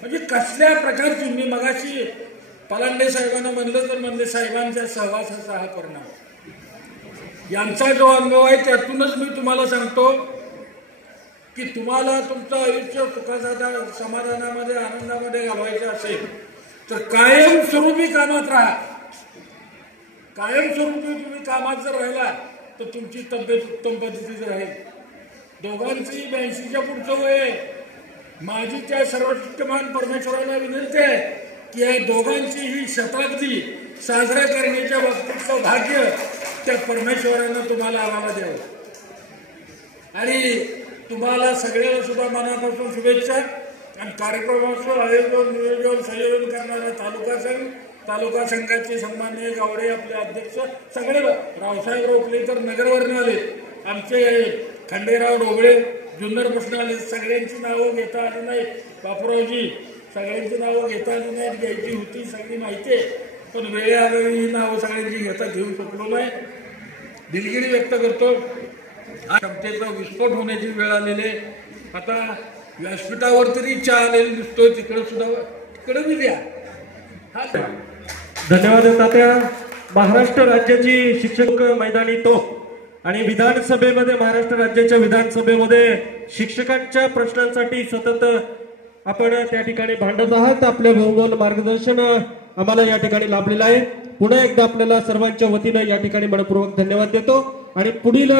म्हणजे कसल्या प्रकारची, मी मगाशी पलांडे साहेबांना म्हणलं तर म्हणले साहेबांच्या सहवासाचा हा परिणाम. यांचा जो अनुभव आहे त्यातूनच मी तुम्हाला सांगतो की तुम्हाला तुमचं आयुष्य सुखाचा समाधानामध्ये आनंदामध्ये घालवायचं असेल तर कायमस्वरूपी कामात राहा. कायमस्वरूपी तुम्ही कामात जर राहिला तर तुमची तब्येत उत्तम पद्धतीची राहील. दोघांचंही 82च्या पुढचं वय आहे. माझी त्या सर्वशक्तिमान परमेश्वराला विनंती आहे की या दोघांची ही शताब्दी साजरा करण्याच्या बाबतीतलं भाग्य त्या परमेश्वरानं तुम्हाला आम्हाला द्यावं. आणि तुम्हाला सगळ्याला सुद्धा मनापासून शुभेच्छा. आणि कार्यक्रमाचं आयोजन नियोजन संयोजन करणारा तालुका संघाचे सन्माननीय गावडे आपले अध्यक्ष, सगळे रावसाहेब रोखले तर नगरवरून आले, आमचे खंडेराव ढोबळे जुन्नरपासून आले. सगळ्यांची नावं घेता आली नाही, बापूरावजी सगळ्यांची नावं घेता आली नाहीत, घ्यायची होती सगळी माहिती आहे, पण वेळेअभावी ही नावं सगळ्यांची घेऊ शकलो नाही. दिलगिरी व्यक्त करतो. क्षमतेचा विस्फोट होण्याची वेळ आलेली. आता व्यासपीठावर तरी चहा आलेली दिसतोय, तिकडे सुद्धा तिकडे बी द्या. धन्यवाद तात्या. महाराष्ट्र राज्याची शिक्षक मैदानी तोफ आणि विधानसभेमध्ये, महाराष्ट्र राज्याच्या विधानसभेमध्ये शिक्षकांच्या प्रश्नांसाठी सतत आपण त्या ठिकाणी भांडत आहात. आपल्या बहुमोल मार्गदर्शन आम्हाला या ठिकाणी लाभलेलं आहे. पुन्हा एकदा आपल्याला सर्वांच्या वतीनं या ठिकाणी मनपूर्वक धन्यवाद देतो. आणि पुढील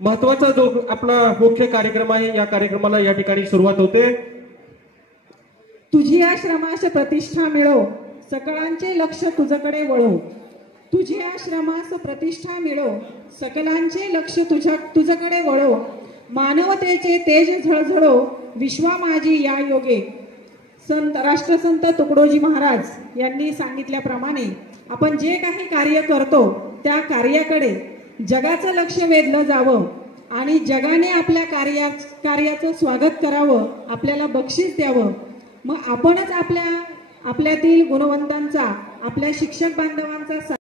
महत्वाचा जो आपला मुख्य कार्यक्रम आहे, या कार्यक्रमाला या ठिकाणी सुरुवात होते. तुझी आश्रमास प्रतिष्ठा मिळो, सकळांचे लक्ष तुझ्याकडे वळो. तुझी आश्रमास प्रतिष्ठा मिळो, सकलांचे लक्ष तुझ्याकडे वळो. मानवतेचे तेज झळझळो, विश्वा माझी या योगे. राष्ट्रसंत तुकडोजी महाराज यांनी सांगितल्याप्रमाणे आपण जे काही कार्य करतो त्या कार्याकडे जगाचं लक्ष वेधलं जावं आणि जगाने आपल्या कार्याचं स्वागत करावं, आपल्याला बक्षीस द्यावं. मग आपणच आपल्यातील गुणवंतांचा, आपल्या शिक्षक बांधवांचा